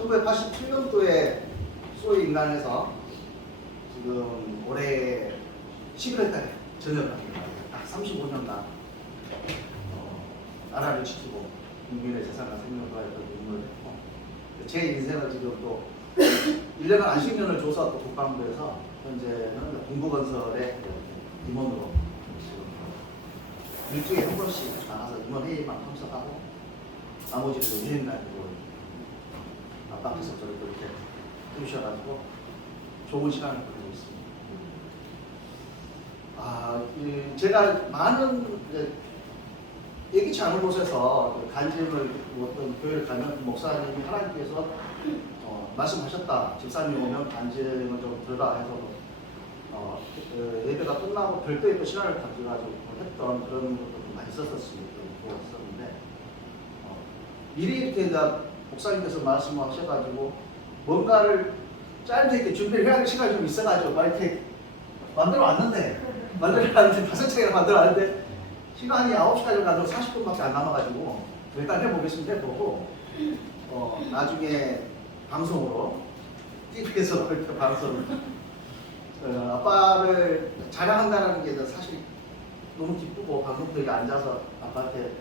1987년도에 소위 인간에서 지금 올해 11월 달에 전역을 합니다. 딱 35년간 나라를 지키고 국민의 재산과 생명을 도와줬던 임무를 했고, 제 인생을 지금 또 1년간 안식년을 줘서 또 국방부에서 현재는 공부건설의 임원으로 지금 일주일에 한 번씩 나가서 임원 회의만 참석하고 나머지는 여행 다니고 앞에서 저를 또 이렇게 해주셔가지고 좋은 시간을 보내고 있습니다. 제가 많은 예기치 않은 곳에서 간증을 어떤 교회를 가면 목사님이 하나님께서 말씀하셨다. 집사님이 오면 간증을 좀 들어라 해서 예배가 끝나고 별도의 또 시간을 가져가지고 했던 그런 것도 좀 많이 있었는데 미리 이렇게 목사님께서 말씀하셔가지고 뭔가를 짧게 이렇게 준비를 해야 할 시간이 좀 있어가지고 막 이렇게 만들어놨는데 5장이나 만들어놨는데 시간이 9시까지 가도 40분밖에 안 남아가지고 일단 해보겠습니다. 해보고 나중에 방송으로 TV에서 이렇게 방송 아빠를 자랑한다는 게 사실 너무 기쁘고 방송국에 앉아서 아빠한테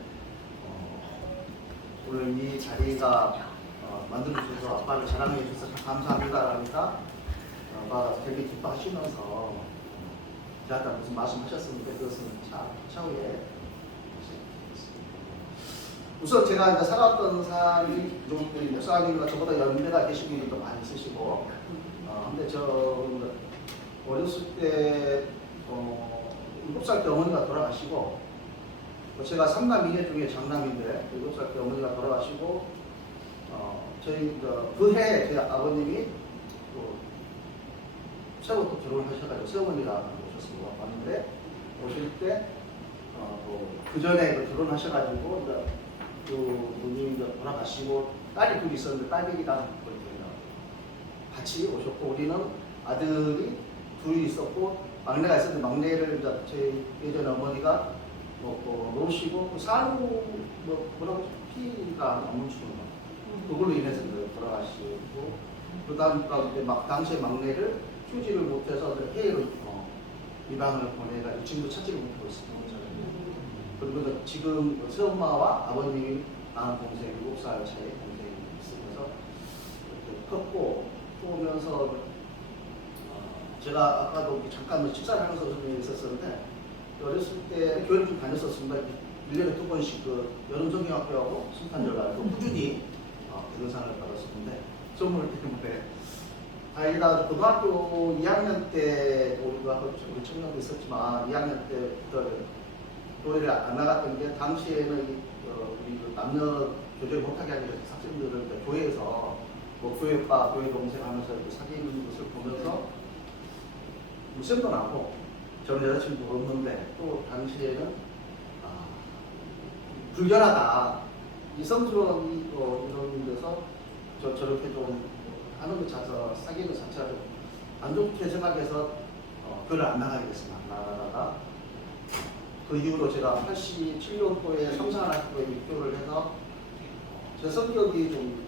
오늘 이 자리가 만들어주셔서 아빠를 자랑해 주셔서 감사합니다 하니까 아빠가 되게 기뻐하시면서 제가 무슨 말씀하셨었는데 그것은 차후에 우선 제가 이제 살았던 삶이 목사님과 저보다 연배가 계신 분이 더 많이 있으시고 근데 저 어렸을 때 7살 때 어머니가 돌아가시고 제가 3남 2녀 중에 장남인데 7살 때 어머니가 돌아가시고 저희 그 해에 제 아버님이 또 새로 또 결혼하셔가지고 새어머니가 오셨습니다. 왔는데 오실 때 그 전에 결혼하셔가지고 그 분이 돌아가시고 딸이 둘이 있었는데 딸내기랑 같이 오셨고 우리는 아들이 둘이 있었고 막내가 있었는데 막내를 제 예전 어머니가 놓으시고 산후 뭐라고 피가 안 멈추는 거 그걸로 인해서 돌아가시고 그다음 당시에 막내를 휴지를 못해서 해외로 입양을 보내가 친구 찾지를 못하고 있었던 거잖아요. 그리고 지금 새엄마와 아버님이 낳은 동생 7살 차이 동생이 있으면서 이렇게 컸고 오면서 제가 아까도 잠깐 식사를 하면서 있었었는데 어렸을 때 교회를 좀 다녔었습니다. 1년에 2번씩 여름성경학교하고 순탄절가에서 꾸준히 교사를 받았었는데 선물 때문에 다행히다 고등학교 2학년 때 우리 청년도 있었지만 2학년 때부터 교회를 안 나갔던 게 당시에는 우리 남녀 교제를 못하게 하는 학생들을 교회에서 교회 오빠, 교회 동생 하면서 사귀는 것을 보면서 무sem도 나고 저는 여자친구가 없는데 또 당시에는 불결하다 이성스러운 이런 데서 저렇게 좀 하는 것 자체가 사귀는 것 자체가 좀 안 좋게 생각해서 교회를 안 나가게 됐습니다. 안 나가다가 그 이후로 제가 87년도에 삼산학교에 입교를 해서 제 성격이 좀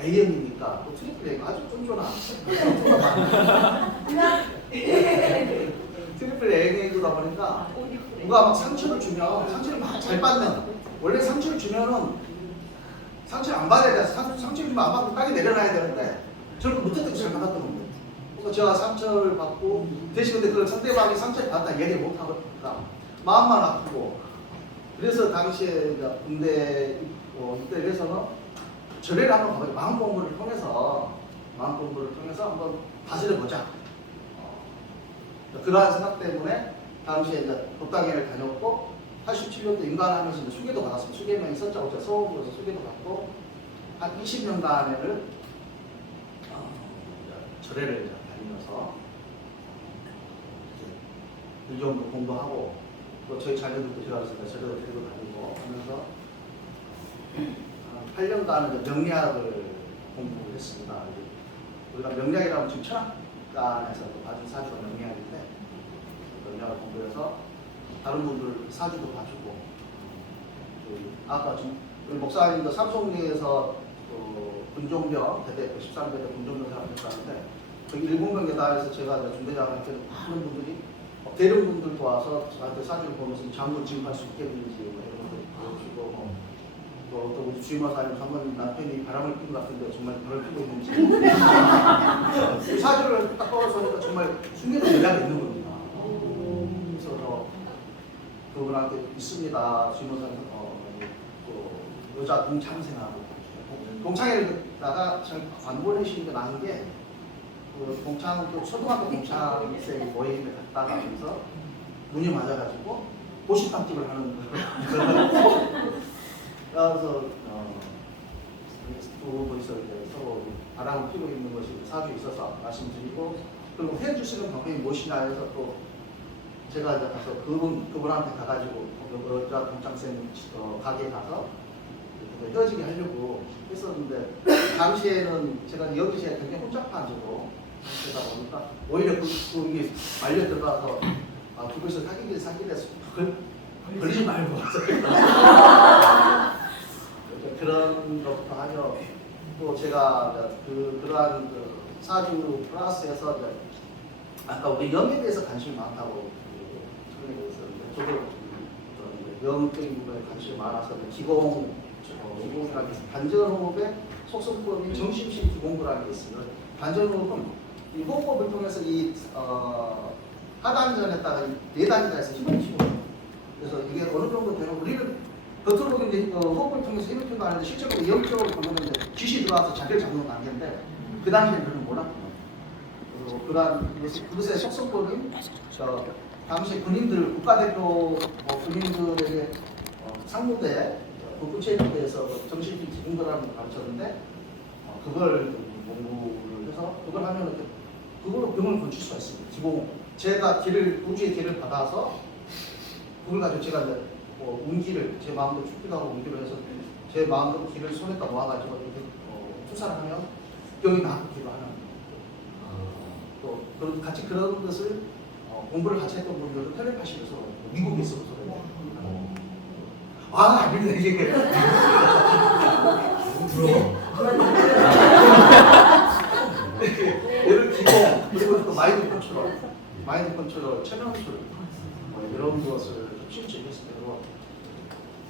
A형이니까 또 트리플 A 아주 쫀쫀한 트리플 A형이다 보니까 누가 막 상처를 주면 상처를 막 잘 받는 원래 상처를 주면은 상처를 안 받아야 돼. 상처를 주면 안 받고 땅에 내려놔야 되는데 저는 못했던 잘 받았던 겁니다. 그래서 제가 상처를 받고 대신 근데 그 상대방이 상처를 받다 이해를 못하고 마음만 아프고 그래서 당시에 군대 입대를 해서는 절에를 한번 가봐요. 마음 공부를 통해서 한번 다스려 보자. 그러한 생각 때문에 당시에 법당회를 다녔고 87년도 인간하면서 수계도 받았습니다. 수계면 있었죠. 제가 서울에서 수계도 받고 한 20년간을 절에를 다니면서 불경도 공부하고 또 저희 자녀들도 들어가서 절에도 데리고 다니고 하면서 8년간은 명리학을 공부를 했습니다. 우리가 명리학이라면 지금 철학관에서 봐준 사주가 명리학인데 명리학을 공부해서 다른 분들 사주도 봐주고 아까 지금 우리 목사님도 삼성리에서 군종병 대대 13대대 군종병 사람이었는데 그 일본병에다해서 제가 중대장한테 많은 분들이 대령 분들도 와서 저한테 사진을 보면서 장군 지급할 수 있겠는지 뭐 이런 것도 보여주고 또 우리 주임마사님 한번 남편이 바람을 피는 것 같은데 정말 바람을 피고 있는지 그 사진을 딱 꺼서 보니까 정말 숨겨진 연락이 있는 겁니다. 그래서 그분한테 있습니다. 주임마사님 그 여자 동창생하고 동창회에다가 안 보내시는 게 나은 게 그 동창 그 초등학교 동창생 모임에 갔다 가면서 눈이 맞아가지고 고시빵집을 하는 거예요. 그래서 두 분이서 서로 바람을 피고 있는 것이 사주에 있어서 말씀드리고 그리고 해주시는 방법이 무엇이냐 해서 또 제가 이제 가서 그분한테 가가지고 여자 동창생 가게에 가서 헤어지게 하려고 했었는데 당시에는 제가 여기서 굉장히 혼잡해지고 그러다 보니까 오히려 그게 말려 들어가서 두 분이서 사귀게 돼서 걸리지 말고 그런 것도 하죠. 또 제가 그러한 사주 플러스에서 아까 우리 영에 대해서 관심이 많다고 설명을 했었는데 저도 영적인 부분에 관심이 많아서 기공 기공이라는 게 있어요. 반전호흡의 속성법인 정심신 기공부라는 게 있어요. 반전호흡은 이 호흡법을 통해서 이 하단전에다가 내단전에서 힘을 주고 그래서 이게 어느 정도 되는 우리는 겉으로 보기엔 이제 호흡을 통해서 힘을 주는 거 아닌데 실제로 영적으로 보면 쥐시 들어와서 자기를 잡는 관계인데 그 당시에는 그런 몰랐거든요. 그리고 그것의 속성법인 당시 군인들 국가대표 군인들에게 상무대 국부체육대에서 정신적 기공부라는 걸 가르쳤는데 그걸 공부를 해서 그걸 하면 그걸로 병을 고칠 수가 있습니다. 기공 제가 우주의 길을 받아서 그걸 가지고 제가 이제 운기를 제 마음대로 춥기도 하고 운기를 해서 제 마음대로 길을 손에다 모아가지고 이렇게 투사를 하면 병이 낫기도 하는 또 그런 같이 그런 것을 공부를 같이 했던 분들은 텔레파시에서 미국에 있어서 아닙니다 이게 예를 기공 그리고 또 마인드 컨트롤, 체면 수를 이런 것을 실천했어요.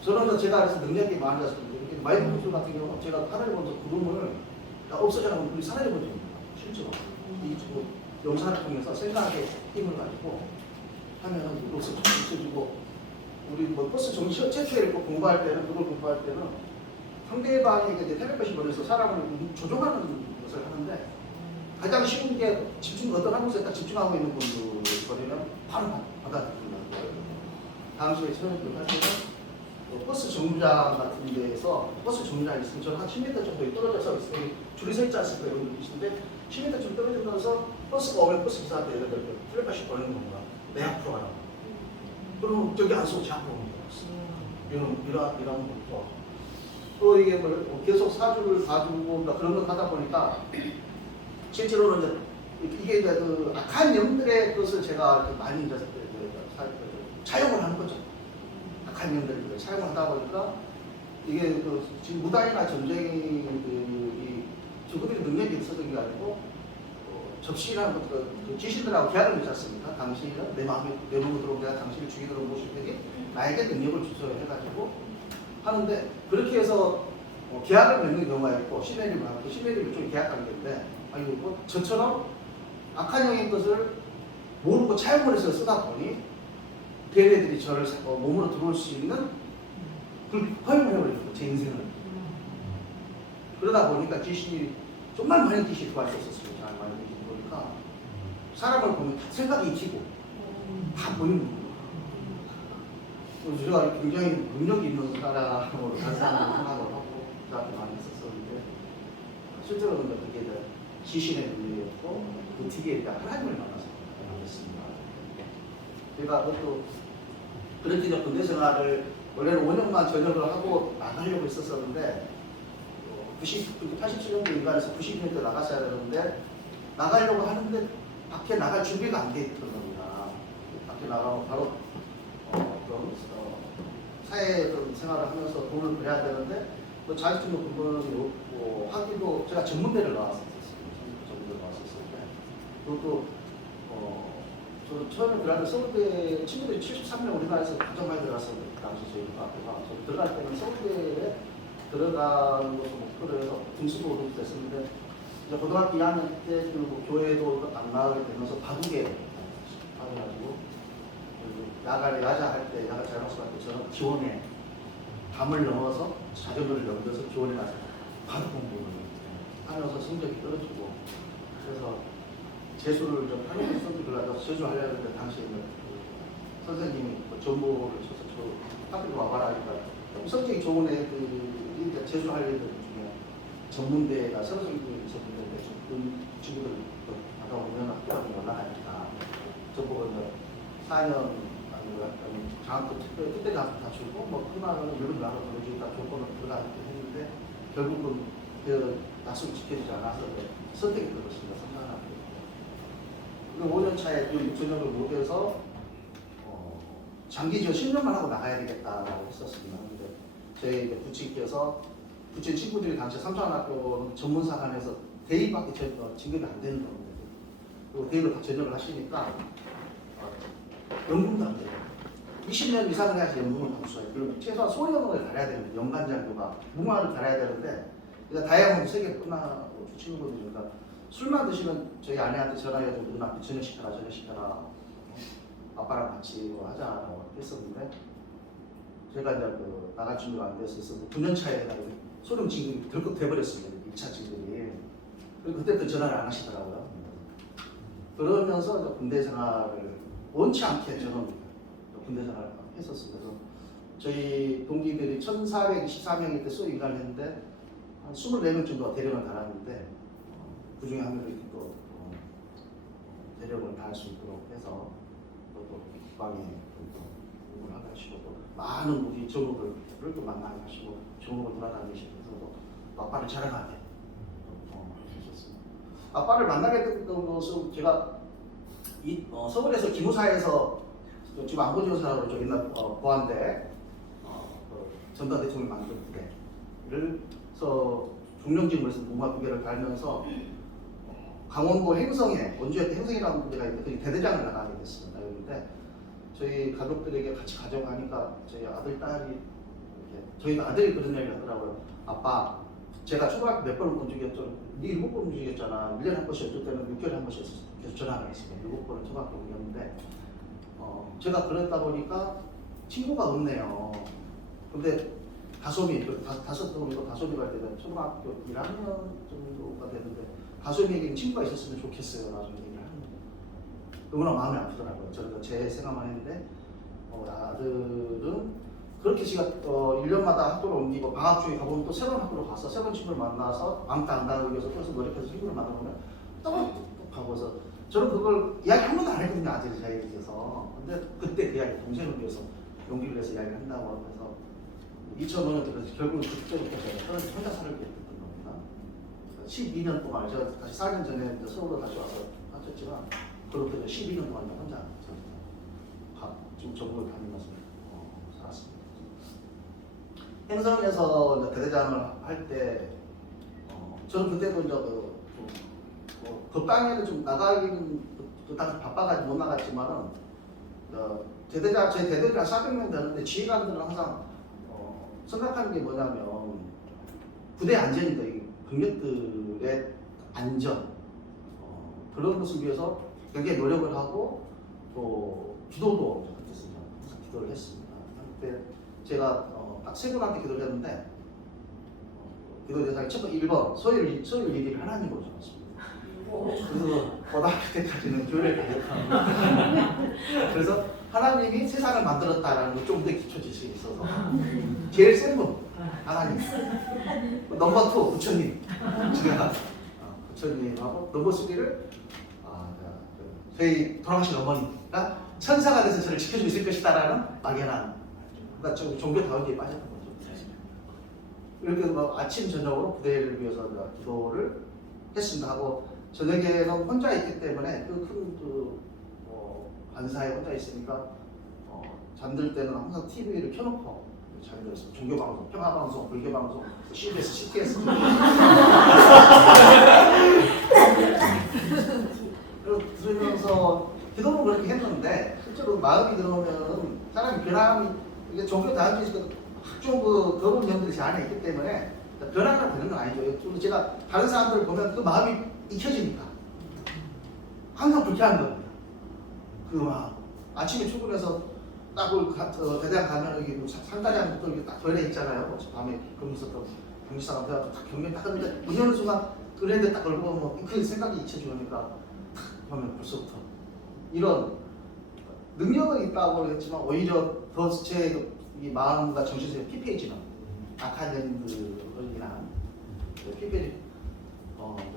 저는 제가 그래서 능력이 많아서 마인드 컨트롤 같은 경우는 제가 하나를 먼저 구름을 없어져나가면 우리 사라져 버립니다. 실제로 이 영상을 통해서 생각의 힘을 가지고 하면 없어지고 우리 버스 정시 체크를 공부할 때는 그걸 공부할 때는 상대방에게 이제 텔레파시 보내서 사람을 조종하는 것을 하는데 가장 쉬운 게 어떤 한 곳에 딱 집중하고 있는 분들 거리면 바로 받아들이는 거예요. 당시에 저녁을 할 때는 버스 정류장 같은 데에서 버스 정류장이 있으면 저는 한 10m 정도 떨어져서 있어요. 줄이 서 있지 않습니까? 여러분 계신데 10m 좀 떨어져서 버스가 오면 버스 기사한테 예를 들어 텔레파시 보내는 겁니다. 내 앞으로 가라. 그럼 저기 안 쏘고 제 앞으로 오는 거예요. 이런 것도 또 이게 계속 사주를 봐주고 그런 걸 하다 보니까 실제로는 이게 그 악한 영들의 것을 제가 많이 이제 차용을 하는 거죠. 악한 영들을 차용을 하다 보니까 이게 지금 무당이나 점쟁이 저그들의 능력이 있어서인 게 아니고 접시라는 것, 귀신들하고 계약을 맺지 않습니까? 당신은 내 몸으로 들어오면 내가 당신을 주인으로 모실 테니 나에게 능력을 주소요 해가지고 하는데 그렇게 해서 계약을 맺는 경우가 있고 시내림을 하고 시내림이 좀 계약 관계인데 저처럼 악한 영의 것을 모르고 차용을 해서 쓰다 보니 걔네들이 저를 몸으로 들어올 수 있는 그걸 허용을 해버리는 거예요. 제 인생을. 그러다 보니까 귀신이 정말 많은 귀신이 들어와 있었어요. 잘 많이 보니까 사람을 보면 생각이 익히고 다 보이는 거예요. 제가 굉장히 능력이 있는 사람으로 간사하는 생각을 하고 그렇게 많이 했었는데 실제로는 그게 귀신의 능력이었고 그 뒤에 하나님을 만나서 했습니다. 제가 그것도 그렇게 군대 생활을 원래는 5년만 전역을 하고 나가려고 했었는데 87년도 인간에서 90년대 나갔어야 되는데 나가려고 하는데 밖에 나갈 준비가 안 돼 있던 겁니다. 밖에 나가고 바로 사회 생활을 하면서 돈을 벌어야 되는데 뭐 자격증도 그거는 없고 학위도 제가 전문대를 나왔었어요. 전문대 나왔었을 때 그것도 저 처음에 들어갈 때 서울대 친구들이 73명 우리나라에서 가장 많이 들어갔었는데 그 당시 저희 학교가 저 들어갈 때는 서울대에 들어가는 것을 목표로 해서 등수도 오르게 됐었는데 이제 고등학교 2학년 때 그리고 교회도 안 나가게 되면서 바둑에 빠져가지고 야간에 야자할 때 야간 자율학습 할 때 저는 기원에 밤을 넘어서 자전거를 넘겨서 기원에 가서 바둑 공부를 하면서 성적이 떨어지고 그래서 재수를 좀 하려고 했었는데 재수하려고 했는데 당시에는 그 선생님이 뭐 정보를 쳐서 저 학교로 와봐라 하니까 성적이 좋은 애들이 재수하려는 애들 중에 전문대가 새로 생기고 있었는데 그 친구들 가다 보면 학교하고 연락하니까 저보고 이제 4년 아니면 장학금 특별 그때 다 주고 뭐 끝나면 일본 나라 보내주겠다 조건을 들어가게 했는데 결국은 그 약속 지켜지지 않아서 선택이 들었습니다. 5년 차에 또 6전형을 못해서 장기지원 10년만 하고 나가야 되겠다라고 했었습니다. 근데 저희 이제 부친께서 부친 친구들이 당시 삼천학교는 전문사관에서 대입밖에 진급이 안 되는 겁니다. 그리고 대입을 다 전역을 하시니까 연금도 안 돼요. 20년 이상을 해야지 연금을 받을 수가 있어요. 그리고 최소한 소년원을 달아야 됩니다. 연간장교가 문화를 달아야 되는데 그러니까 다양한 세계 끝나고 친구들이니까 술만 드시면 저희 아내한테 전화해가지고 누나한테 저녁 시켜라 아빠랑 같이 뭐 하자라고 했었는데 제가 이제 그 나갈 준비가 안 됐어서 9년 차에 소령 진급이 덜컥 돼버렸습니다. 2차 진급이. 그리고 그때부터 전화를 안 하시더라고요. 그러면서 이제 군대 생활을 원치 않게 저는 군대 생활을 했었습니다. 그래서 저희 동기들이 1424명일 때 쏘 인간을 했는데 한 24명 정도가 대령을 달았는데 그 중에 한 명이 또 대력을 다할 수 있도록 해서 또 국방에 공부를 하게 하시고 또 많은 우리 전우들을 또 만나게 하시고 전우를 돌아다니시면서 또 아빠를 자랑하게 해주셨습니다. 아빠를 만나게 됐던 것은 제가 서울에서 기무사에서 지금 안보지원사로 저 옛날 보안대 전단 대통령 만든 부대를 중령직무에서 문화 부대를 달면서 강원도 행성에 원주에 행성이라는 부대가 있는데 거기 대대장을 나가게 됐습니다. 그런데 저희 가족들에게 같이 가져가니까 저희 아들 딸이 저희 아들이 그런 얘기를 하더라고요. 아빠 제가 초등학교 몇 번을 본 적이 없죠. 네 7번 본 적이 없잖아. 1년에 한 번씩 어쩔 때는 6개월에 한 번씩 계속 전화를 했습니다. 7번을 초등학교 보냈는데 제가 그랬다 보니까 친구가 없네요. 근데 다솜이 다섯 동이고 다솜이가 되면 초등학교 1학년 정도가 되는데 다솜이에게 친구가 있었으면 좋겠어요. 나중에 얘기를 하는데 너무나 마음이 아프더라고요. 저는 제 생각만 했는데 아들은 그렇게 제가 1년마다 학교를 옮기고 방학 중에 가보면 또 새로운 학교로 가서 새로운 친구를 만나서 왕따 안 당하기 위해서 계속 노력해서 친구를 만나보면 또 가고서 저는 그걸 이야기 한 번도 안 했거든요. 아직 저에게 있어서. 근데 그때 그 이야기 동생을 위해서 용기를 내서 이야기를 한다고 해서 2005년 들어서 결국은 그때부터 제가 혼자 살게 됐던 겁니다. 12년 동안 제가 다시 4년 전에 서울로 다시 와서 하셨지만 그렇게 12년 동안 혼자 지금 전국을 다니면서 살았습니다. 행성에서 이제 대대장을 할 때 저는 그때도 이제 그 땅에는 좀 나가기는 그 당시 바빠가지고 못 나갔지만은 제 대대장 400명 되는데 지휘관들은 항상 생각하는 게 뭐냐면 부대 안전입니다. 병력들의 안전 그런 것을 위해서 굉장히 노력을 하고 또 기도도 했습니다. 항상 기도를 했습니다. 그때 제가 딱 3분한테 기도를 했는데 기도 대상이 첫 번째 1번 소율 1위를 하나님으로 적었습니다. 그래서 고등학교 때까지는 교회를 다녔답니다. 그래서 하나님이 세상을 만들었다라는 거 좀 더 기초 지식이 있어서 제일 센 분 하나님 넘버 2 부처님 제가 부처님하고 넘버 3를 저희 돌아가신 어머니가 천사가 돼서 저를 지켜주고 있을 것이다라는 막연한 그러니까 좀 종교 다운기에 빠졌던 거죠. 이렇게 뭐 아침 저녁으로 부대를 위해서 기도를 했습니다. 하고 저녁에는 혼자 있기 때문에 그 관사에 혼자 있으니까 잠들 때는 항상 TV를 켜놓고 잘 들었어요. 종교방송, 평화방송, 불교방송, CBS, CTS. 들으면서 기도는 그렇게 했는데 실제로 마음이 들어오면 사람이 변함이 이게 종교 다양해지고 각종 그 거부념들이 제 안에 있기 때문에 변화가 되는 건 아니죠. 그리고 제가 다른 사람들을 보면 그 마음이 익혀지니까 항상 불쾌한 겁니다. 그 마음. 아침에 출근해서 딱 대대장 가면 여기 상가장부터 이렇게 딱 toilet 있잖아요. 밤에 거기서 또 경기사가 돼가지고 딱 경매 딱 하는데 이러는 순간 그랜데 딱 걸고 보면 그 생각이 잊혀지니까 탁 보면 벌써부터 이런 능력은 있다고 했지만 오히려 더 제 마음과 정신세계 피폐해지는 악한 년들을 인한 피폐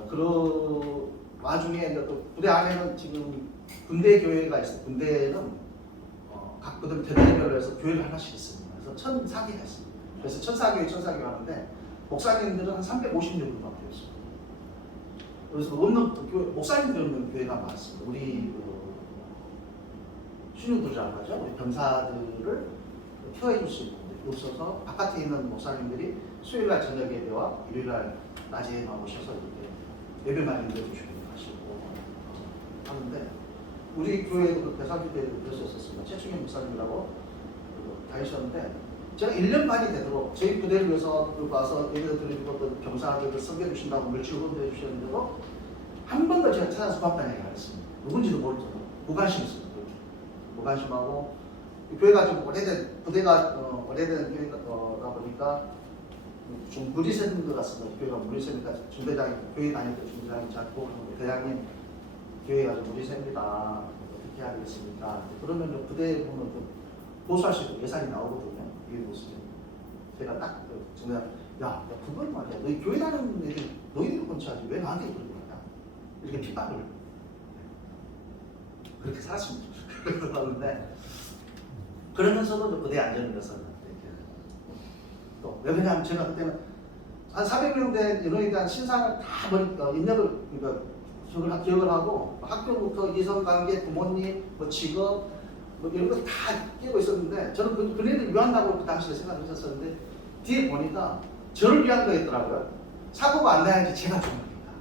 그런 와중에 또 부대 안에는 지금 군대 교회가 있어요. 군대는 각 부대 대대별로 해서 교회를 하나씩 있습니다. 그래서 1,004개가 있습니다. 그래서 1,004교회 하는데 목사님들은 한 350명 정도 되어 있습니다. 그래서 없는 목사님들 없는 교회가 많습니다. 우리 신유들이라고 하죠. 우리 병사들을 케어해 줄 수 있는 분들이 없어서 바깥에 있는 목사님들이 수요일날 저녁 예배와 일요일날 낮에만 오셔서 이렇게 예배만 인도해주시고 하시고 하는데 우리 교회도 그 대사교 때를 그랬었습니다. 최충현 목사님이라고 다니셨는데 제가 1년 반이 되도록 저희 부대를 위해서 와서 예배 드리고 또 병사들을 섬겨주신다고 며칠 후원해 주셨는데도 한 번도 제가 찾아서 고맙다는 얘기를 안 했습니다. 누군지도 모르죠. 무관심했어요. 무관심하고 교회가 좀 오래된 부대가 오래된 교회가 보니까 좀 물이 새는 것 같습니다. 교회가 물이 새니까 중대장이 교회 다닐 때 중대장이 자꾸 대장님 교회가 좀 물이 셉니다. 어떻게 해야 되겠습니까? 그러면 부대에 보면 좀 보수할 수 있고 예산이 나오거든요. 이게 모습이 제가 딱 중대장 야 그건 말이야. 너희 교회 다니는 애들 너희들 건치하지 왜 나한테 그러는 거야? 이렇게 핍박을 그렇게 살았습니다. 그랬는데 그러면서도 부대에 안전을 또 왜냐하면 제가 그때는 한 400명 된 인원에 대한 신상을 다 입력을 그러니까 기억을 하고 학교부터 이성관계, 부모님, 뭐 직업 뭐 이런 거 다 끼고 있었는데 저는 그네들 위한다고 그 당시에 생각을 했었는데 뒤에 보니까 저를 위한 거였더라고요. 사고가 안 나야지 제가 좋은 겁니다.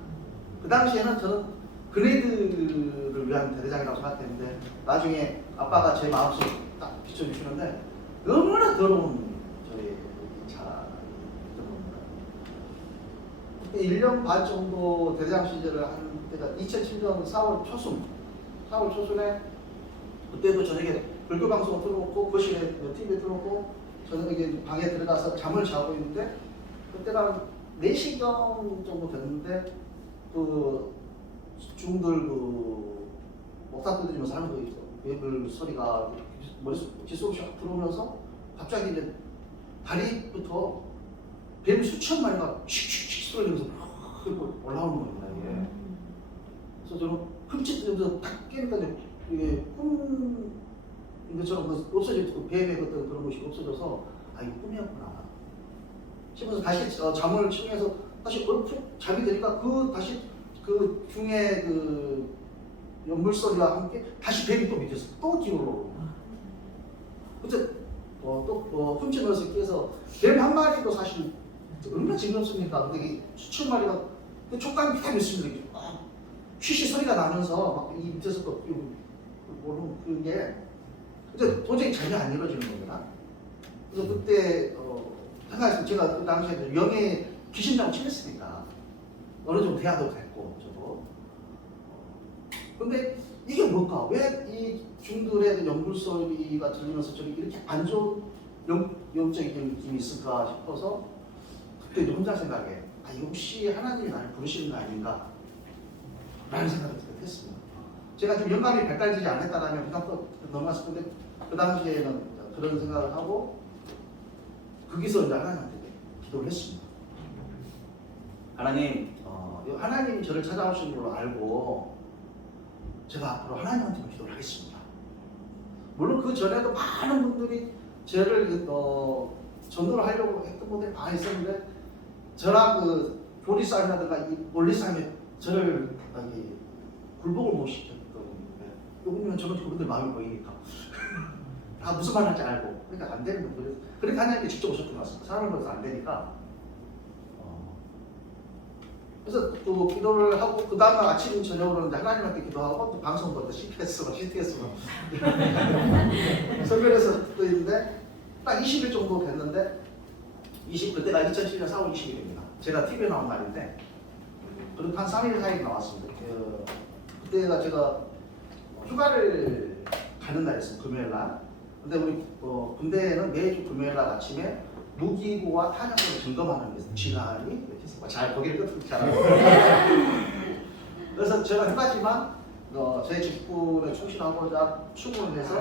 그 당시에는 저는 그네들을 위한 대대장이라고 생각했는데 나중에 아빠가 제 마음속에 딱 비춰주시는데 너무나 더러운 저의 자입니다. 1년 반 정도 대대장 시절을 한 때가 2007년 4월 초순에 그때도 저녁에 불교 방송을 틀어놓고 거실에 TV에 틀어놓고 저는 여기 방에 들어가서 잠을 자고 있는데 그때가 4시경 정도 됐는데 그 중들 목탁 두드리면서 하는 거 있죠. 웹을 소리가 머릿속 귓속으로 샥 들어오면서 갑자기 이제 다리부터 뱀 수천 마리가 슉슉슉 쏠리면서 올라오는 겁니다. 이게. 그래서 저는 흠칫하면서 탁 깨니까 이게 꿈인 것처럼 없어지고 뱀의 어떤 그런 것이 없어져서 아 이거 꿈이었구나 싶어서 다시 잠을 청해서 다시 얼핏 잠이 드니까 다시 그 중에 그 연물소리와 함께 다시 뱀이 또 밑에서 또 기울어. 그때 또 훔쳐 넣어서 깨서 뱀 한 마리도 사실 얼마나 징그럽습니까? 근데 이 수천 마리가 그 촉감이 딱 있습니다. 휘시 소리가 나면서 막 이 밑에서 또 모르는 그게 근데 도저히 전혀 안 이루어지는 겁니다. 그래서 그때 생각했어요. 제가 그 당시에 영의 귀신이라고 친했으니까 어느 정도 대화도 됐고 저도 근데 이게 뭘까? 왜 이 중들의 연불 소리가 들리면서 저기 이렇게 안 좋은 영적인 느낌이 있을까 싶어서 그때 혼자 생각해 이거 혹시 하나님이 나를 부르시는 거 아닌가? 라는 생각을 했습니다. 제가 좀 영감이 발달되지 않았다면 그냥 또 넘어갔을 텐데 그 당시에는 그런 생각을 하고 거기서 이제 하나님한테 기도를 했습니다. 하나님, 하나님이 저를 찾아오신 걸로 알고 제가 앞으로 하나님한테 기도를 하겠습니다. 물론 그 전에도 많은 분들이 저를 전도를 하려고 했던 분들이 많이 있었는데 저랑 그 교리 싸움이라든가 이 논리 싸움에 저를 굴복을 못 시켰던 분인데 요즘은 저는 그분들 마음이 보이니까 다 무슨 말 할지 알고. 그러니까 안 되는 거예요. 그러니까 하나님께 직접 오셨던 것 같습니다. 사람을 보면서 안 되니까. 그래서 또 기도를 하고 그 다음날 아침 저녁으로 이제 하나님한테 기도하고 또 방송도 또 CTS 설교해서 또 있는데 딱 20일 정도 됐는데 그때가 2007년 4월 20일입니다. 제가 TV에 나온 날인데 그리고 한 3일 사이에 나왔습니다. 그때가 제가 휴가를 가는 날이었어요. 금요일 날. 근데 우리 군대에는 매주 금요일 날 아침에 무기고와 탄약고를 점검하는 게 있어요. 지간이 이렇게 해서 잘 거기를 끝으로 잘 알아요. 그래서 제가 휴가지만 제 직분에 충실하고자 출근을 해서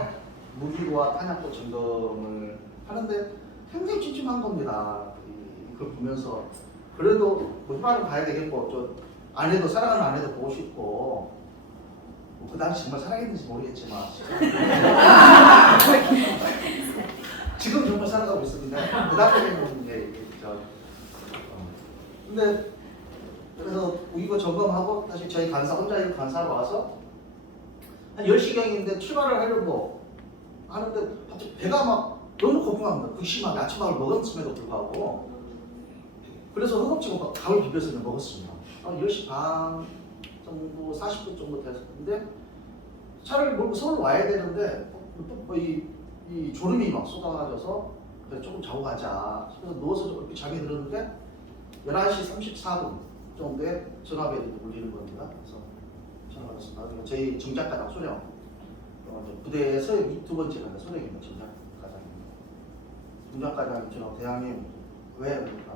무기고와 탄약고 점검을 하는데 굉장히 찜찜한 겁니다. 이걸 보면서 그래도 휴가를 가야 되겠고 저 아내도 사랑하는 아내도 보고 싶고 그 당시 정말 사랑했는지 모르겠지만 지금 정말 살아가고 있었는데 그 당시에는 이제 근데 그래서 이거 점검하고 다시 저희 간사 혼자 있는 간사로 와서 한 10시경인데 출발을 하려고 하는데 갑자기 배가 막 너무 고픈갑니다. 극심하게 아침밥을 먹었음에도 불구하고 그래서 허겁지겁 밥을 비벼서 먹었습니다. 한 10시 반 정도 40분 정도 됐는데 차를 몰고 서울 와야 되는데 이 졸음이 막 쏟아져서 그래서 조금 자고 가자 싶어서 누워서 조금 잠이 들었는데 11시 34분 정도에 전화벨이 울리는 겁니다. 그래서 전화가 왔습니다. 저희 정작가장 소령 부대에서 두 번째가 소령입니다. 정작가장입니다. 정작가장이 저랑 대장님 왜 그러니까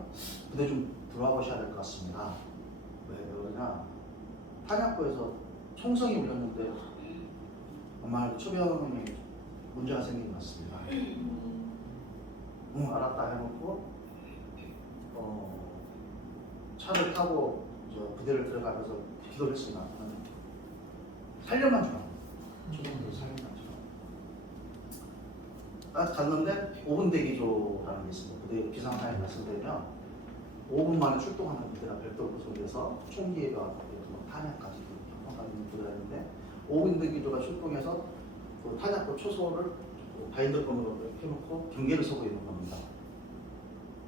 부대 좀 들어와 보셔야 될 것 같습니다. 왜 그러냐 탄약고에서 총성이 울렸는데 아마 초병이 문제가 생긴 것 같습니다. 응 알았다 해놓고 차를 타고 부대를 들어가면서 기도를 했습니다. 살려만 주라. 조금도 살려만 주라. 딱 갔는데 5분 대기조라는 게 있습니다. 부대 비상사에 말씀드리면 5분 만에 출동하는 부대가 별도 구성돼서 총기가 탄약까지 경험가 있는 부대가 있는데 5분 대기조가 출동해서 그 탄약고 초소를 바인더건으로 펴놓고 경계를 서고 있는 겁니다.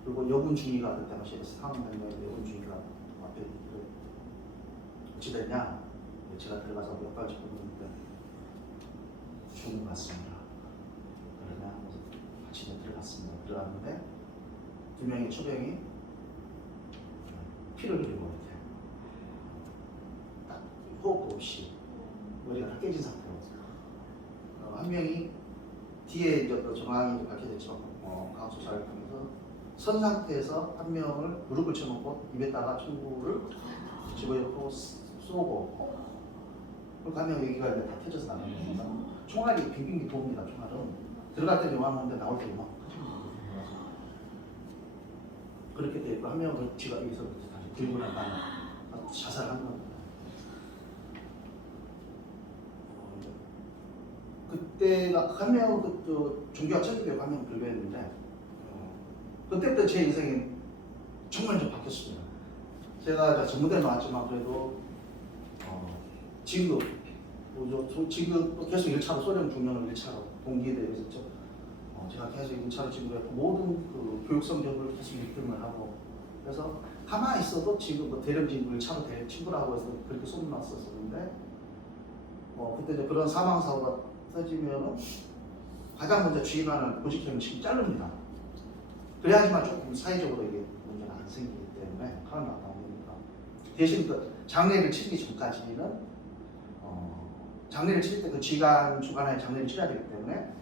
그리고 여군 중위가 그때 당시에 상황관장의 여군 중위가 앞에 어찌 됐냐? 제가 들어가서 몇 가지 보는데 죽은 것 같습니다. 그러냐? 그래서 아침에 들어갔습니다. 들어갔는데 두 명의 초병이 피를 흘리고 이렇게 딱 호흡도 없이 머리가 다 깨진 상태로 한 명이 뒤에 이제 정황이 밝혀졌지만 강수사를 통해서 선 상태에서 한 명을 무릎을 쳐놓고 입에다가 총구를 집어넣고 쏘고 그리고 한 명 여기가 다 터져서 나가는 겁니다. 총알이 빙빙 돕니다. 총알은 들어갈 때 요만한데 나올 때 요만 그렇게 돼 있고 한 명은 지가 여기서 다시 들고 나가는 자살한 겁니다. 그때가 한 명은 종교가 1900명 불교했는데 그때부터 제 인생이 정말 좀 바뀌었습니다. 제가 전문대에 나왔지만 그래도 지금 계속 1차로 소령 중령을 1차로 동기에 있었죠. 제가 계속 1차로 진급했고 모든 그 교육 성적을 계속 1등을 하고 그래서 가만히 있어도 지금 대령 진급 1차로 친구라고 해서 그렇게 소문났었는데 그때 이제 그런 사망 사고가 터지면은 가장 먼저 주의하는 보직형을 지금 자릅니다. 그래야지만 조금 사회적으로 이게 문제가 안 생기기 때문에 카운이 안 나오니까 대신 그 장례를 치르기 전까지는 장례를 치를 때 그 지간 주간에 장례를 치러야 되기 때문에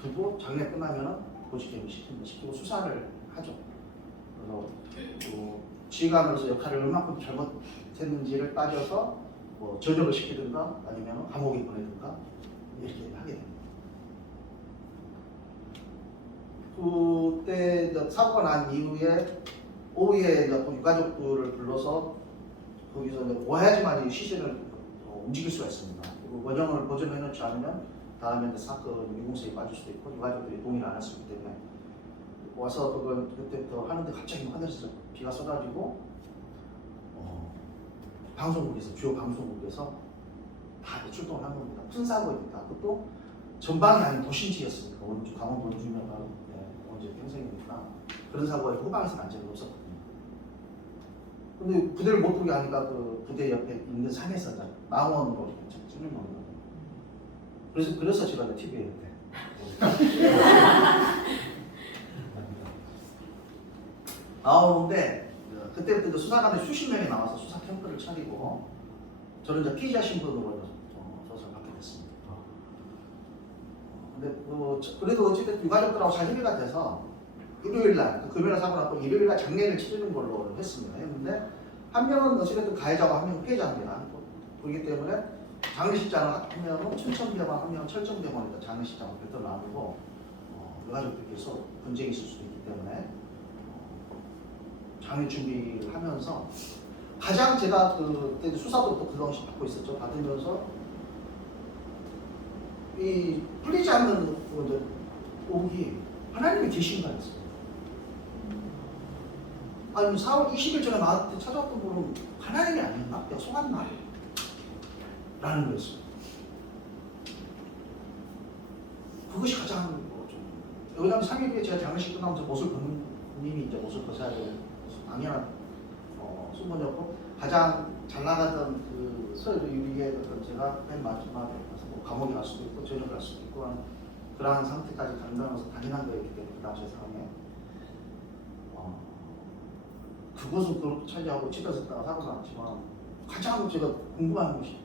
그리고 장례 끝나면은 보직형을 시키고 수사를 하죠. 그래서 지간으로서 역할을 얼마큼 잘못했는지를 따져서 전역을 시키든가 아니면 감옥에 보내든가 이렇게 하게 됩니다. 그때 이제 사고가 난 이후에 오후에 이제 유가족들을 불러서 거기서 이제 와야지만 시신을 움직일 수가 있습니다. 그리고 원형을 보존해 놓지 않으면 다음에 이제 사건 유공세에 빠질 수도 있고 유가족들이 동의를 안 할 수 있기 때문에 와서 그때부터 하는데 갑자기 하늘에서 비가 쏟아지고 방송국에서 주요 방송국에서 다 출동을 한 겁니다. 큰 사고입니다. 그것도 전방이 아닌 도심지였으니까 원주 강원 원주면 원주 평생이니까 그런 사고가 후방에서 난 적이 없었거든요. 근데 부대를 못 오게 하니까 그 부대 옆에 있는 산에서 망원으로 찍는 겁니다. 그래서 제가 TV에 이렇게 나오는데 그때부터 수사관들 수십 명이 나와서 수사 캠프를 차리고 저는 이제 피의자 신분으로 조사를 받게 됐습니다. 근데 그래도 어쨌든 유가족들하고 잘 협의가 돼서 일요일날 금요일날 사고 났고 일요일날 장례를 치르는 걸로 했습니다. 했는데 한 명은 어쨌든 가해자고 한 명은 피해자입니다. 그렇기 때문에 장례식장을 한 명은 춘천병원, 한 명은 철정병원에다 장례식장을 별도로 나누고 유가족들께서 분쟁이 있을 수도 있기 때문에 장례 준비를 하면서 가장 제가 그때 수사도 또 그동안 받고 있었죠. 받으면서 이 풀리지 않는 오기 하나님이 계신 거였어요. 아니 4월 20일 전에 나한테 찾아왔던 분은 하나님이 아니었나? 내가 속았나? 라는 거였어요. 그것이 가장 왜냐하면 3일 뒤에 제가 장례식 끝나면서 못을 벗는 님이 이제 못을 벗어야 되는 당연한 수분이었고 가장 잘 나가던 그 서울 유리에 제가 맨 마지막에 가서 뭐 감옥에 갈 수도 있고 전역 갈 수도 있고 하는 그러한 상태까지 간다면서 당연한 거였기 때문에 그 당시의 상황에 그것은 그렇게 차지하고 집에서 있다가 사고 났지만 가장 제가 궁금한 것이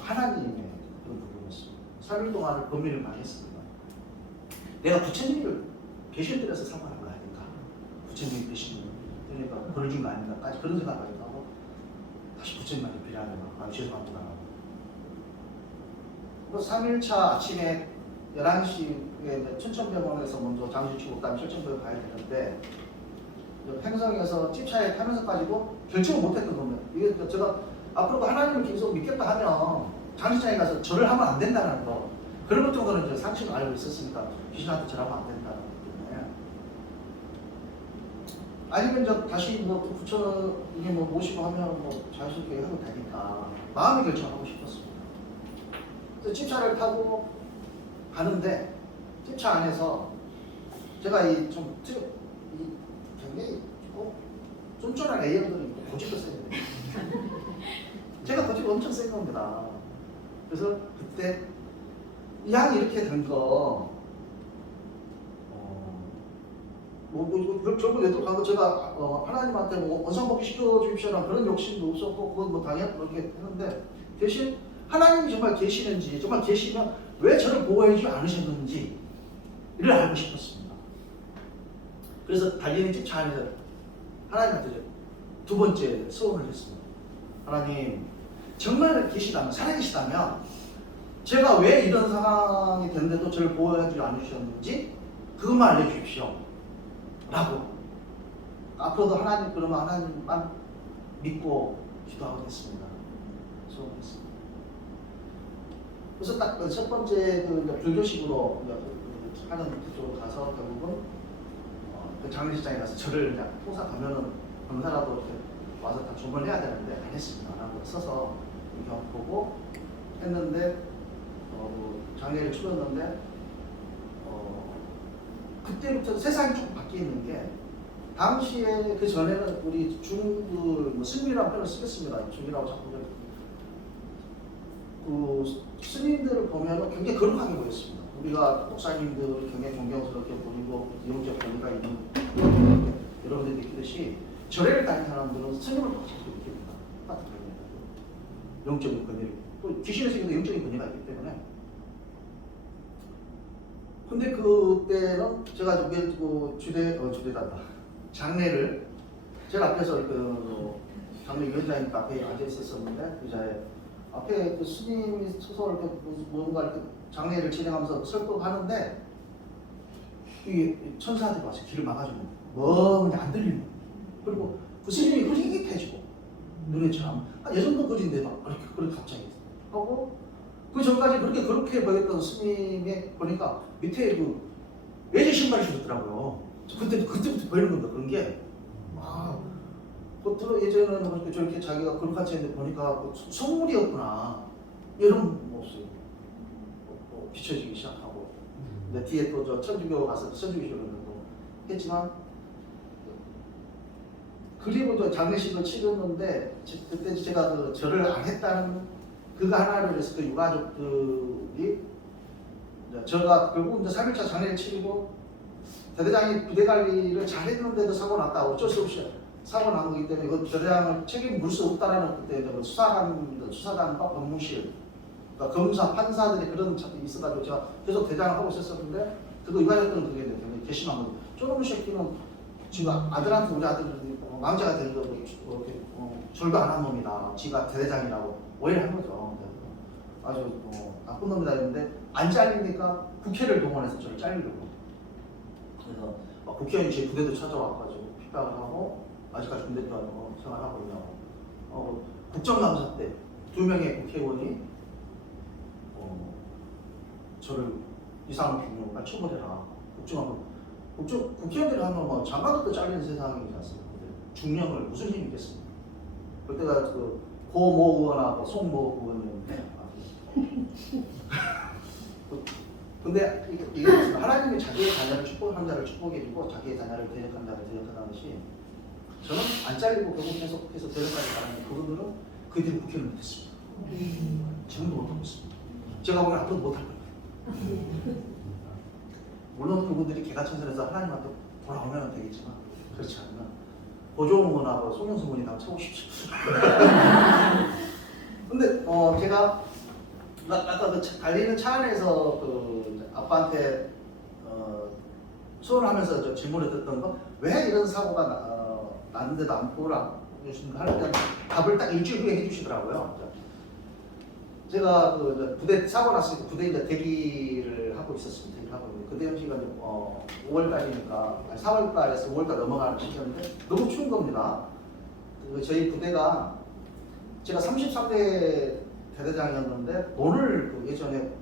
하나님의 그런 부분이었습니다. 3일 동안을 범위를 많이 했습니다. 내가 부처님을 계신들에서 사고한 거 아닌가? 부처님이 계시는 그러니까 벌을 준 거 아닌가까지 그런 생각까지 하고 다시 부처님한테 빌어야 죄송합니다. 3일차 아침에 11시에 춘천병원에서 먼저 장례식 치고 그다음에 철천병원 가야 되는데 횡성에서 찝차에 타면서까지도 결정을 못했던 겁니다. 이게 제가 앞으로도 하나님을 계속 믿겠다 하면 장례식장에 가서 절을 하면 안 된다는 거 그런 것 정도는 이제 상식을 알고 있었으니까 귀신한테 절하면 안 된다는 것 때문에 아니면 이제 다시 부처님 모시고 하면 자연스럽게 해도 되니까 마음의 결정하고 싶었습니다. 그래서 찝차를 타고 가는데 찝차 안에서 제가 굉장히 쫀쫀한 A형들이 고집도 세요. 제가 고집이 엄청 센 겁니다. 그래서 그때 이 양이 이렇게 된 거, 결국 얘들 가고 제가 하나님한테 원상복귀 시켜주십시오라는 그런 욕심도 없었고, 그건 당연히 그렇게 했는데, 대신 하나님이 정말 계시는지, 정말 계시면 왜 저를 보호해주지 않으셨는지를 알고 싶었습니다. 그래서 달리는 집 차 안에서 하나님한테 두 번째 소원을 했습니다. 하나님, 정말 계시다면, 살아계시다면 제가 왜 이런 상황이 됐는데도 저를 보호해주지 않으셨는지 그것만 알려주십시오. 라고 앞으로도 하나님 그러면 하나님만 믿고 기도하겠습니다. 소원했습니다. 그래서 딱 첫 번째 불교식으로 하는 그쪽으로 가서 결국은 그 장례식장에 가서 저를 그냥 통사 가면은 병사라도 이렇게 와서 다 조문을 해야 되는데 안 했습니다. 안 하고 서서 이렇게 보고 했는데 장례를 치렀는데 그때부터 세상이 조금 바뀌는 게 당시에 그 전에는 우리 중들 스님이라는 표현을 쓰겠습니다. 중이라고 자꾸 스님들을 보면 굉장히 거룩하게 보였습니다. 우리가 목사님들을 굉장히 존경스럽게 보이고 영적 권위가 있는 여러분들이 느끼듯이 절에를 다니는 사람들은 스님을 똑같이 느낍니다. 영적인 권위를 또 귀신의 세계도 영적인 권위가 있기 때문에 근데 그때는 제가 주대단다 장례를 제가 앞에서 장례 위원장님 앞에 앉아 있었었는데 그 자리에 앞에 그 스님이 서서 이렇게 뭔가 이렇게 장례를 진행하면서 설법하는데 이 천사들이 와서 길을 막아주는 거예요. 그냥 안 들리는 거예요. 그리고 그 스님이 흐릿해지고 눈에 참 예전도 그진데 막 그렇게 갑자기 하고 그 전까지 그렇게 보였던 스님이 보니까 밑에 그 외제 신발이 신었더라고요. 그때부터 보이는 겁니다. 그런 게 겉으로 예전에는 저렇게 자기가 거룩한 채인데 보니까 성물이었구나 이런 모습. 이제 뒤에 또 저 천주교 가서 천주교를 했지만 그리고 저 장례식을 치렀는데 그때 제가 그 절을 안 했다는 그거 하나를 해서 그 유가족들이 저가 결국 이제 3일차 장례를 치르고 대대장이 부대 관리를 잘했는데도 사고 났다. 어쩔 수 없이 사고 난 거기 때문에 그 대대장을 책임 물 수 없다라는 그때 그 수사관과 법무실, 그러니까 검사, 판사들이 그런 자들이 있어가지고 제가 계속 대장을 하고 있었는데 그거 유가족들은 그게 굉장히 괘씸한 거죠. 저놈의 새끼는 지금 아들한테 우리 아들이 망자가 되는 거 절도 안 한 놈이다. 지가 대대장이라고 오해를 한 거죠. 아주 나쁜 놈이다 했는데 안 잘리니까 국회를 동원해서 저를 잘리려고. 그래서 국회의원이 제 부대도 찾아와가지고 핍박을 하고 아직까지 군대도 생활하고 있냐고. 국정감사 때 2명의 국회의원이 저를 이상한 비용을 처벌해라. 국회의원들이 하면 뭐 장관도 잘리는 세상이지 않습니까? 중령을 무슨 힘이 있겠습니까? 그때가 그 고모 의원하고 송모 의원이었는데 근데 이게 하나님이 자기의 자녀를 축복한 자를 축복해주고 자기의 자녀를 대적한 자를 대적하는 것이 저는 안 잘리고 결국 계속해서 대적까지 가는 그분들은 그들이 국회를 못했습니다. 지금도 못하고 있습니다. 제가 보기엔 앞으로 못할 겁니다. 물론 그분들이 개가천선해서 하나님한테 돌아오면 되겠지만 그렇지 않으면 고종훈 의원하고 송영수 의원이 다 채우십시오. 근데 제가 아까 그 달리는 차 안에서 그 아빠한테 수업을 하면서 저 질문을 듣던 거 왜 이런 사고가 났는데도 안 보라 하는데 답을 딱 일주일 후에 해주시더라고요. 제가 그 부대 사고 났으니까 부대 이제 대기를 하고 있었습니다. 대기를 하고 있는데 그때 시기가 5월달이니까 4월달에서 5월달 넘어가는 시기였는데 너무 추운 겁니다. 저희 부대가 제가 33대 대대장이었는데 논을 그 예전에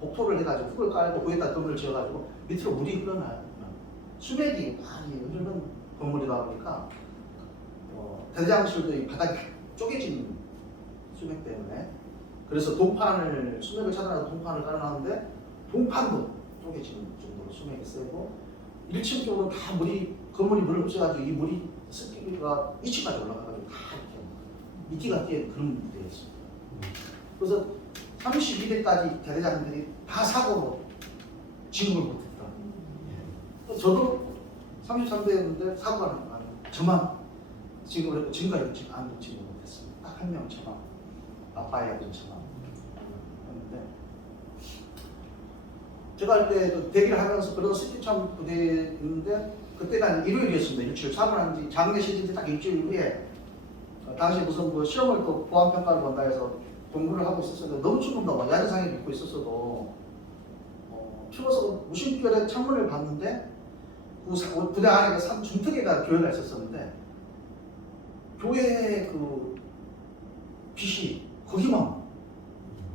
복토를 해가지고 흙을 깔고 거기다 건물을 지어가지고 밑으로 물이 흘러나요. 수맥이 많이 흐르는 건물이다 보니까 대대장실도 이 바닥이 쪼개진 수맥 때문에 그래서 동판을 수맥을 차단하고 동판을 깔아놨는데 동판도 쪼개지는 정도로 수맥이 세고 1층 쪽으로 다 건물이 물을 흡수해가지고 이 물이 습기가 2층까지 올라가가지고 다 이렇게 미끼가 띄는 그런 데였습니다. 그래서 32대까지 대대장들이 다 사고로 진급을 못했다. 저도 33대였는데 사고가 나는 저만 진급을 했고 지금까지 진급을 못했습니다. 딱 한 명 저만 아빠의 아들 저만 했는데 제가 할 때 대기를 하면서 그런 스키참 부대에 있는데 그때가 일요일이었습니다. 일주일 사고 난 지 장례 시즌 딱 일주일 후에 당시 무슨 뭐 시험을 또 보안평가를 본다 해서 공부를 하고 있었는데 너무 춥는다. 야자상에 입고 있었어도 추워서 무심결에 창문을 봤는데 그 부대 안에 중턱에가 교회가 있었었는데 교회에 그 빛이 거기만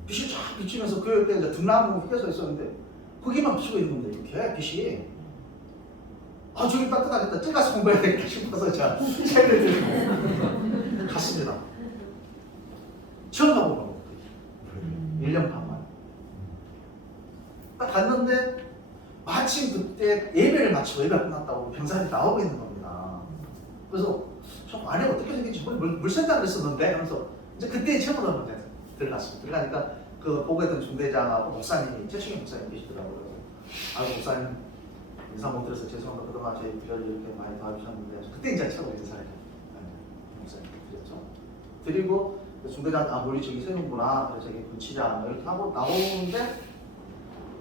빛이 쫙 비치면서 교회 옆에 이제 등나무 휘어져 있었는데 거기만 비치고 있는 건데 이렇게 빛이 저기 따뜻하겠다. 찌가서 공부해야 되겠다 싶어서 제가 책을 들고 갔습니다. 처음 가본 거예요. 1년 반 만에. 딱 갔는데 마침 그때 예배를 마치고 예배가 끝났다고 병사들이 나오고 있는 겁니다. 그래서 저 안에 어떻게 생긴지 물 생각을 했었는데 하면서 이제 그때 처음으로 들어갔습니다. 들어가니까 그 보고 있던 중대장하고 목사님이 최충희 목사님 계시더라고요. 목사님 인사 못 드려서 죄송합니다. 그동안 저희 비를 이렇게 많이 도와주셨는데 그때 이제 최고 인사를 목사님 드렸죠. 드리고 중대장 우리 저기 세는구나. 그래서 저기 군치장 이렇게 하고 나오는데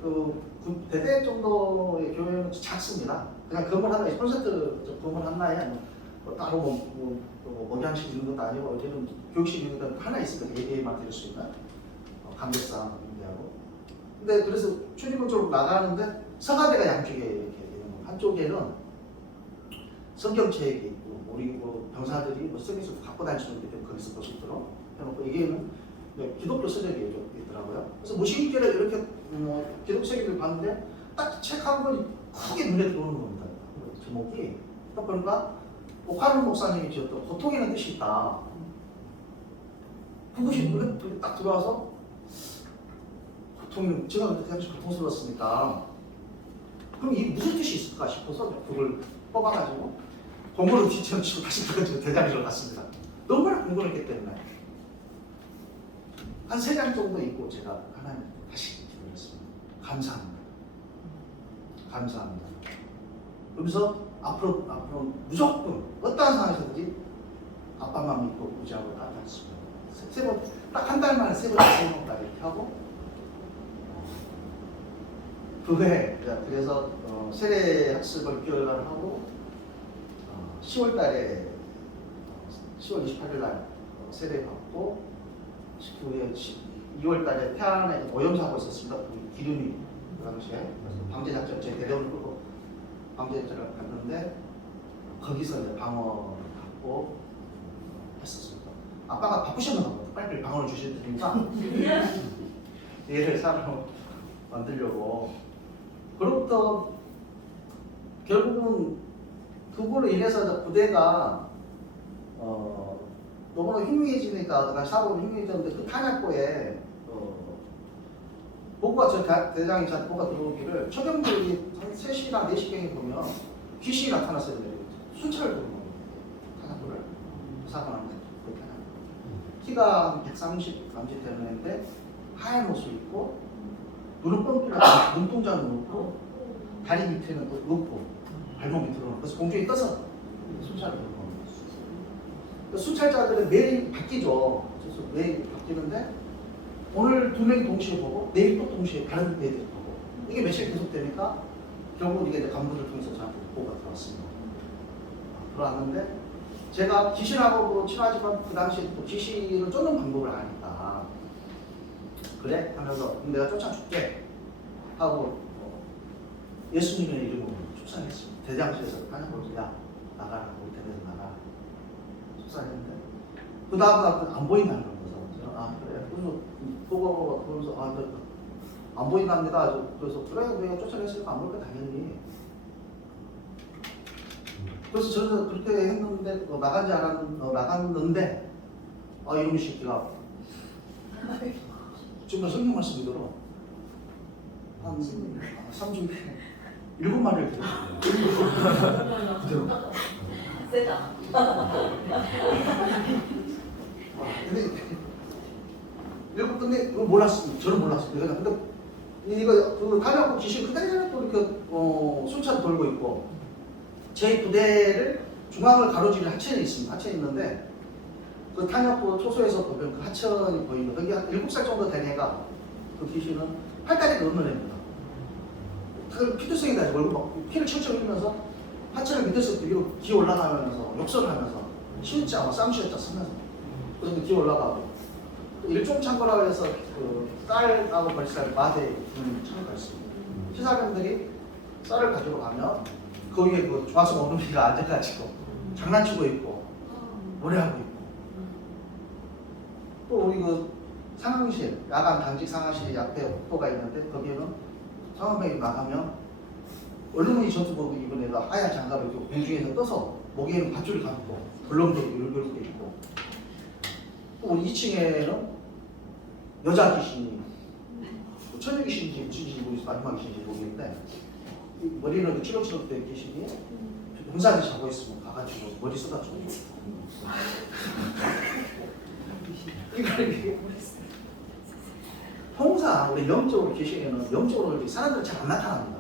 그 대대 정도의 교회는 작습니다. 그냥 건물 하나에 콘서트 건물 하나에 뭐 따로 목양식 있는 것도 아니고 어제는 교육식 있는 것도 하나 있으니까 예배만 드릴 수 있는 감백상 인대하고. 근데 그래서 출입문 쪽으로 나가는데 서가대가 양쪽에 이렇게 있는 거. 한쪽에는 성경책이 있고 우리 병사들이 성경책 갖고 다닐 수 있기 때문에 거기서 볼 수 있도록 해놓고 이게는 기독교 서적이 있더라고요. 그래서 무심결에 이렇게 기독책을 봤는데 딱 책 한 권이 크게 눈에 들어오는 겁니다. 제목이 딱 보니까 오카른 목사님이 지었던 고통에는 뜻이 있다. 그것이 눈에 딱 들어와서 제가 그때 당시 고통스러웠으니까 그럼 이게 무슨 뜻이 있을까 싶어서 그걸 뽑아가지고 공부를 뒤쳐치고 다시 그 대장실로 갔습니다. 너무나 궁금했기 때문에 한 3장 정도 있고 제가 하나님 다시 기도했습니다. 감사합니다. 감사합니다. 그러면서 앞으로 무조건 어떠한 상황에서든지 아빠만 믿고 의지하고 따라갔습니다. 세 번, 딱 한 달 만에 3번까지 이렇게 하고 그 후에 그래서 세례 학습을 결과를 하고 10월 달에 10월 28일 날 세례 받고 그 후에 2월 달에 태안에 오염사고 있었습니다. 기름이 그 당시에 그래서 방제작전 제 대대원을 끌고 방제작전을 갔는데 거기서 이제 방어를 받고 했었습니다. 아빠가 바쁘셨나 봐요. 빨리 방어를 주실 테니까 얘를 사람으로 만들려고. 그로부터 결국은 그걸로 인해서 부대가 너무나 흉흉해지니까 그다음 사고로 흉흉해졌는데 그 탄약고에 보고가 저 대장이 저한테 보고가 들어오기를 처경들이 한 3시나 4시경에 보면 귀신이 나타났어요. 순찰을 보는 거예요. 탄약고를 사고 나는데 그 탄약고 키가 한 130 남짓 되는 애인데 하얀 옷을 입고 눈은 뻥 뚫려 눈동자는 높고 다리 밑에는 또 높고 발목 밑으로는 그래서 공중에 떠서 순찰을 보는 겁니다. 순찰자들은 매일 바뀌죠. 그래서 매일 바뀌는데 오늘 2명이 동시에 보고 내일 또 동시에 다른 애들이 보고 이게 며칠 계속되니까 결국 이게 간부들 통해서 저한테 보고가 들어왔습니다. 들어왔는데 제가 귀신하고 친하지만 그 당시에 또 귀신을 쫓는 방법을 아니까 그래? 하면서 내가 쫓아줄게 하고 예수님의 이름으로 축사했습니다. 대장실에서 하나님으로 야 나가라 우리 대대에서 나가라 축사했는데 그 다음날 안 보인다는 거죠. 아 그래 그래서 보고 그러면서 안 보인답니다. 그래서 그래 내가 쫓아냈으니까 안 보일까 당연히. 그래서 저는 그렇게 했는데 나가지 나갔는데 이놈의 새끼가 지금 성경 말씀 이대로 한 3주 7마리를 들었어요. 그대로. 세다. 근데 이거 몰랐습니다. 저는 몰랐습니다. 근데 이거 그 탄약고 귀신 그대로 또 이렇게 순찰 돌고 있고 제 부대를 중앙을 가로지르는 하천이 있습니다. 하천이 있는데 그 탄약고 초소에서 보면 그 하천이 보이는 거기 한 7살 정도 된 애가 그 귀신은 팔다리가 없는 애입니다. 그 피투성이 나지 얼굴 막 피를 철철 흘리면서 하천을 밑에서 위로 기어 올라가면서 욕설을 하면서 진짜 막 쌍시였다 쓰면서 그래서 기어 올라가고 일종 창고라고 해서 그 쌀하고 벌쌀 마대 주는 창고가 있습니다. 시사병들이 쌀을 가지러 가면 거기에 그 중학생 어른이가 앉아가지고 장난치고 있고 노래하고 있고 또 우리 그 상황실 야간 당직 상황실 앞에 복도가 있는데 거기에는 상황병이 나가면 얼룩무늬 전투복 입은 애가 하얀 장갑을 입고 공중에서 떠서 목에는 밧줄을 감고 벌렁도 이렇게 있고 또 우리 2층에는 여자 귀신이 처녀 귀신인지 무슨 귀신인지 마지막 귀신인지 모르겠는데 머리는 추렁추렁 된 귀신이 용사들 자고 있으면 가가지고 머리 쏟아주고 이게 통상 우리 영적으로 귀신에는 영적으로 사람들은 잘 안 나타납니다.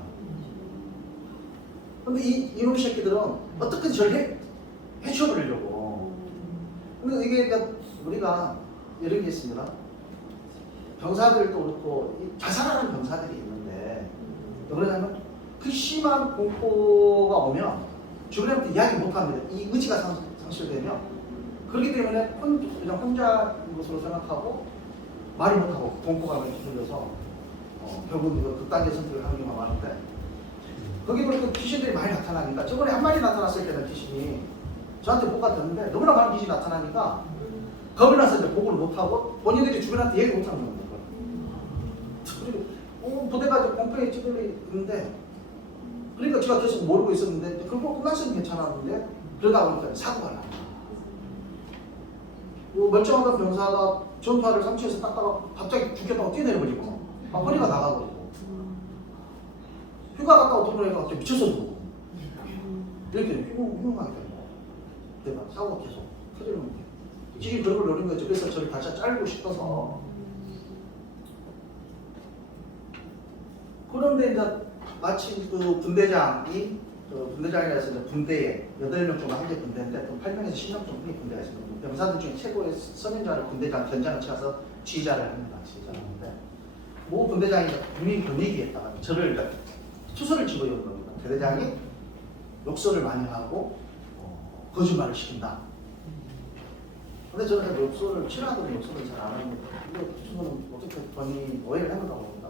근데 이놈 새끼들은 어떻게든 저를 해치워버리려고. 근데 이게 우리가 이런 게 있습니다. 병사들도 그렇고 자살하는 병사들이 있는데 왜 그러냐면 그 심한 공포가 오면 주변한테 이야기 못합니다. 이 의지가 상실되면 그렇기 때문에 그냥 혼자인 것으로 생각하고 말을 못하고 공포가 많이 뒤틀려서 결국 극단적 선택을 하는 경우가 많은데 거기 보니까 귀신들이 많이 나타나니까 저번에 한 마리 나타났을 때는 귀신이 저한테 뭐가 됐는데 너무나 많은 귀신이 나타나니까 겁이 나서 이제 보고를 못하고 본인들이 주변한테 얘기 못하는 겁니다. 그리고 부대가 이제 공포에 찌들려 있는데 그러니까 제가 계속 모르고 있었는데 그거 끝났으면 괜찮았는데 그러다 보니까 사고가 납니다. 멀쩡하던 병사가 전투화를 상처에서 닦다가 갑자기 죽겠다고 뛰어내려버리고 막 허리가 나가버리고 휴가 갔다 어떤 애가 갑자기 미쳐서 죽고 이렇게 흉흉하게 되는 거야. 내가 사고가 계속 터지는 거야. 지금 그런 걸 노린 거죠. 그래서 저를 다시 잘고 싶어서. 그런데 이제 마침 그 분대장이 분대장이라서 이제 분대에 8명 정도 한 개 분대인데 또 8명에서 10명 정도의 분대가 있습니다. 병사들 중에 최고의 선임자를 분대장 견장을 쳐서 지휘자를 합니다. 지휘자를 하는데 모 분대장이 국민 권익위에다가 저를 이제 투서를 집어넣은 겁니다. 대대장이 욕설을 많이 하고 거짓말을 시킨다. 근데 저는 욕설을 싫어하던 욕설을 잘 안 합니다. 근데 그 친구는 어떻게 본인이 오해를 했는가 봅니다.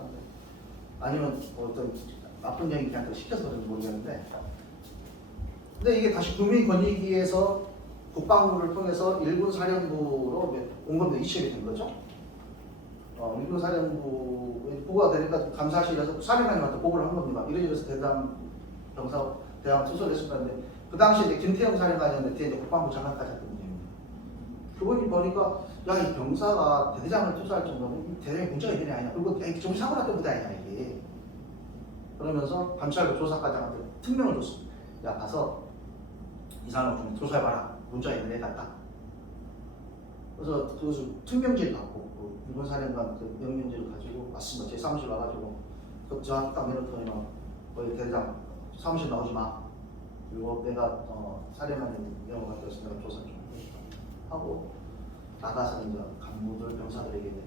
아니면 어떤 나쁜 영이 그냥 시켜서 그런지 모르겠는데, 근데 이게 다시 국민권익위에서 국방부를 통해서 일군 사령부로 온 건데 이첩이 된 거죠. 일군 사령부 보고가 되니까 감사실에서 사령관님한테 보고를 한 겁니다. 이래서 대당 병사 대항 투서를 했을 건데 그 당시에 이제 김태형 사령관이었는데 뒤에 이제 국방부 장관까지 했던 분입니다. 그분이 보니까 야, 이 병사가 대대장을 투서할 정도면 대대장에 문제가 있는 애 아니냐. 그리고 좀 사고 났던 부대 아니냐 이게. 그러면서 감찰부 조사과장한테 특명을 줬습니다. 야, 가서 이 사람을 좀 조사해봐라. 문제가 있는 애 같다. 그래서 그것을 특명지를 갖고 그 일본 사령관 그 명령지를 가지고 왔습니다. 제 사무실 와가지고 저한테 딱 내놓더니 거기 대대장 사무실 나오지 마. 그리고 내가 사령관님 영어 갖다 서 내가 조사 좀 하고 나가서 이제 간부들 병사들에게 이렇게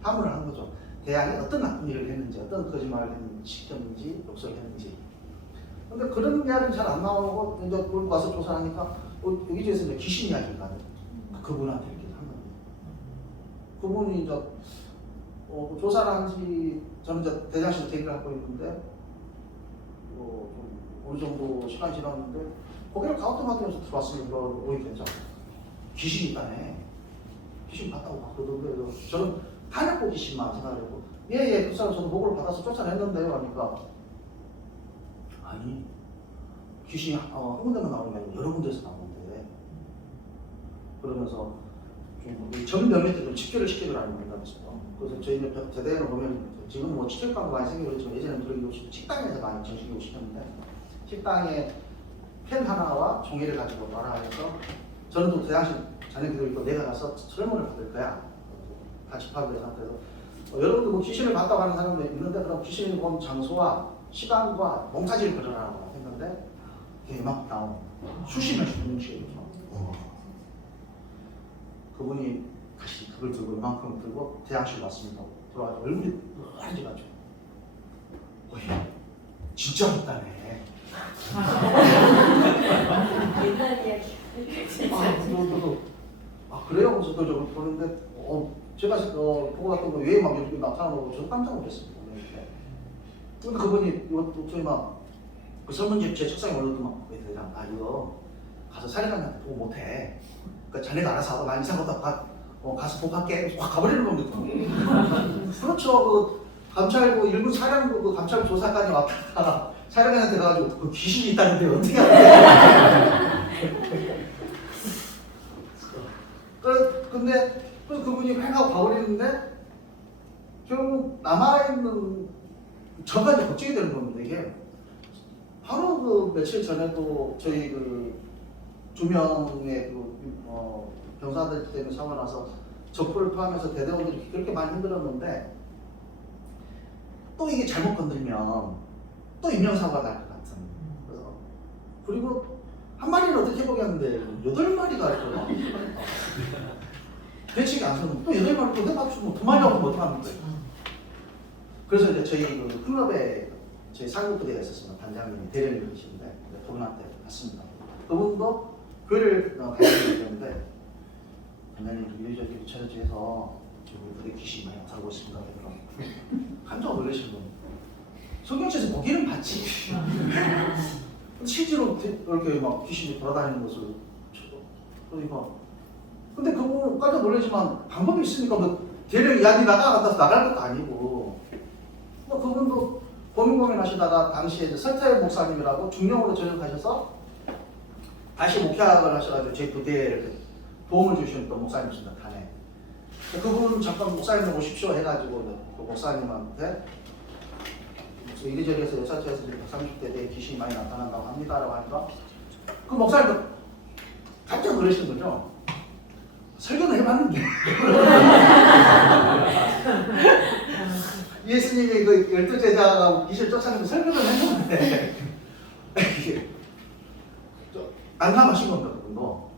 파문을 한 거죠. 대항이 어떤 나쁜 일을 했는지, 어떤 거짓말을 시켰는지, 욕설을 했는지. 근데 그런 이야기는 잘 안 나오고 이제 그걸 와서 조사하니까 여기저기서 이제 귀신 이야기가 그분한테 이렇게 한 겁니다. 그분이 이제 조사를 한지 저는 이제 대장실에 대기를 하고 있는데 좀 어느 정도 시간이 지났는데 고개를 가운데만하면서 들어왔으니까 오이 괜찮아. 귀신이 있다네. 귀신 봤다고 막 그러던데요. 저는 탄핵고 귀신만 생각하고 예예 그 사람 저는 보고를 받아서 쫓아냈는데요 하니까 아니 귀신이 한 군데만 나오는 게 아니고 여러 군데서 나오는데 그러면서 전 면밀히 좀 집결을 시키더라는 겁니다. 그래서 저희 대대를 보면 지금 뭐 치료과도 많이 생기고 있지만 예전에는 그러기 없이 식당에서 많이 정식이 오시는데 식당에 펜 하나와 종이를 가지고 와라 해서 저는 또 대장실 자네들도 있고 내가 가서 설문을 받을 거야. 같이 파악된 상태에서 여러분도 뭐 귀신을 봤다고 하는 사람도 있는데 그럼 귀신을 본 장소와 시간과 몽타지를 그려라라고 했는데 이게 이만큼 나오는 수십 명씩 그분이 다시 그걸 들고 이만큼 들고 대장실 왔습니다. 들어와서 얼굴이 빨개가지고 진짜 못다네. 옛날 이야기. 그래요? 그래서 저 보는데 제가 보고 갔던 거 왜 막 이렇게 나타나고 저도 깜짝 놀랐습니다. 근데 그분이 이것도 저희 막그 설문지 제 책상에 올려두면 왜 대장 이거 가서 사령관한테 보고 못해. 그러니까 자네가 알아서 하고 난 이상 없다 가서 보고할게. 확 가버리는 겁니다. 그렇죠. 그 감찰부 일군 사령부 그 감찰부 조사관이 왔다가 사령관한테 가가지고 그 귀신이 있다는데 어떻게 하냐. 근데 그분이 횡하고 가버리는데 결국 남아있는 저가 이제 걱정이 되는 겁니다. 이게 바로 그 며칠 전에도 저희 그 2명의 병사들 때문에 사고 나서 적부를 포함해서 대대원들이 그렇게 많이 힘들었는데 또 이게 잘못 건들면 또 인명사고가 날 것 같은. 그래서 그리고 한 마리는 어떻게 해보겠는데 8마리가 이렇게 막 대책이 안 서면 또 8마리 또 내가 주면 2마리하고 못합니다. 그래서 이제 저희 그 클럽에 저희 상급부대가 있었습니다. 단장님이 대령님이신데 그분한테 갔습니다. 그분도 교회를 다니셨는데 단장님 이래저래 차려지해서 우리 부대 귀신이 많이 살고 있습니다. 깜짝 놀라신 겁니다. 성경책에서 보기는 봤지. 실제로 이렇게 막 귀신이 돌아다니는 것을 그러니까 근데 그분 깜짝 놀라지만 방법이 있으니까 뭐 대령이 야니 나가서 나갈 것도 아니고 뭐 그분도 고민하시다가 당시에 이제 설태 목사님이라고 중령으로 전역하셔서 다시 목회학을 하셔가지고 제 부대에 도움을 주시는 목사님이십니다. 탄에 그분 잠깐 목사님 오십시오 해가지고 그 목사님한테 이리저리에서 여차처에서 130대 내 귀신이 많이 나타난다고 합니다라고 하니까 그 목사님도 깜짝 놀라시는 거죠. 설교는 해봤는데 예수님이 그 12제자가 귀신 쫓아내고 설교는 했는데 난감하신 겁니다. 그분도.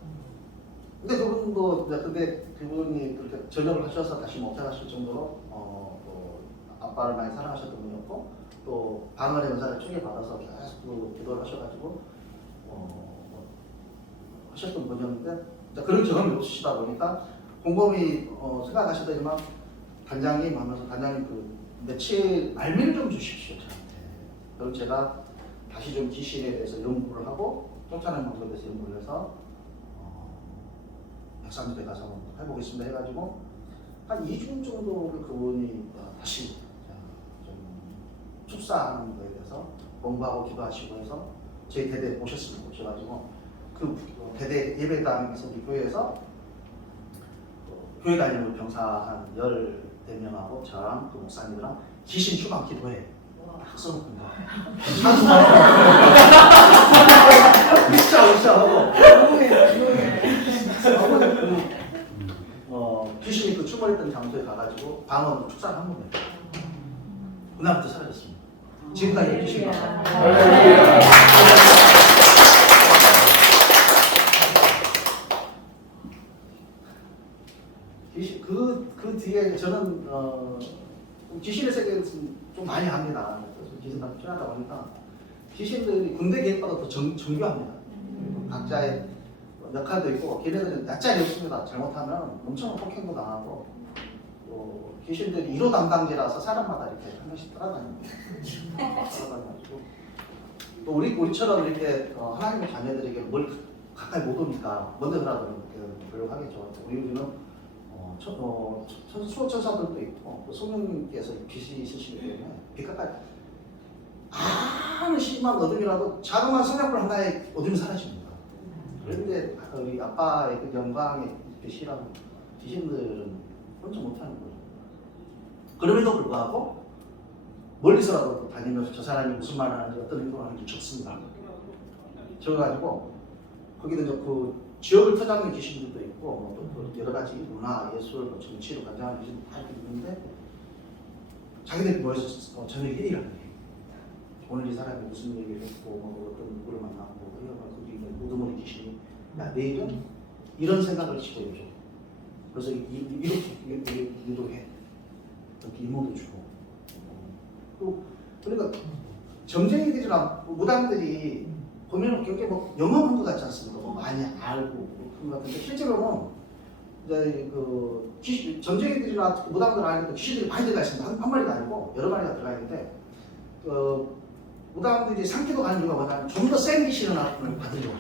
근데 그분이 그렇게 전역을 하셔서 다시 목사하실 정도로 아빠를 많이 사랑하셨던 분이었고 또 방언의 은사를 초기받아서 계속 기도를 하셔가지고 하셨던 분이었는데 그런 경험이 없으시다 보니까 곰곰이 생각하시더니만 단장님 하면서 단장님 그 며칠 말미를 좀 주십시오 저한테. 그럼 제가 다시 좀 귀신에 대해서 연구를 하고 쫓아내는 방법에 대해서 연구를 해서 백삼지대 가서 한번 해보겠습니다 해가지고 한 2주 정도를 그분이 다시 좀 축사하는 거에 대해서 공부하고 기도하시고 해서 저희 대대에 오셨습니다. 오셔가지고 그 대대 예배당에서 우리 교회에서 교회 다니는 병사 한 10대명하고 저랑 그 목사님이랑 귀신 추방 기도회 써놓습니다. 으쌰으쌰하고 귀신이 그 출몰했던 장소에 가가지고 방언으로 축사를 한 겁니다. 그날부터 사라졌습니다. 지금까지 귀신이 나서 그 뒤에 저는 귀신의 세계에서 좀 많이 합니다. 귀신한테 필요하다 보니까 귀신들이 군대 계획보다 더 정교합니다. 각자의 역할도 있고 걔네들은 약자이 없습니다. 잘못하면 엄청난 폭행도 당하고 또 귀신들이 1호 담당제라서 사람마다 이렇게 한 명씩 따라다닙니다. 따라다녀가지고 또 우리처럼 이렇게 하나님의 자녀들에게 뭘 가까이 못 오니까 먼저 가라고 노력하겠죠. 우리는 수호천사들도 있고 또 성령님께서 빛이 있으시기 때문에 빛 가까이 아무 심한 어둠이라도 자그마한 성냥불 하나에 어둠이 사라집니다. 그런데 우리 아빠의 그 영광의 빛이라고 귀신들은 혼자 못하는 거죠. 그럼에도 불구하고 멀리서라도 다니면서 저 사람이 무슨 말을 하는지 어떤 행동을 하는지 적습니다. 적어가지고 거기도 이제 그 지역을 터잡는 귀신들도 있고 또 여러 가지 문화, 예술, 정치로 관장하는 귀신들 다 이렇게 있는데 자기들이 모여서 저녁에 회의를 하는 거예요. 오늘 이 사람이 무슨 얘기를 했고 어떤 누구를 만나고 거기 있는 우두머리 귀신이 야 내일은 이런 생각을 집어줘. 그래서 이렇게 유도해. 이렇게 임무도 주고. 그러니까 점쟁이들이나 무당들이 보면 굉장히 뭐 영험한 것 같지 않습니까? 뭐 많이 알고 그런 것 같은데 실제로는 이제 그 점쟁이들이나 무당들 안에 귀신들이 많이 들어가 있습니다. 한 마리가 아니고 여러 마리가 들어가 있는데 무당들이 상기도 가는 이유가 뭐냐면 좀 더 센 귀신을 받으려고.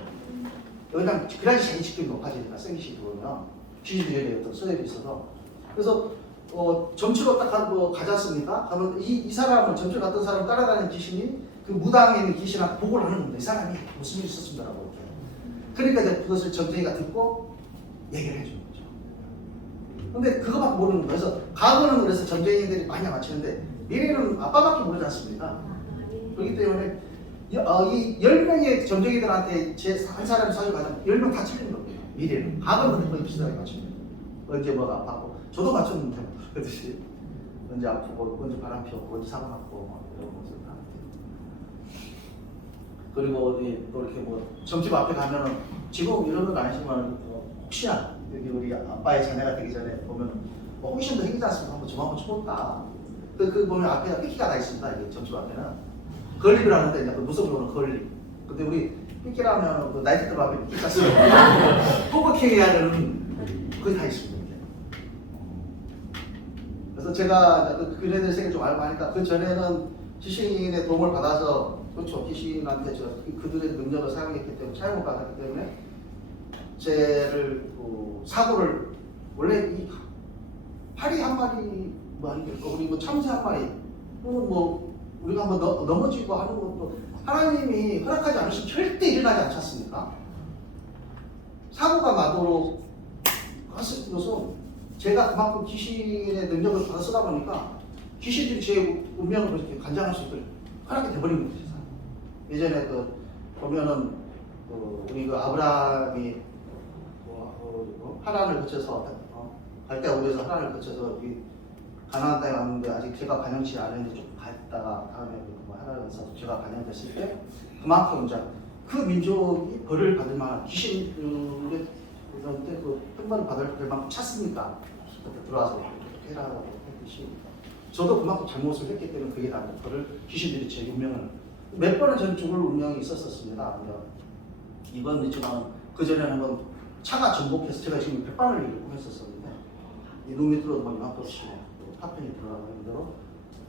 왜냐면 그래야지 자기 직급이 높아지니까 센 귀신이 들어오면 귀신들에 어떤 소외가 있어서 그래서 점치로 딱 가지 않습니까? 가면 이 사람은 점치로 갔던 사람 따라다니는 귀신이 그 무당에 있는 귀신한테 보고를 하는 겁니다. 이 사람이 무슨 일이 있었습니다라고. 그러니까 이제 그것을 점쟁이가 듣고 얘기를 해주는 거죠. 근데 그거밖에 모르는 거예요. 그래서 과거는 그래서 점쟁이들이 많이 맞추는데 미래는 아빠밖에 모르지 않습니까? 그렇기 때문에 이 10명의 점쟁이들한테 한 사람이 사주 가장 10명 다 틀리는 겁니다. 미래는. 과거는 거의 비슷하게 맞춥니다. 언제 뭐가 아팠고 저도 맞췄는데 그렇듯이 언제 아프고 언제 바람 피웠고 언제 사고 났고 뭐 이런 것을 다 그리고 어디 또 이렇게 뭐 점집 앞에 가면은 지금 이런 건 아니지만 혹시나 여기 우리 아빠의 자녀가 되기 전에 보면 뭐 호기심도 생기지 않습니까? 한번 좀 한번 쳐볼까. 그 보면 앞에가 삐끼가 다 있습니다. 이게 점집 앞에는 걸립이라는데 이제 그 무서운 걸립. 근데 우리 삐끼라면 그 나이트 클럽 앞에 삐끼 짰어요. 포커킹 해야 되는 그게 다 있습니다. 그래서 제가 그네들 세계 좀 알고 하니까 그 전에는 귀신의 도움을 받아서 그렇죠. 귀신한테 그들의 능력을 사용했기 때문에 사용을 받았기 때문에 쟤를 사고를 원래 이 파리 한 마리 뭐 아니겠고 우리 뭐 참새 한 마리 또는 뭐 우리가 한번 넘어지고 하는 것도 하나님이 허락하지 않으시면 절대 일어나지 않지 않습니까? 사고가 나도록 했을 것은 제가 그만큼 귀신의 능력을 받아 쓰다 보니까 귀신들이 제 운명을 그렇게 관장할 수 있도록 그렇게 돼버린 거죠. 세상이. 예전에 그 보면은 우리 그 아브라함이 하란을 거쳐서 갈대아우에서 하란을 거쳐서 이 가나안 땅에 왔는데 아직 제가 반영치 않았는데 좀 갔다가 다음에 그 하란에서 제가 반영됐을 때 그만큼 이제 그 민족이 벌을 받을 만한 귀신들한테 그 형벌을 받을 만큼 찼으니까 그때 들어와서 해라고 했듯이 저도 그만큼 잘못을 했기 때문에 그게 다 벌을 귀신들이 제 운명을 몇 번은 전 죽을 운명이 있었습니다. 이번 있지만 그 전에는 한번 차가 전복해서 제가 지금 백반을 잃고 했었었는데 이 눈 밑으로도 막 이만큼씩 파편이 들어가는 대로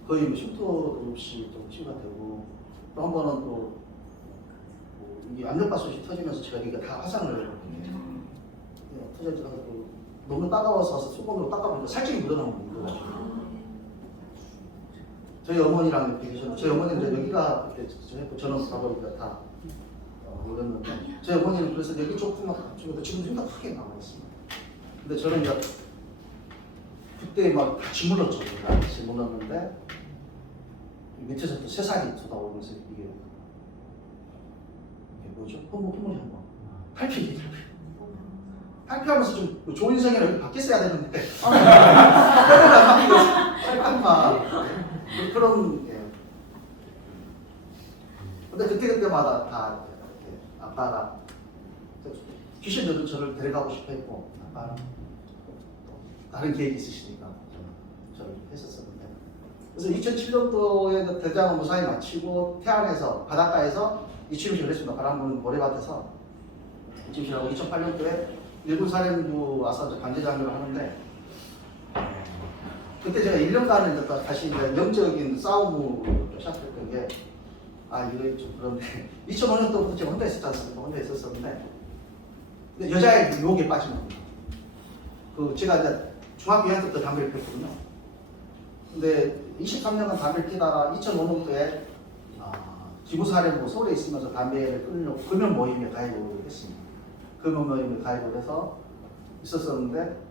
거의 뭐 쉼터도 없이 좀 치유가 되고 또 한 번은 또 이게 압력밥솥이 터지면서 제가 이게 다 화상을 터져서 너무 따가워서 수건으로 닦아보니까 살짝이 묻어나온 거예요. 저희 어머니랑 옆에 계셨는데 저희 어머니는 여기가 그때 저는 가보니까 다 이랬는데 저희 어머니는 그래서 여기 조금만 지금 생각 크게 남아있습니다. 근데 저는 이제 그때 막 다 짓물렀죠. 짓물렀는데 밑에서 또 새살이 쏟아오면서 이게 뭐죠? 흐물흐물이 한번 탈피하면서 좀 좋은 인생이라 여기 밖에 써야 되는데 탈피만 그런 게 근데 그때마다 다 이렇게 아빠가 귀신들도 저를 데려가고 싶어 했고 아빠는 다른 계획이 있으시니까 저를 했었었는데 그래서 2007년도에 대장암 무사히 마치고 태안에서 바닷가에서 이취임식을 했습니다. 바람 부는 모래밭에서 이취임식을 하고 2008년도에 일본 사령부 와서 이제 관제장교를 하는데 그때 제가 1년간은 다시 이제 영적인 싸움을 시작했던 게 이거 좀 그런데 2005년도부터 제가 혼자 있었지 않습니까? 혼자 있었었는데 근데 여자의 유혹에 빠진 겁니다. 제가 이제 중학교 2학년 때부터 담배를 피웠거든요. 근데 23년간 담배를 피다가 2005년도에 기부사령부 서울에 있으면서 담배를 끊으려고 금연 모임에 가입을 했습니다. 금연 모임에 가입을 해서 있었었는데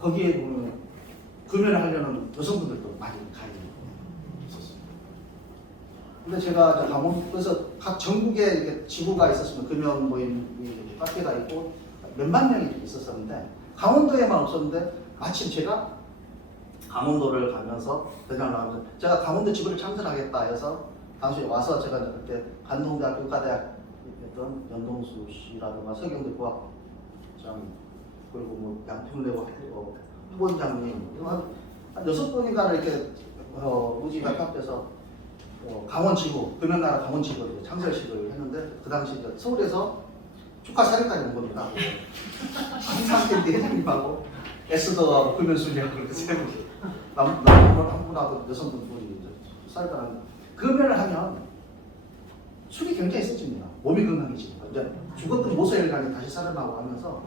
거기에 보면 금연을 하려는 여성분들도 많이 가입을 했었습니다. 근데 제가 강원도에서 각 전국에 이렇게 지구가 있었으면 금연 모임이 카페가 있고 몇만 명이 있었었는데 강원도에만 없었는데 마침 제가 강원도를 가면서 대장을 나가면서 제가 강원도 지구를 창설하겠다 해서 당시에 와서 제가 그때 간동대학교 의과대학 했던 연동수 씨라든가 서경대 부학장 그리고 뭐 양평대고 학원장님 한 6분인가 이렇게 우지가 합해서 강원지구 금연나라 강원지구를 창설식을 했는데 그 당시 이제 서울에서 축하 사례까지 온 겁니다. 한상캔디 회장님하고 에스더하고 금연순이하고 이렇게 세 분이 한 분하고 여성분 둘이 사례가 나는데 금연을 하면 술이 굉장히 세집니다. 몸이 건강해집니다. 이제 죽었던 모세를 가니 다시 살아나고 하면서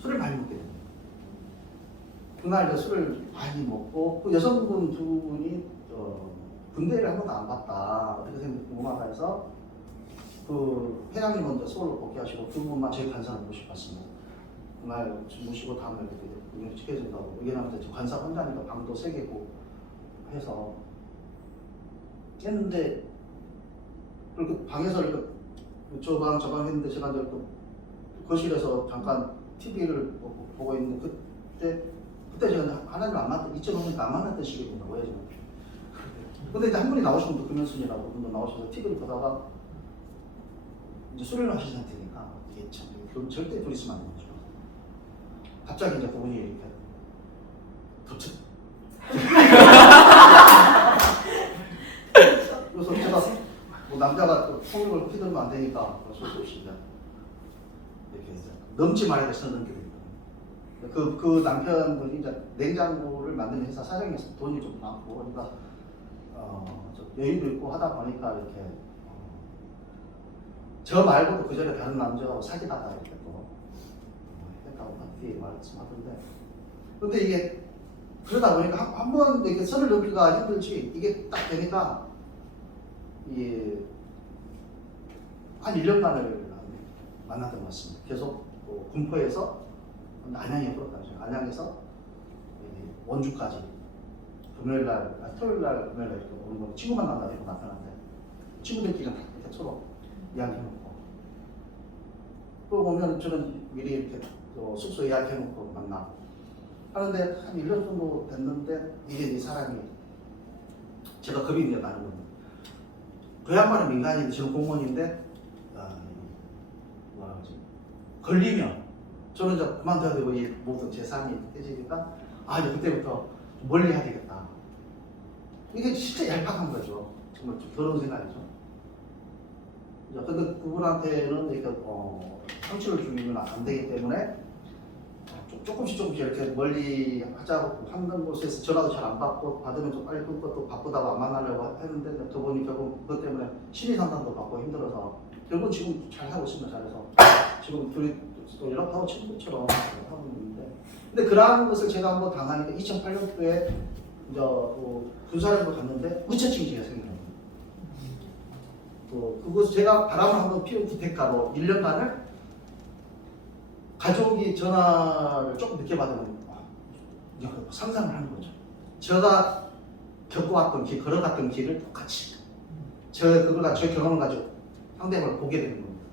술을 많이 먹게 됩니다. 그날 이제 술을 많이 먹고 그 여성분 두 분이 군대를 한 번도 안 봤다 어떻게 생각이 궁금하다 해서 그 회장님 먼저 서울로 복귀하시고 두 분만 저희 관사를 모시고 갔습니다. 그날 모시고 다음날 그때 지켜준다고 의견하면서 관사 혼자니까 방도 3개고 해서 했는데 그렇게 방에서 이렇게 저 방 했는데 제가 이제 또 거실에서 잠깐 TV를 보고 있는데 그때 제가 하나님 안 만났던 2005년에 안 만났던 시기입니다. 오해지는. 근데 이제 한 분이 나오시면 또 금연순이라고 분도 나오셔서 TV를 보다가 이제 술을 마신 상태니까 이게 참 절대 둘이 있으면 안 되는 거죠. 갑자기 이제 그분이 이렇게 도착. 그래서 제가 뭐 남자가 또 폭력을 휘두르면 안 되니까 어쩔 수 없이 이렇게 넘지 말아야 돼서 넘게 됩니다. 그 남편분이 이제 냉장고를 만드는 회사 사장님에서 돈이 좀 많고 그러니까 여유도 있고 하다 보니까 이렇게 저 말고도 그 전에 다른 남자하고 사귀다가 이렇게 또 했다고 뒤에 말씀하던데 근데 이게 그러다 보니까 한 번 이렇게 선을 넘기가 힘들지 이게 딱 되니까 이게 한 1년간을 만났던 것 같습니다. 계속 군포에서 안양에 그렇다 안양에서 원주까지 토요일날 이렇게 오는 거 친구 만난다 이러고 나타났는데 친구들끼리는 다 이렇게 서로 이야기해놓고 또 보면 저는 미리 이렇게 숙소 이야기해놓고 만나고 하는데 한 1년 정도 됐는데 이게 이 사람이 제가 겁이 이제 나는 겁니다. 그 양반은 민간인데 저는 공무원인데 뭐라 그러지? 걸리면 저는 이제 그만둬야 되고 이 모든 제 삶이 깨지니까 이제 그때부터 멀리 해야 되겠다. 이게 진짜 얄팍한 거죠. 정말 좀 더러운 생각이죠. 근데 그분한테는 이렇게 상처를 주면 안 되기 때문에 조금씩 이렇게 멀리 하자고 하는 곳에서 전화도 잘 안 받고 받으면 좀 빨리 끊고 또 바쁘다고 안 만나려고 했는데 그분이 결국 그것 때문에 심리 상담도 받고 힘들어서 결국은 지금 잘 하고 있습니다. 잘해서 지금 둘이 또 연락하고 친구처럼 하고 있는데 근데 그러한 것을 제가 한번 당하니까 2008년도에 이제 군사령부 갔는데 우체증지가 생긴 겁니다. 그것을 제가 바람을 한번 피운 기택가로 1년간을 가족이 전화를 조금 늦게 받으면 상상을 하는 거죠. 제가 겪어왔던 길, 걸어갔던 길을 똑같이 저 경험을 가지고 상대방을 보게 되는 겁니다.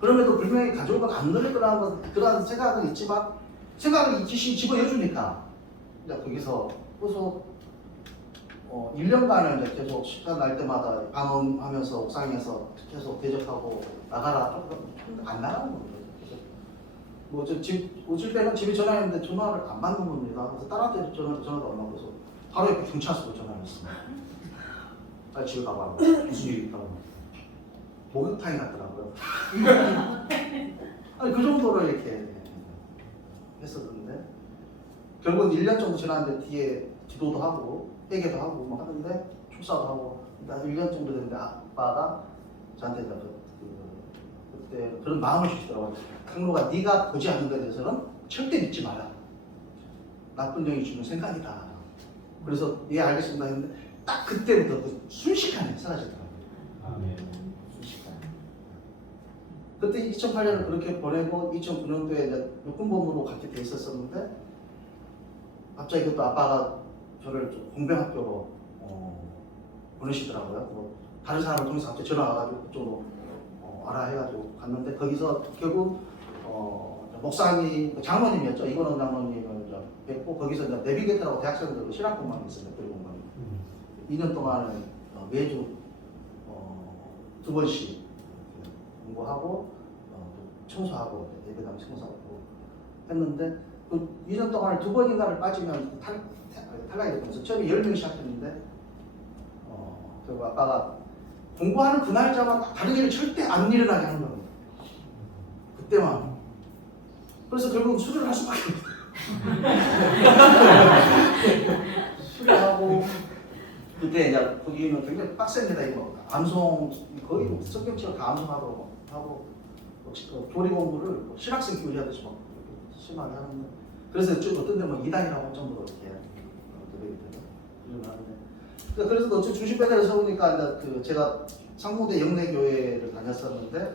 그럼에도 분명히 가족은 안 늘릴 거라는 그런 생각은 있지만 생각을 귀신이 집어넣어주니까 이제 거기서 그래서 1년간을 이제 계속 시간 날 때마다 방언하면서 옥상에서 계속 대접하고 나가라 조금 안 나가는 겁니다. 그래서 집 오실 때는 집에 전화했는데 전화를 안 받는 겁니다. 그래서 딸한테 전화도 안 받고 그래서 바로 옆에 경찰서로 전화를 했습니다. 빨리 집에 가봐. 무슨 일이 있다고. 목욕탕이 같더라고요. 아니 그 정도로 이렇게 했었는데 결국은 1년 정도 지났는데 뒤에 기도도 하고 회개도 하고 뭐 하는데 축사도 하고 1년 정도 됐는데 아빠가 저한테 그때 그런 마음을 주시더라고요. 강로가 네가 보지 않는 것에 대해서는 절대 믿지 마라. 나쁜 영이 주는 생각이다. 그래서 예 알겠습니다 했는데 딱 그때부터 순식간에 사라지더라고요. 순식간에. 그때 2008년을 그렇게 보내고 2009년도에 이제 육군본부로 가게 돼 있었는데 갑자기 그것도 아빠가 저를 좀 공병학교로 보내시더라고요. 다른 사람을 통해서 갑자기 전화 와가지고 그쪽으로 알아 해가지고 갔는데 거기서 결국 목사님 장로님이었죠. 이건원 장로님을 뵙고 거기서 이제 내비게이터라고 대학생들 실학공부하고 있어요. 그리고 2년 동안 매주 2번씩 공부하고 청소하고 예배당 청소하고 했는데 그 2년 동안 2번인가를 빠지면 탈락이 됐면서 처음에 10명 시작했는데 그리고 아빠가 공부하는 그날짜만 다른 일을 절대 안 일어나게 하는 겁니다. 그때만. 그래서 결국 수료를 할 수밖에 없어요. 수료하고 그때 이제 거기는 굉장히 빡셉니다. 이거 암송 거의 성경처럼 다 암송하고 하고 조리 공부를 신학생 교리하듯이 막 심하게 하는데 그래서 좀 어떤 데는 2단이라고 할 정도로 이렇게 하는데 그래서 어째 중심배달을 세우니까 이제 제가 상무대 영내교회를 다녔었는데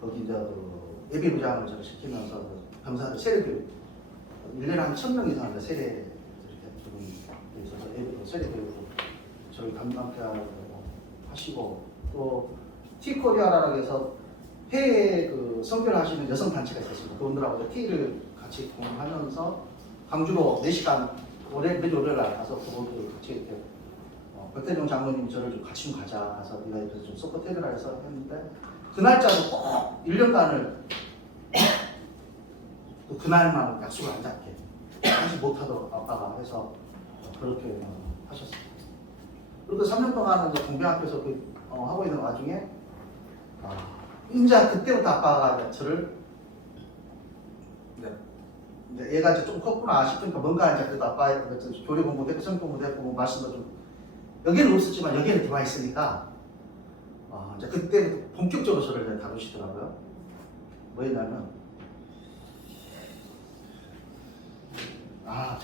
거기 이제 예비부장을 저를 시키면서 병사들 세례교육 1년에 한 1000명 이상을 세례 이렇게 조금 있어서 세례교육을 저희 담당케 하시고 또 티코리아라고 해서 해외 선교를 하시는 여성 단체가 있었습니다. 그분들하고 티를 같이 공부하면서 광주로 4시간 매주 월요일날 가서 그분들 같이 이렇게 백대종 장로님 저를 좀 같이 좀 가자 해서 우리가 옆에서 좀 서포트를 해서 했는데 그 날짜도 꼭 1년간을 또 그날만 약속을 안 잡게 하지 못하도록 아빠가 해서 그렇게 하셨습니다. 그리고 3년 동안 이제 공병학교에서 하고 있는 와중에 이제 그때부터 아빠가 저를 이제 얘가 이제 좀 컸구나 싶으니까 뭔가 이제 그래도 아빠의 교리 공부도 했고 성경 공부도 했고 말씀도 좀 여기는 없었지만 여기는 들어와 있으니까 이제 그때부터 본격적으로 저를 다루시더라고요. 뭐였냐면 참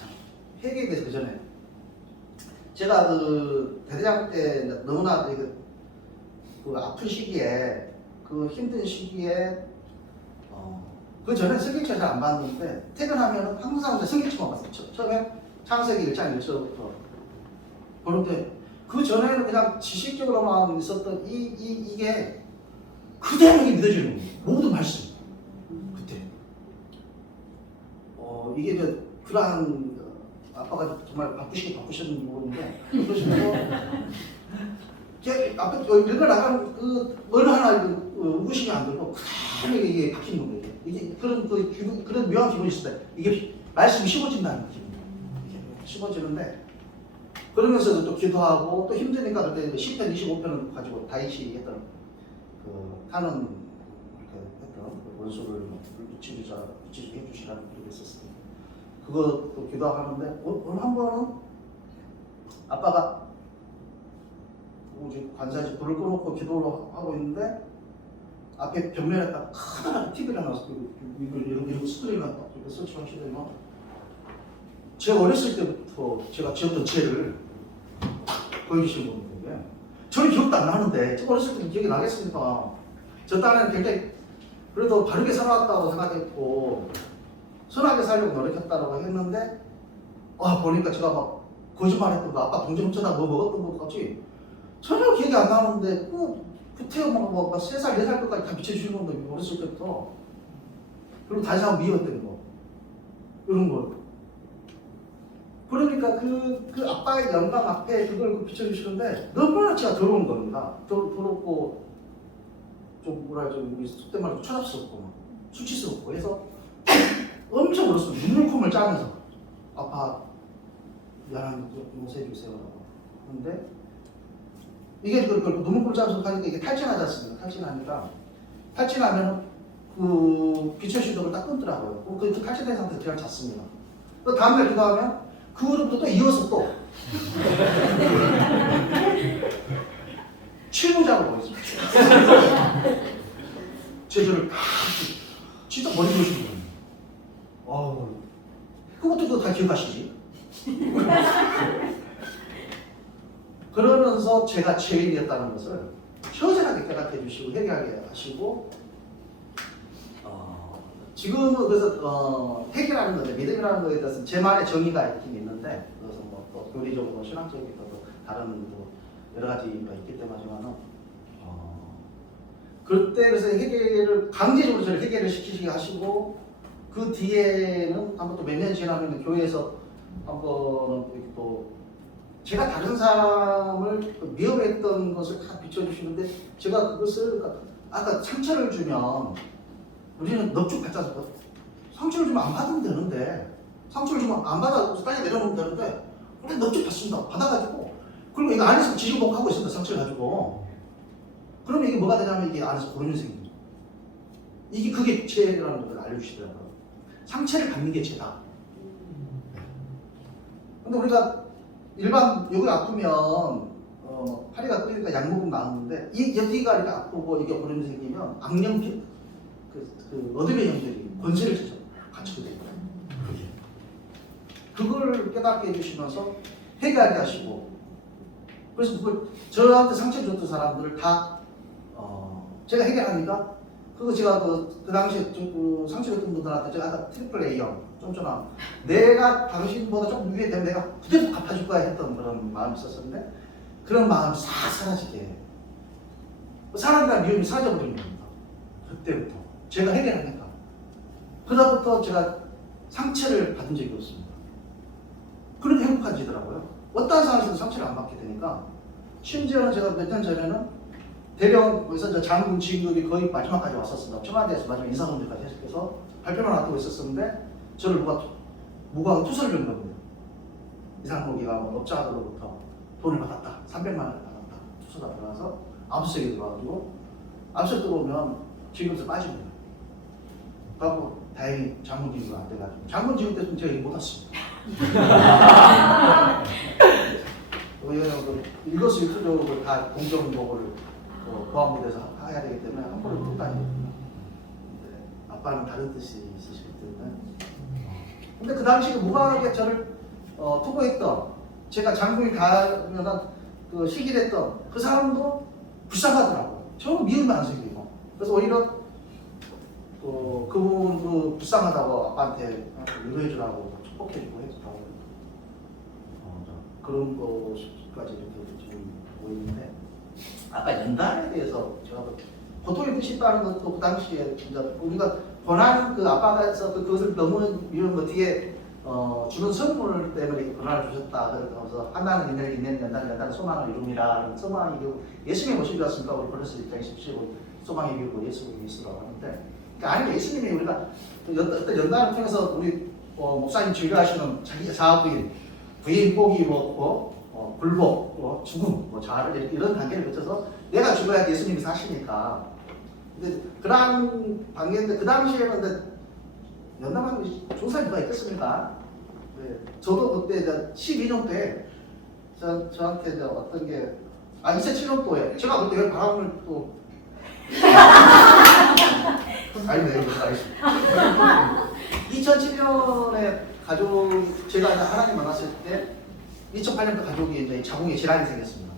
회계에 대해서 그 전에 제가 대대장 때 너무나 그 아픈 시기에 그 힘든 시기에 그 전에 승객차 잘 안 봤는데 퇴근하면 항상 승객차만 봤어요. 처음에 창세기 1장 1절부터 그런데 그 전에는 그냥 지식적으로만 있었던 이게 그대로 믿어지는 거예요. 모든 말씀 그때 이게 그러한 아빠가 정말 바쁘셨는 부분인데 그러시면서 앞에 읽어나가는 뭘 하나 의구심이 안 들고 그대로 이게 바뀌는 거예요. 이게 그런 묘한 기분이 있습니다. 이게 말씀이 심어진다는 기분이에요. 이게 심어지는데 그러면서도 또 기도하고 또 힘드니까 그때 10편 25편을 가지고 다윗이 했던 하는 했던 원수를 붙이게 해주시라는 기도를 했었어요. 그것도 기도하는데 어느 한 번은 아빠가 관사에서 불을 꺼놓고 기도를 하고 있는데 앞에 벽면에 딱 커다란 TV가 나와서 이런 스크린을 딱 설치하시더니 제가 어렸을 때부터 제가 지었던 죄를 보여주시는 분인데 저는 기억도 안 나는데 제가 어렸을 때 기억이 나겠습니까? 저 딸은 굉장히 그래도 바르게 살아왔다고 생각했고 선하게 살려고 노력했다고 했는데 보니까 제가 막 거짓말했던 거 아빠 동전 훔쳐다 뭐 먹었던 것 같이 전혀 기억이 안 나는데 그때 막 3살, 4살 때까지 다 비춰주시는 건데 어렸을 때부터 그리고 다시 한번 미웠던 거 이런 거 그러니까 그 아빠의 영광 앞에 그걸 비춰주시는데 너무나 제가 더러운 겁니다. 더럽고 좀 우리 속된 말로 추잡스럽고 수치스럽고 해서 엄청 울었어요. 눈물콧물 짜면서 아빠 미안한 용서해 주세요라고 하는데 이게 눈물콧물 짜면서 하니까 이게 탈진하지 않습니까? 탈진하면 그 비춰주시는 딱 끊더라고요. 그 탈진된 상태에서 그냥 잤습니다. 또 다음날 기도하면 그 후로부터 또 이어서 또 실무자로 보였습니다. 제저를 다 진짜 머리 보시는 거예요. 그것도 다 기억하시지? 그러면서 제가 죄인이었다는 것을 처절하게 깨닫게 해주시고 회개하게 하시고 지금은 그래서 회개라는 거죠. 믿음이라는 거에 대해서 제만의 정의가 있긴 있는데 그래서 또 교리적으로 신학적으로 다른 여러 가지가 있기 때문이지만은 그때 그래서 회개를 강제적으로 저를 회개를 시키시게 하시고 그 뒤에는 한번 또 몇 년 지나면 교회에서 한번 또 제가 다른 사람을 미워했던 것을 다 비춰주시는데 제가 그것을 아까 상처를 주면 우리는 넙죽 받지 않습니까? 상처를 주면 안 받으면 되는데 상처를 주면 안 받아서 땅에 내려놓으면 되는데 우리 넙죽 받습니다. 받아가지고 그리고 이거 안에서 지지복하고 있습니다. 상처를 가지고 그러면 이게 뭐가 되냐면 이게 안에서 고름이 생깁니다. 그게 죄라는 걸 알려주시더라고요. 상처를 받는 게 죄다. 근데 우리가 일반 여기 아프면 팔이가 끓이니까 약 먹으면 나았는데 여기가 이렇게 아프고 이게 고름이 생기면 악령피 그 어둠의 영들이 권세를 쳐서 갖추게 돼요. 그걸 깨닫게 해주시면서 회개하게 하시고 그래서 그걸 저한테 상처 줬던 사람들을 다 제가 해결하니까 그거 제가 그 당시에 상처 줬던 분들한테 제가 아까 트리플 A형 쫀쫀함 내가 당신보다 조금 위에 되면 내가 그대로 갚아줄 거야 했던 그런 마음이 있었는데 그런 마음이 싹 사라지게 사람과 미움이 사라져버린 겁니다. 그때부터 제가 해결하니까 그다음부터 제가 상처를 받은 적이 없습니다. 그렇게 행복해지더라고요. 어떤 상황에서도 상처를 안 받게 되니까 심지어는 제가 몇 년 전에는 대령에서 장군 진급이 거의 마지막까지 왔었습니다. 청와대에서 마지막 인사동들까지 해서 발표만 앞두고 있었는데 저를 누가 무고하고 투서를 준 겁니다. 이상무기가 업자들로부터 돈을 받았다. 300만 원을 받았다. 투서가 들어가서 압수수색이 들어가지고 압수수색 들어오면 지금부터 빠집니다. 그래갖고 다행히 장군 진급이 안 돼가지고 장군 진급 때는 제가 이거 못 왔습니다. 왜냐하면 일거수일투족을 다 공정보고를 보안부에서 해야 되기 때문에 한 번에 못 다니거든요. 아빠는 다른 뜻이 있으시기 때문에. 근데 그 당시에 무관하게 저를 투고했던 제가 장군이 가면은 그 시기했던 그 사람도 불쌍하더라고요. 저는 미움이 안 생기고. 그래서 오히려 그분 불쌍하다고 아빠한테 위로해주라고 축복해주고 해줬다고 그런 것까지 이렇게 지금 보이는데 아까 연단에 대해서 제가 고통이 뜻이 있다는 것도 그 당시에 진짜 우리가 권한 그 아빠가서 그것을 너무 이런 거 뒤에 주는 선물 때문에 권한을 주셨다 그러면서 한나는 인내를 인내는 연단은 소망을 이룹니다. 소망이 이루고 예수님의 모습이었으니까 우리 버렸을 입장에 십시오 소망이 이루고 예수님이 그리스도라고 하는데 그러니까 아니 예수님이 우리가 어떤 연단을 통해서 우리 목사님 즐겨하시는 자기 자아부인 부인 복이 불복 죽음 자아를 이런 단계를 거쳐서 내가 죽어야 예수님이 사시니까 근데 그런 관계인데 그 당시에는 근데 연남하는 조사할 이유가 있겠습니까? 네. 저도 그때 12년 때 저한테 어떤 게 2007년도에 제가 그때 왜 바람을 또 아니네 이거 알겠습니다. 2007년에 가족 제가 하나님 만났을 때 2008년도 가족이 이제 자궁에 질환이 생겼습니다.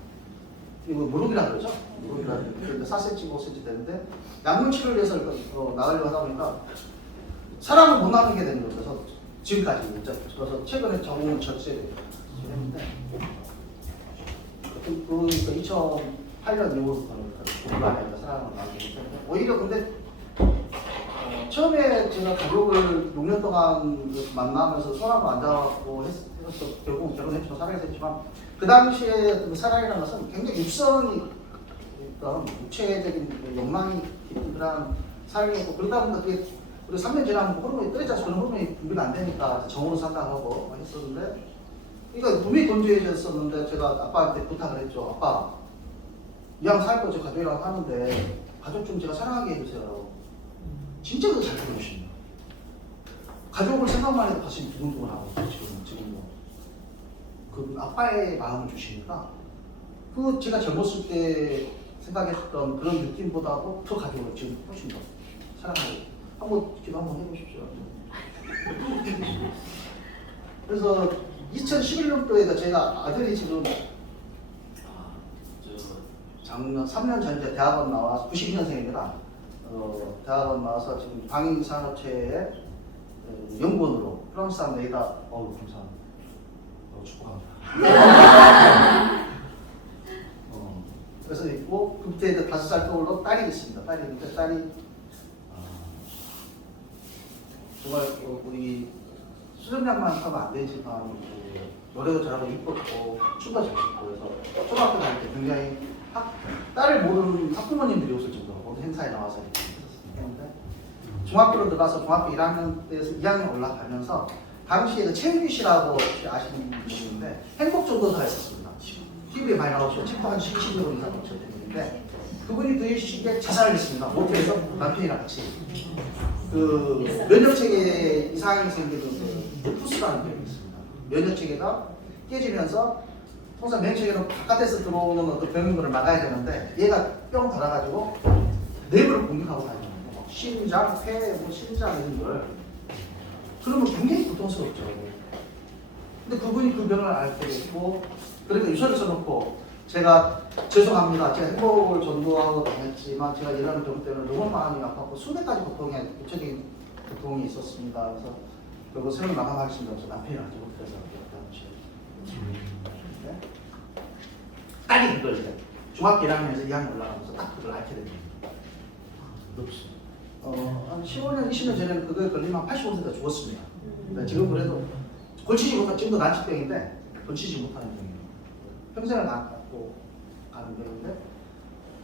이거 무릎이라 그러죠? 무릎이라 그러는데 4cm, 5cm 되는데 약물 치료를 위해서 나가려고 하다 보니까 사람을 못 나누게 되는 거예요. 그래서 지금까지 그래서 최근에 자궁을 절제했는데 그 2008년 이후부터는 중간에 사람을 나누게 됐는데 오히려 근데 처음에 제가 가족을 6년 동안 만나면서 손하고 안 잡고 해서 결국 결혼했지만 사랑했지만 그 당시에 그 사랑이라는 것은 굉장히 육성이 있던 육체적인 욕망이 깊은 그런 사랑이었고 그러다 보니까 그게 우리 3년 지나면 호르몬이 떨어져서 그런 호르몬이 분비가 안 되니까 정으로 산다고 하고 했었는데 그러니까 몸이 건조해졌었는데 제가 아빠한테 부탁을 했죠. 아빠 이왕 살 거 저 가족이라고 하는데 가족 좀 제가 사랑하게 해주세요. 진짜 그거 잘 들어오십니다. 가족을 생각만 해도 가슴이 두근두근하고 지금 그 아빠의 마음을 주시니까 그 제가 젊었을 때 생각했던 그런 느낌보다도 더 가족을 지금 훨씬 더 사랑하고 한번 기도 한번 해보십시오. 그래서 2011년도에 제가 아들이 지금 작년 3년 전에 대학원 나와서 92년생입니다. 대학원 나와서 지금 방위산업체의 연구원으로 프랑스 내다 감사합니다. 축복합니다. 그래서 있고 그 밑에 5살 또울로 딸이 있습니다. 딸이 있는데 딸이 정말 우리 수련량만 하면 안 되지만 노래도 잘하고 이뻤고 춤도 잘 췄고 그래서 초등학교 다닐 때 굉장히 딸을 모르는 학부모님들이 없을 정도로 모든 행사에 나와서 했었는데 중학교로 들어가서 중학교 1학년 때에서 2학년 올라가면서 당시에 그 최윤규 씨라고 아시는 분인데 행복전도사 했었습니다. TV에 많이 나오시고 책도 한 70여 이상 넘쳤는데 그분이 그 시기에 자살을 했습니다. 모텔에서 남편이랑 같이 그 면역체계 이상이 생기는 그 푸스라는 병이 있습니다. 면역체계가 깨지면서 통상 면역체계는 바깥에서 들어오는 그 병균을 막아야 되는데 얘가 뿅 달아가지고 내부를 공격하고 다니는 거예요. 심장, 폐, 심장 이런 걸 그러면 굉장히 고통스럽죠. 근데 그분이 그 병을 앓게 됐고 그러니까 유서를 써놓고 제가 죄송합니다. 제가 행복을 전도하고 다녔지만 제가 이런 병 때문에 너무 마음이 아팠고 수백 가지 고통이 구체적인 고통이 있었습니다. 그래서 결국 생을 마감하겠습니다. 그래서 남편이랑 지금 그래서 네? 딸이 그걸 이제 중학교 1학년에서 2학년 올라가면서 딱 그걸 앓게 됩니다. 한 15년, 20년 전에는 그거에 걸리면 85세가 죽었습니다. 지금 그래도 고치지 못한 지금도 난치병인데 고치지 못하는 병이에요. 평생을 안고 가는 병인데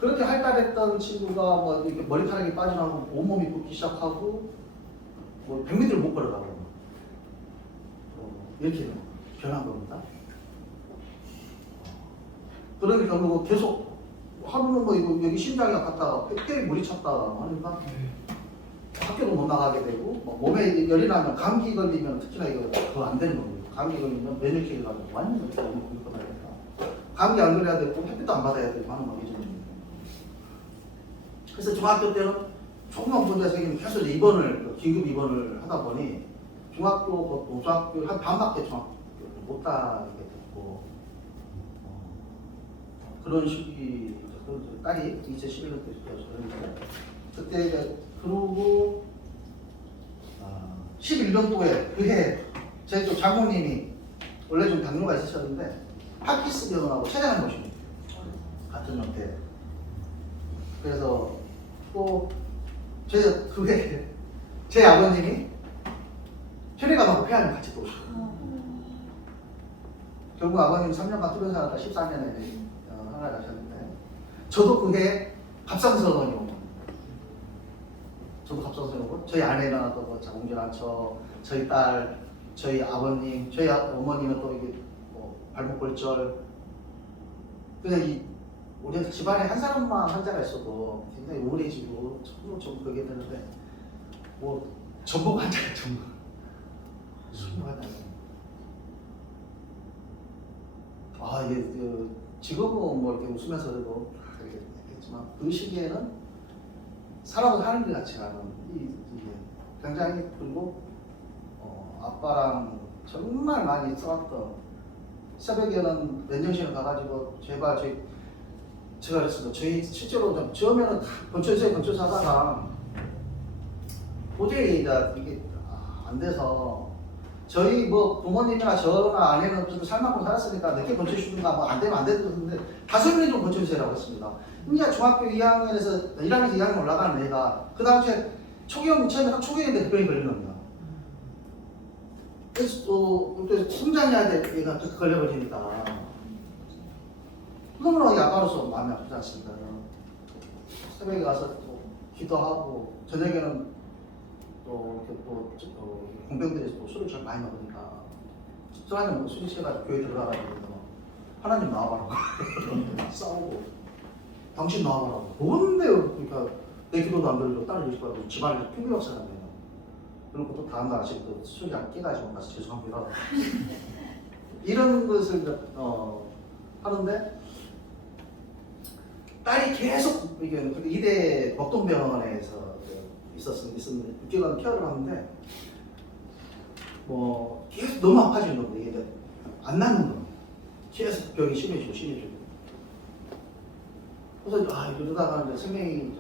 그렇게 활달했던 친구가 뭐 이렇게 머리카락이 빠져나오고 온몸이 붓기 시작하고 뭐 100m를 못 걸어가고 이렇게 변한 겁니다. 그러니 결국 계속 하루는 뭐 이거 여기 심장이 아팠다가 폐에 물이 찼다가 하니까 학교도 못 나가게 되고 뭐 몸에 열이 나면 감기 걸리면 특히나 이거 더 안 되는 겁니다. 감기 걸리면 면역체계가 완전 너무 공격하니까 감기 안 걸려야 되고 햇빛도 안 받아야 되고 하는 거죠. 그래서 중학교 때는 조금만 문제가 생기면 계속 입원을 긴급 입원을 하다 보니 중학교, 고등학교 한 반밖에 중학교를 못 다니게 됐고 그런 시기 딸이 2011년 때였는데 그때 이제 그러고 11년도에 그해 제 쪽 장모님이 원래 좀 당뇨가 있으셨는데 파킨슨병하고 췌장암 모십니다. 같은 형태. 그래서 또 그게 제 아버님이 혈액암하고 폐암이 같이 또 오시고 결국 아버님 3년간 투병 살았다 14년에 하나 가셨는데 저도 그게 갑상선이 오고 저도 갑상선이 오고 저희 아내는 또 자궁질환 저희 딸 저희 아버님 저희 어머니는 또 이게 뭐 발목 골절 그냥 우리 집안에 한 사람만 환자가 있어도 굉장히 우울해지고 좀 그게 되는데 뭐 전부 환자가 전부 환자 이게 지금은 뭐 이렇게 웃으면서 그래도 했지만 그 시기에는 살아도 사는 것 같지 않은 이게 굉장히 그리고 아빠랑 정말 많이 싸웠던 새벽에는 맨정신을 가가지고 제발 제가 그랬습니다. 저희 실제로 좀 처음에는 건초에서 하다가 도저히 이게 안 돼서 저희 뭐 부모님이나 저나 아내는 좀 살만큼 살았으니까 늦게 건초주든가 뭐 안 되면 안 되는데 5명이 좀 건초주세요라고 했습니다. 이제 중학교 2학년에서 1학년에서 2학년 올라가는 애가 그 당시에 초기형 처음에 딱 초기형인데 그 병이 걸린 겁니다. 그래서 또 성장해야 될 애가 또 걸려버리니까 너무나 아빠로서 마음이 아프지 않습니까? 새벽에 가서 또 기도하고 저녁에는 또 이렇게 또 공병들에서 또 술을 잘 많이 먹으니까 술 한잔 먹고 술 취해가지고 교회 들어가가지고 하나님 나와봐라고 싸우고 당신 나와봐라고 뭔데 그러니까 내 기도도 안 들리고 딸을 의식하고 집안에서 풍비박산하네요. 그리고 또 다음날 아침에 또 술이 안 깨가지고 가서 죄송합니다 이런 것을 하는데 딸이 계속 이게 이대 먹동병원에서 있었는데 6개월 케어를 하는데 뭐 계속 너무 아파지는 겁니다. 이게 안 낫는 겁니다. 계속 병이 심해지고 그래서 이러다가 이제 생명이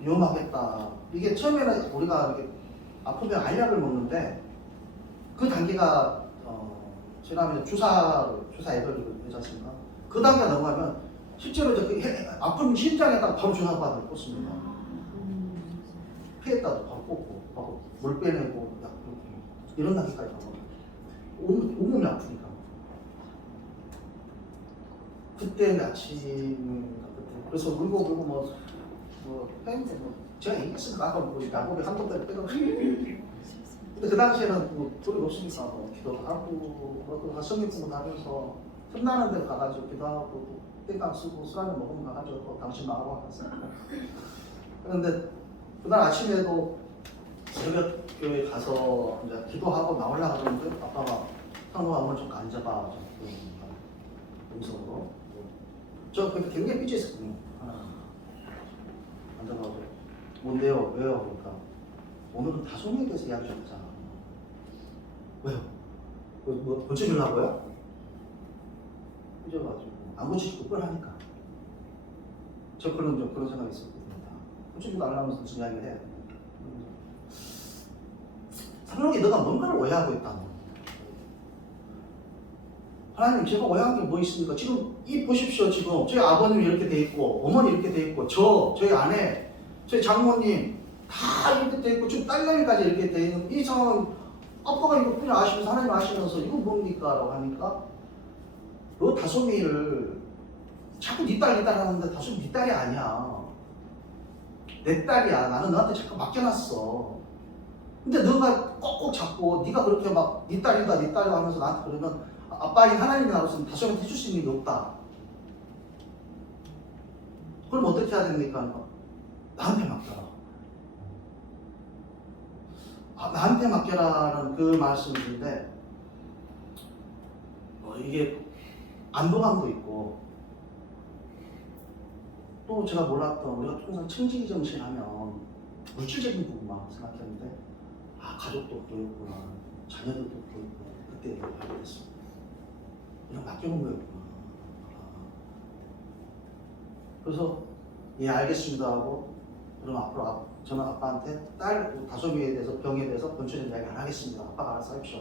위험하겠다. 이게 처음에는 우리가 이렇게 아프면 알약을 먹는데 그 단계가 지나면 주사 앱을 되지 않습니까? 그 단계가 넘어가면 실제로 아픈 심장에다 바로 주사받을 꽂습니다. 피에다도 바로 꽂고 바로 물 빼내고 약 이런 단계까지 가고 온몸이 아프니까 그때 아침 그래서 울고 뭐 제가 얘기했으니까 아까 뭐 야곱이 한동대를 빼고 근데 그 당시에는 뭐 돈이 없으니까 뭐 기도도 하고 성경 공부도 하면서 틈나는 데 가가지고 기도하고 땡깡 쓰고 술 한잔 먹으면 가가지고 또 당신 나가고 갔어요. 그런데 그날 아침에도 새벽 교회 가서 이제 기도하고 나오려고 하는데 아빠가 상호가 한번 좀 앉아봐 음성으로 저 그때 굉장히 삐져있었거든요. 앉아가지고 뭔데요? 왜요? 그러니까 오늘은 다솜이에 대해서 이야기 좀 하자. 왜요? 뭐 고쳐주려고요? 삐져가지고 안 고치고 뻔하니까 저 그런 생각이 있었거든요. 고쳐주고 안 하면서 무슨 이야기를 해야 돼. 삼룡이 너가 뭔가를 오해하고 있다. 하나님 제가 오해한 게 뭐 있습니까? 지금 보십시오. 지금 저희 아버님이 이렇게 돼 있고 어머니 이렇게 돼 있고 저희 아내 저희 장모님 다 이렇게 돼 있고 지금 딸내미까지 이렇게 돼 있는 이 상황은 아빠가 이거 그냥 아시면서 하나님 아시면서 이거 뭡니까? 라고 하니까 너 다솜이를 자꾸 네 딸 하는데 다솜이 네 딸이 아니야. 내 딸이야. 나는 너한테 자꾸 맡겨놨어. 근데 너가 꼭꼭 잡고 네가 그렇게 막 네 딸이다 하면서 나한테 그러면 아빠인 하나님이 나로서는 다솜이한테 해줄 수 있는 게 없다. 그럼 어떻게 해야 됩니까? 나한테 맡겨라. 나한테 맡겨라는 그 말씀인데 이게 안도감도 있고 또 제가 몰랐던 우리가 통상 청지기 정신 하면 물질적인 부분만 생각했는데 가족도 그렇구나 자녀들도 그렇구나 그때 알게 됐습니다. 그냥 맡겨놓은 거였구나. 그래서 예 알겠습니다 하고 그럼 앞으로 저는 아빠한테 딸 다솜이에 대해서 병에 대해서 건초된 이야기 안 하겠습니다. 아빠가 알아서 하십시오.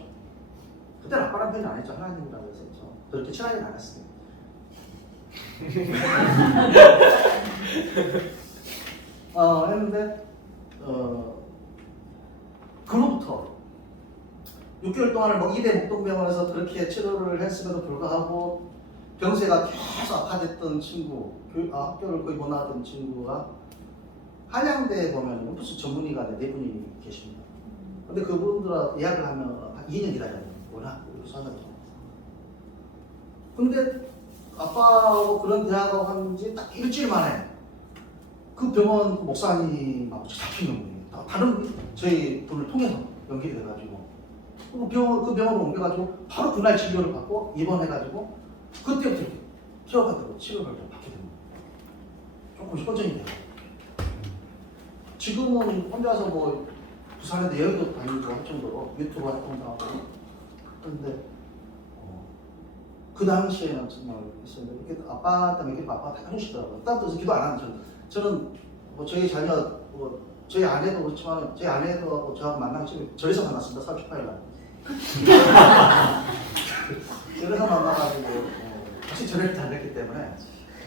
그때는 아빠랑 표현 안 했죠. 하나님이라고 해서 그렇게 친하지는 않았어요. 했는데 그로부터 6개월 동안을 뭐 2대 목동병원에서 그렇게 치료를 했음에도 불구하고 병세가 계속 악화됐던 친구, 학교를 거의 못 나왔던 친구가 한양대에 보면 lumpu스 전문의가 4분이 계십니다. 근데 그분들 예약을 하면 한 2년 기다려야 돼요. 워낙 우수하다고. 근데 아빠하고 그런 대화가 한지 딱 일주일 만에 그 병원 그 목사님하고 잡히는 거예요. 다른 저희 분을 통해서 연결이 돼가지고 그 병원으로 옮겨가지고 바로 그날 진료를 받고 입원해가지고 그때부터 키워가지고 치료를 받게 됩니다. 조금씩 허전이 돼요. 지금은 혼자서 뭐 부산에 내여도 다니고 할 정도로 유튜브 활동도 하고 그런데 그 당시에는 정말 있었는데 이렇게 아빠한테 이렇게 아빠가 다 해주시더라고요. 그다음부터 기도 안 하는 저는 뭐 저희 자녀 저희 아내도 그렇지만 저희 아내도 저하고 만나기 전에 절에서 만났습니다. 38일 날. 절에서 만나가지고 같이 절에를 다녔기 때문에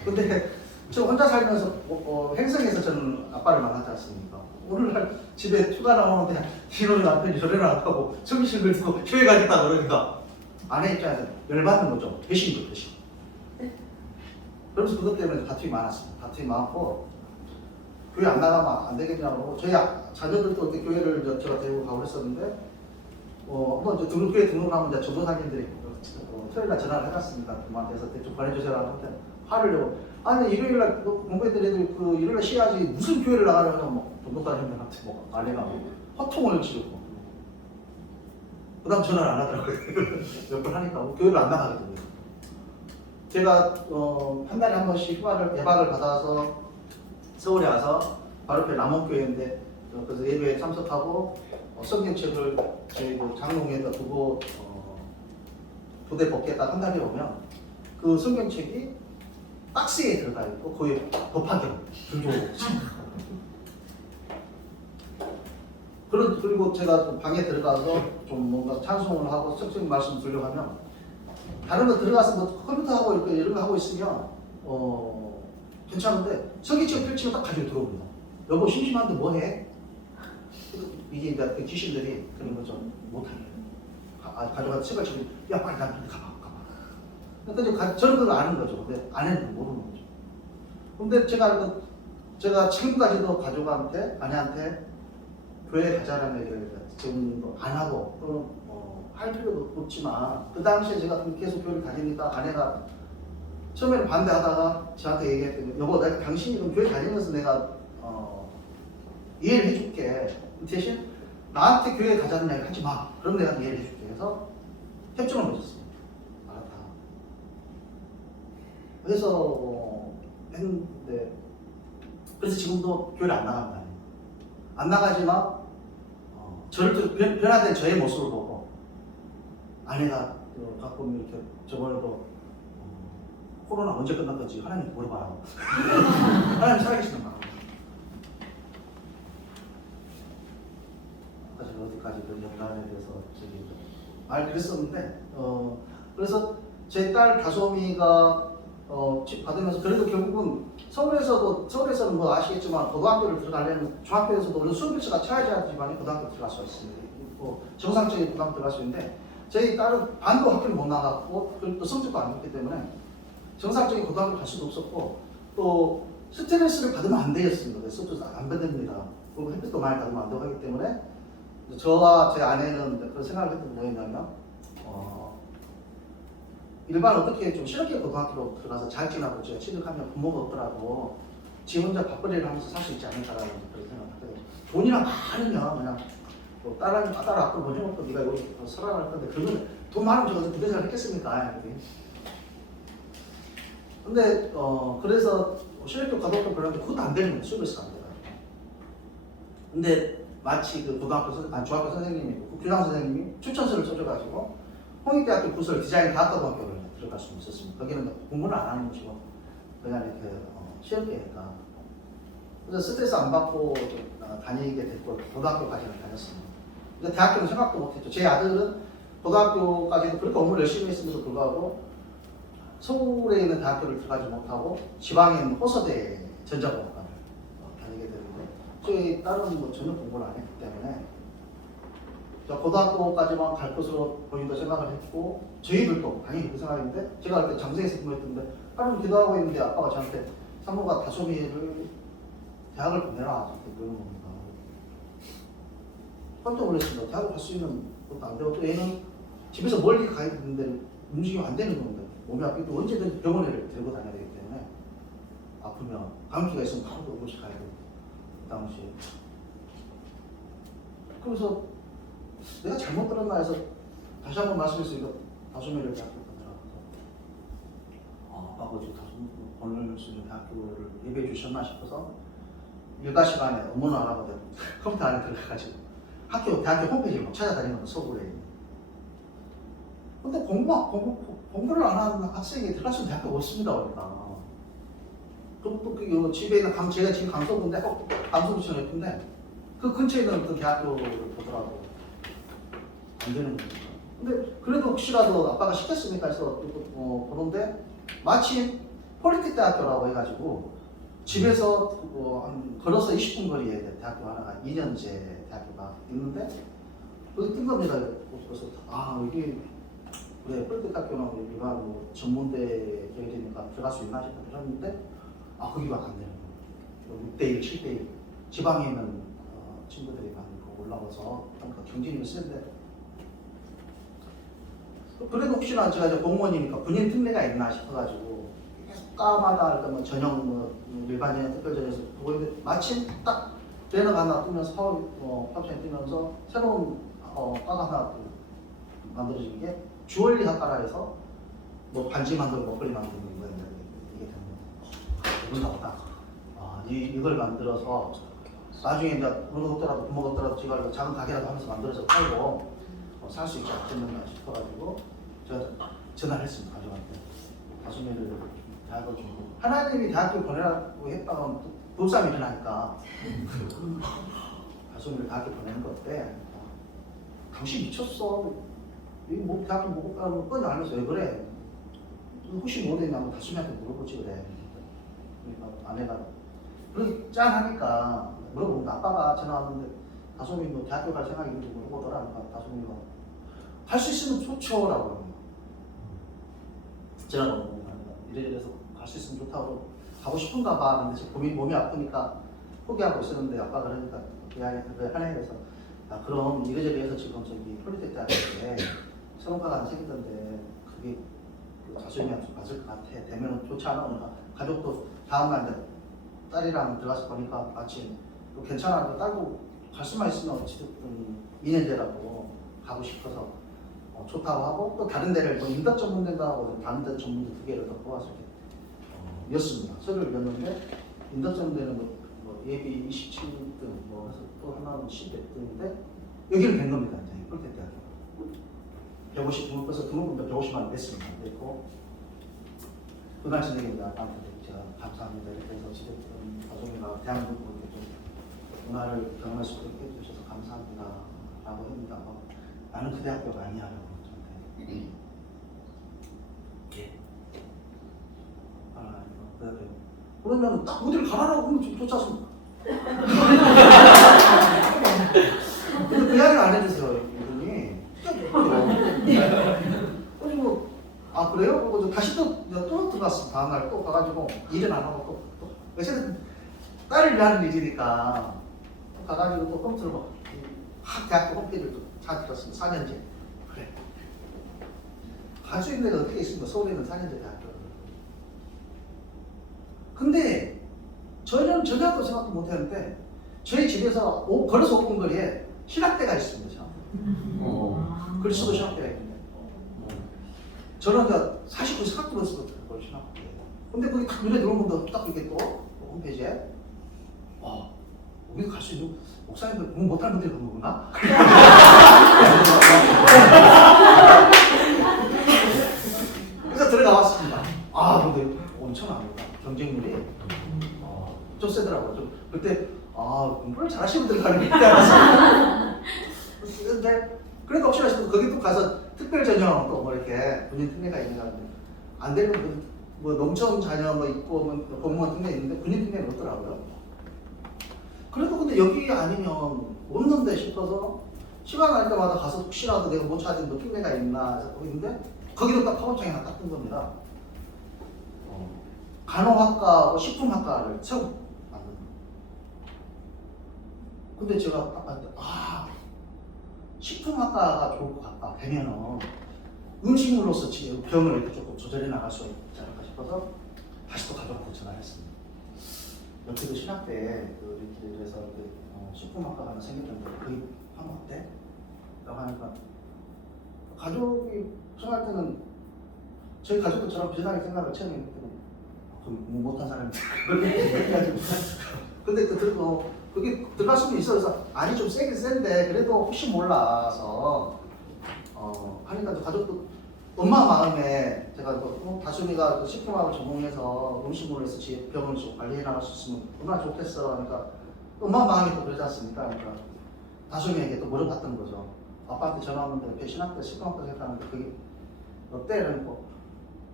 근데 저 혼자 살면서 행성에서 저는 아빠를 만나지 않습니까? 오늘날 집에 휴가 나오는데 신혼이 남편이 절에를 안 가고 점심을 들고 교회 가겠다 그러니까 아내 입장에서 열받는 거죠. 배신이죠, 배신. 그래서 그것 때문에 다툼이 많았습니다. 다툼이 많고 교회 안 나가면 안 되겠냐고 저희 자녀들도 이렇게 교회를 제가 데리고 가고 그랬었는데 한번 교회 등록하면 이제 전도사님들이 토요일날 전화를 해놨습니다. 부모한테서 대충 보내주세요 하는데 화를 내고 아니 일요일날 공부했던 애들이 그 일요일날 쉬어야지 무슨 교회를 나가려면 뭐 전도사님들한테 뭐 아내가 호통을 치르고 그 다음 전화를 안 하더라고요. 몇 번 하니까 교회를 안 나가게 됩니다. 제가 한 달에 한 번씩 예방을 받아서 서울에 와서 바로 옆에 남원교회인데 그래서 예배에 참석하고 성경책을 저희 장롱에다 두고 부대 벗겠다 한 달에 오면 그 성경책이 박스에 들어가 있고 거의 법화경 들고 그리고 제가 방에 들어가서 좀 뭔가 찬송을 하고 성경 말씀 들려고 하면 다른 거 들어가서 뭐 컴퓨터 하고 이런 거 하고 있으면 괜찮은데 성경책 펼치면 딱 가지고 들어옵니다. 여보 심심한데 뭐 해? 이게 이제 그 귀신들이 그런 거 좀 못하게 가져가서 책을 치고 야 빨리 나한테 가봐. 그러니까 저는 그걸 아는 거죠. 근데 아내는 모르는 거죠. 근데 제가 지금까지도 가족한테 아내한테 교회 가자라는 얘기를 지금도 안 하고 또는 할 필요도 없지만 그 당시에 제가 계속 교회를 다니니까 아내가 처음에는 반대하다가 저한테 얘기했더니 여보 내가 당신이 그럼 교회 다니면서 내가 이해를 해줄게. 대신 나한테 교회 가자는 이야기 하지 마. 그럼 내가 이해를 해줄게 해서 협정을 맺었습니다. 알았다. 그래서 했는데 그래서 지금도 교회를 안 나갑니다. 안 나가지만 저를 변화된 저의 모습을 보고 아내가 가끔 이렇게 저번에도 코로나 언제 끝날 건지 하나님 물어봐라. 하나님 살아계시는 거. 어디까지 그 연단에 대해서 말 그랬었는데 그래서 제 딸 다솜이가 받으면서 그래도 결국은 서울에서는 뭐 아시겠지만 고등학교를 들어가려면 중학교에서도 우리 수업일수가 차야지만 고등학교 들어갈 수가 있습니다. 정상적인 고등학교 들어갈 수 있는데 저희 딸은 반도 학교를 못 나갔고 또 성적도 안 좋기 때문에 정상적인 고등학교 갈 수도 없었고 또 스트레스를 받으면 안 되었습니다. 스트레스 안 받습니다. 그리고 햇빛도 많이 받으면 안 되고 하기 때문에 저와 제 아내는 그런 생각을 했던 게 뭐였냐면 일반 어떻게 좀 실업계 고등학교로 들어가서 잘 지나고 제가 취득하면 부모가 없더라도 지 혼자 밥벌이를 하면서 살 수 있지 않을까라는 그런 생각을 하거든요. 돈이나 많으면 그냥 딸 앞으로 보내놓고 네가 여기 살아갈 건데 그러면 돈 많으면 제가 부대 생활 했겠습니까? 근데 그래서 실업계 고등학교 보려는데 그것도 안 되는 거예요. 수업에서 안 돼가지고. 근데 마치 그 중학교 선생님이 교장 선생님이 추천서를 써줘가지고 홍익대학교 부설 디자인 과학고등학교를 들어갈 수 있었습니다. 거기는 공부를 안 하는 곳이고 그냥 이렇게 시험기니까 그래서 스트레스 안 받고 다니게 됐고 고등학교까지는 다녔습니다. 근데 대학교는 생각도 못했죠. 제 아들은 고등학교까지도 그렇게 업무를 열심히 했음에도 불구하고 서울에 있는 대학교를 들어가지 못하고 지방에 있는 호서대 전자공학과를 다니게 되는데 저희 딸은 뭐 전혀 공부를 안 했기 때문에 고등학교까지만 갈 것으로 본인도 생각을 했고 저희들도 당연히 그 생각인데 제가 그때 장생에서 근무했던데 딸은 기도하고 있는데 아빠가 저한테 상무가 다솜이를 대학을 보내라 저한테 그러는 겁니다. 깜짝 놀랐습니다. 대학을 갈 수 있는 것도 안 되고 또 얘는 집에서 멀리 가 있는데 움직이면 안 되는 건데 몸이 아프고 언제든지 병원에 들고 다녀야 되기 때문에 아프면 감기가 있으면 바로 응급실 가야 되고 그 당시에 그래서 내가 잘못 들었나 해서 다시 한번 말씀했으니까 다솜이를 대학교 보내라고 아빠가 지금 다솜이 보낼 수 있는 대학교를 예배해 주셨나 싶어서 일과 시간에 업무는 안 하거든 컴퓨터 안에 들어가가지고 대학교 홈페이지를 막 찾아다니는 거 서울에 있는. 근데 공부를 안 하는 학생이 들어갈 수 있는 대학교가 없습니다. 그러니까. 그럼 또 그 집에 있는 제가 지금 강서구인데 강서구청 옆인데 그 근처에 있는 그 대학교를 보더라고. 안 되는 거니까. 근데 그래도 혹시라도 아빠가 시켰으니까 해서 보는데 마침 폴리텍 대학교라고 해가지고 집에서 걸어서 20분 거리에 대학교 하나가 2년제 대학교가 있는데 거기 뜬 겁니다. 그래서 여기 그래 폴리텍 학교는 일반 뭐 전문대 계열이니까 들어갈 수 있나 싶어 들었는데 거기가 안 되는 거예요. 6대1, 7대1 지방에 있는 친구들이 많이 올라와서 그러니까 경쟁이 센데 그래도 혹시나 제가 이제 공무원이니까 군인 특례가 있나 싶어가지고 과마다 뭐 전형 일반 전형 특별 전형에서 보고 있는데 마침 딱 대너가 하나 뜨면서 파업시간이 뜨면서 새로운 과가 하나 만들어진 게 주얼리 학과라 해서 뭐 반지 만들고 먹거리 만드는 거였는데 이게 되면 기분 나쁘다. 이걸 만들어서 나중에 이제 어느 것더라도 부모 것더라도 제가 작은 가게라도 하면서 만들어서 팔고 살 수 있지 않겠는가 싶어가지고 제가 전화를 했습니다. 가족한테 다솜이를 대학을 주고 하나님이 대학교 보내라고 했다면 불쌈이 일어나니까 다솜이를 대학교 보내는 건데 당신 미쳤어. 이거 뭐 대학교 못 가면 뻔히 알면서 왜 그래? 혹시 모르겠냐고 다솜이한테 물어보지 그래. 그러니까 아내가 그렇게 짠하니까 물어보면 아빠가 전화 왔는데 다솜이 뭐 대학교 갈 생각이 있는지 물어보더라. 그러니까 다솜이가 할 수 있으면 좋죠라고 합니다. 제가 너무 이래저래서 갈 수 있으면 좋다고 가고 싶은가 봐. 근데 지금 몸이 아프니까 포기하고 있었는데 아빠가 그러니까 그 하나님께서 그럼 이래저래 해서 지금 저기 폴리텍 대학에 새로운 과가 생기던데 그게 다솜이한테 맞을 것 같아. 되면 좋지 않아? 그러니까 가족도 다음날 이제 딸이랑 들어가서 보니까 마침 괜찮아. 딸도 갈 수만 있으면 어찌됐든 2년제라고 가고 싶어서 좋다고 하고 또 다른 데를 인덕 전문대도 하고 다른 데 전문대 2개를 더 뽑아서 였습니다. 서류를 였는데 인덕 전문대는 뭐 예비 27등 뭐 해서 또 하나는 10몇 등인데 여기를 된 겁니다. 이제 폴리텍 대학교 150 등록해서 등록금도 150만 원 냈습니다. 냈고 그날 저녁에 아빠한테 제가 감사합니다 이렇게 해서 어찌됐든 나중에가 대한민국 이렇게 좀 문화를 경험할 수 있게 해주셔서 감사합니다 라고 했는데 나는 그 대학교가 아니야라고 저한테 그러면 딱 어디를 가라라고 하면 좀 쫓아서 근데 그 이야기를 안 해주세요 이분이 그리고 그래요? 그리고 다시 또 들어갔어. 다음날 또 가가지고 일은 안 하고 또 어쨌든 딸을 위한 일이니까 또 가가지고 또 컴퓨터를 대학교 홈페이지를 또 찾았습니다. 4년제. 그래. 갈 수 있는 데가 어떻게 있습니까? 서울에 있는 4년제 대학교. 근데 저는 전혀도 생각도 못 했는데 저희 집에서 걸어서 5분 거리에 신학대가 있습니다. 그리스도 신학대가 있는데 저는 49세 생각도 못했어요. 그걸 신학대. 근데 거기 딱 눈에 들어오면 딱 이렇게 또 홈페이지에 우리도 갈 수 있는 목사님들 공부 못하는 분들이 그런 거구나? 그래서 들어가봤습니다. 근데 엄청납니다. 경쟁률이 좀 세더라고요. 좀 그때 공부를 잘하시는 분들 가는 게 있지 않았어요. 근데 그래도 혹시나 싶어서 거기 또 가서 이렇게 군인 특례가 있는가 안 되면 뭐 농촌 자녀 뭐 있고 뭐 공무원 특례 있는데 군인 특례는 없더라고요. 그래도 근데 여기 아니면 없는데 싶어서 시간 날 때마다 가서 혹시라도 내가 못 찾은 뭐 특례가 있나 해서 있는데 거기도 딱 팝업창이 하나 딱 뜬 겁니다. 간호학과, 식품학과를 처음 만든 거예요. 근데 제가 딱 봤는데 식품학과가 좋을 것 같다 되면은 음식물로서 병을 이렇게 조금 조절해 나갈 수 있지 않을까 싶어서 다시 또 가족한테 전화를 했습니다. 옆에도 신학 때 이렇게 해서 식품학과가 하나 생겼는데 거기 하면 어때? 라고 하니까 가족이 생각할 때는 저희 가족도 저랑 비슷하게 생각을 처음에 했거든요. 못한 사람이 그래가지고 근데 그게 들어갈 수는 있어. 그래서 아니 좀 세긴 센데 그래도 혹시 몰라서 하니까 가족도 엄마 마음에 제가 다솜이가 식품학을 전공해서 음식물로 해서 지 병을 좀 관리해 나갈 수 있으면 얼마나 좋겠어. 그러니까 엄마 마음이 또 그러지 않습니까? 그러니까 다솜이에게 또 물어봤던 거죠. 아빠한테 전화 왔는데 배신학 때 식품학과 생각하는데 그게 어때? 그러니까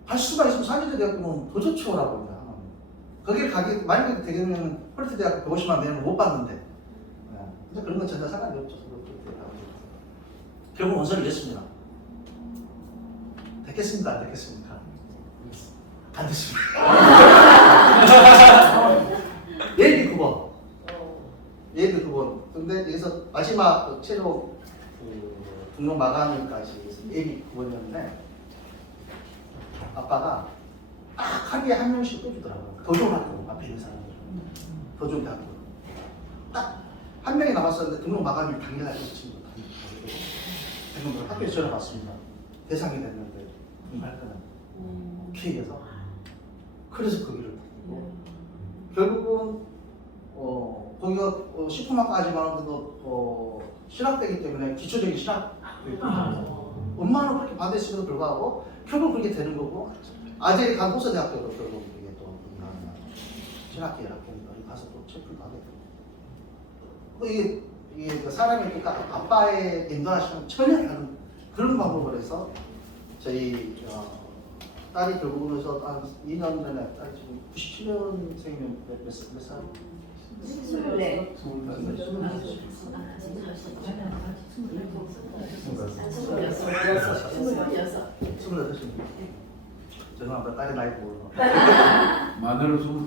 갈 수가 있으면 사교대 대학교는 더 좋죠라고 합니다. 거기를 만약에 되면 퀄리티 대학교 150만 내면 못 받는데. 근데 그런 건 전혀 상관이 없죠. 결국 원서를 냈습니다. 됐겠습니까? 안 됐겠습니까? 안 됐습니다. 예비 9번. 예비 9번. 근데 여기서 마지막 최종 등록 마감일까지 예비 9번이었는데 아빠가 딱 하루에 한 명씩 빼주더라고요. 더 좋은 학교 앞에 있는 사람들. 더 좋은 학교. 딱 한 명이 남았었는데 등록 마감일 당일날 그 친구 등록 학교에 전화 왔습니다. 대상이 됐는데 등록할 거는 오케이 해서 그래서 거기를 듣고 결국은 거기가 식품학과지만 신학대기 때문에 기초적인 신학 엄마는 그렇게 반대했음에도 불구하고 결국 그렇게 되는 거고 아재 간호사대학교도 결국 이게 또 신학계 학교니까 가서 또 체크를 하겠고 이게 사람이 그러니까 아빠의 인도하시는 전혀 다른 그런 방법을 해서 저희 딸이 결국은 해서 한 2년 전에 딸이 지금 97년생이면 몇 살? 24. 죄송합니다. 딸이 나이 모르고. 만으로 25.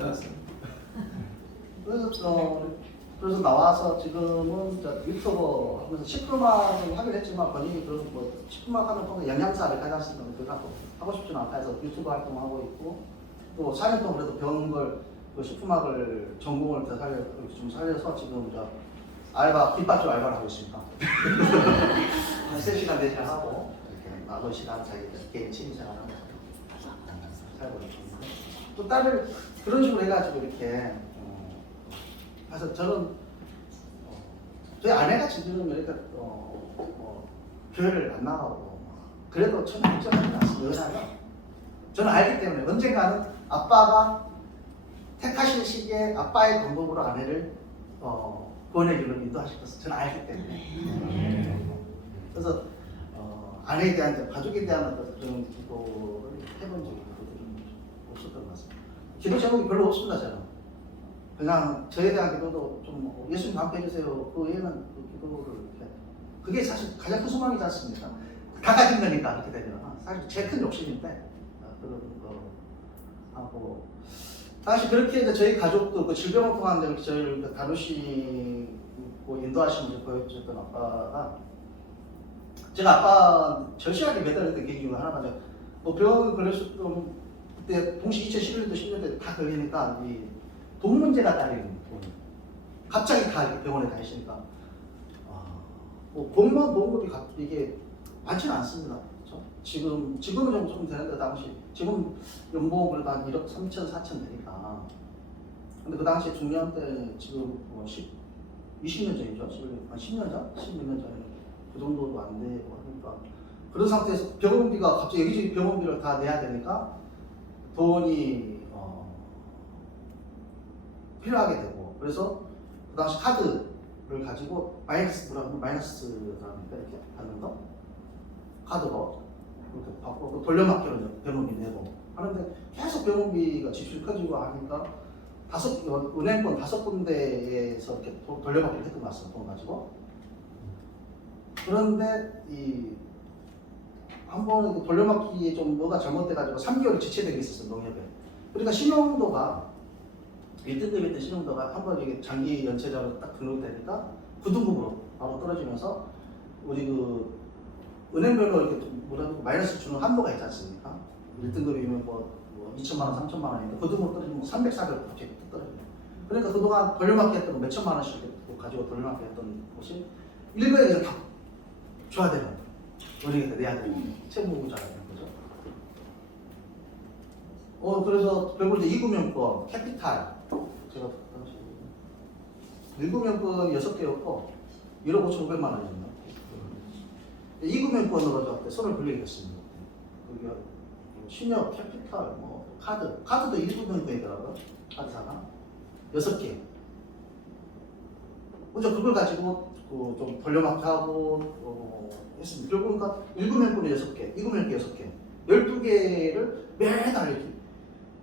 그래서 나와서 지금은 유튜버 하면서 식품학을 하긴 했지만 본인이 식품학 하면 또 영양사를 가지 않습니까? 그거 하고 싶지는 않다 해서 유튜버 활동하고 있고 또 4년 동안 그래도 배운 걸 식품학을 전공을 더 살려서 지금 알바 뒷받침 알바를 하고 있습니다. 한 3시간 4시간 하고 이렇게 나머지 시간 자기 개인 취미생활을 하고 살고 있습니다. 또 딸을 그런 식으로 해가지고 이렇게 그래서 저는 저희 아내가 지금 이렇게 교회를 안 나가고 그래도 전혀 걱정하지 않습니다. 저는 알기 때문에 언젠가는 아빠가 택하실 시기에 아빠의 방법으로 아내를 구원의 길로 인도하실 것을 저는 알기 때문에 그래서 아내에 대한 가족에 대한 그런 기도를 해본 적이 없었던 것 같습니다. 기도 제목이 별로 없습니다. 저는 그냥 저에 대한 기도도 좀 예수님 함께 해주세요. 그 외에는 그 기도를 이렇게 그게 사실 가장 큰 소망이지 않습니까? 다 가진 거니까 그렇게 되면 사실 제일 큰 욕심인데 그런 거 하고 사실 그렇게 이제 저희 가족도 그 질병을 통한 저희를 다루시고 인도하시면서 보여주셨던 아빠가 제가 아빠 절실하게 매달렸던 계기 중에 하나가 뭐 병 걸렸을 때 동시 2011년도 10년대 다 걸리니까 돈 문제가 따르는 돈. 갑자기 다 이렇게 병원에 다니시니까 공무원 보험금이 이게 많지는 않습니다. 그렇죠? 지금은 좀 되는데 당시 지금 연봉 그래도 한 1억 3천 4천 되니까. 근데 그 당시에 중년 때 지금 20년 전이죠. 한 10년 전? 16년 전에 그 정도도 안 되고 하니까 그런 상태에서 병원비가 갑자기 여기저기 병원비를 다 내야 되니까 돈이 필요하게 되고 그래서 그 당시 카드를 가지고 마이너스라는 이렇게 받는 거 카드로 그렇게 받고 돌려막기로 병원비 내고 하는데 계속 병원비가 지출이 커지고 하니까 은행권 5군데에서 이렇게 돌려막기를 했던 것 같습니다. 돈 가지고. 그런데 한번 돌려막기에 좀 뭐가 잘못돼가지고 3개월 지체되어 있었어요, 농협에. 그러니까 신용도가 1등급이었던 신용도가 한번 이게 장기 연체자로 딱 등록되니까 9등급으로 바로 떨어지면서 우리 그 은행별로 이렇게 마이너스 주는 한도가 있지 않습니까? 1등급이면 뭐 2천만 원, 3천만 원인데 9등급 떨어지면 300, 400 갑자기 떨어져요. 그러니까 그동안 돌려막기 했던 거 몇천만 원씩 가지고 돌려막기 했던 곳이 일거에 이제 다 줘야 되는 은행에다 내야 되는 채무자가 되는 거죠. 그래서 결국 이제 이구명권, 캐피탈 제가 당시 이구명권 6개였고 1억 5,500만 원이었나? 이구명권으로 손을 벌리게 됐습니다. 그게 신협, 캐피탈, 뭐 카드도 이구명권이더라고요. 카드사가 6개. 먼저 그걸 가지고 좀 돌려막기하고 했습니다. 결국 그러니까 1구명권이 6개, 2구명권 6개, 12개를 매달 이렇게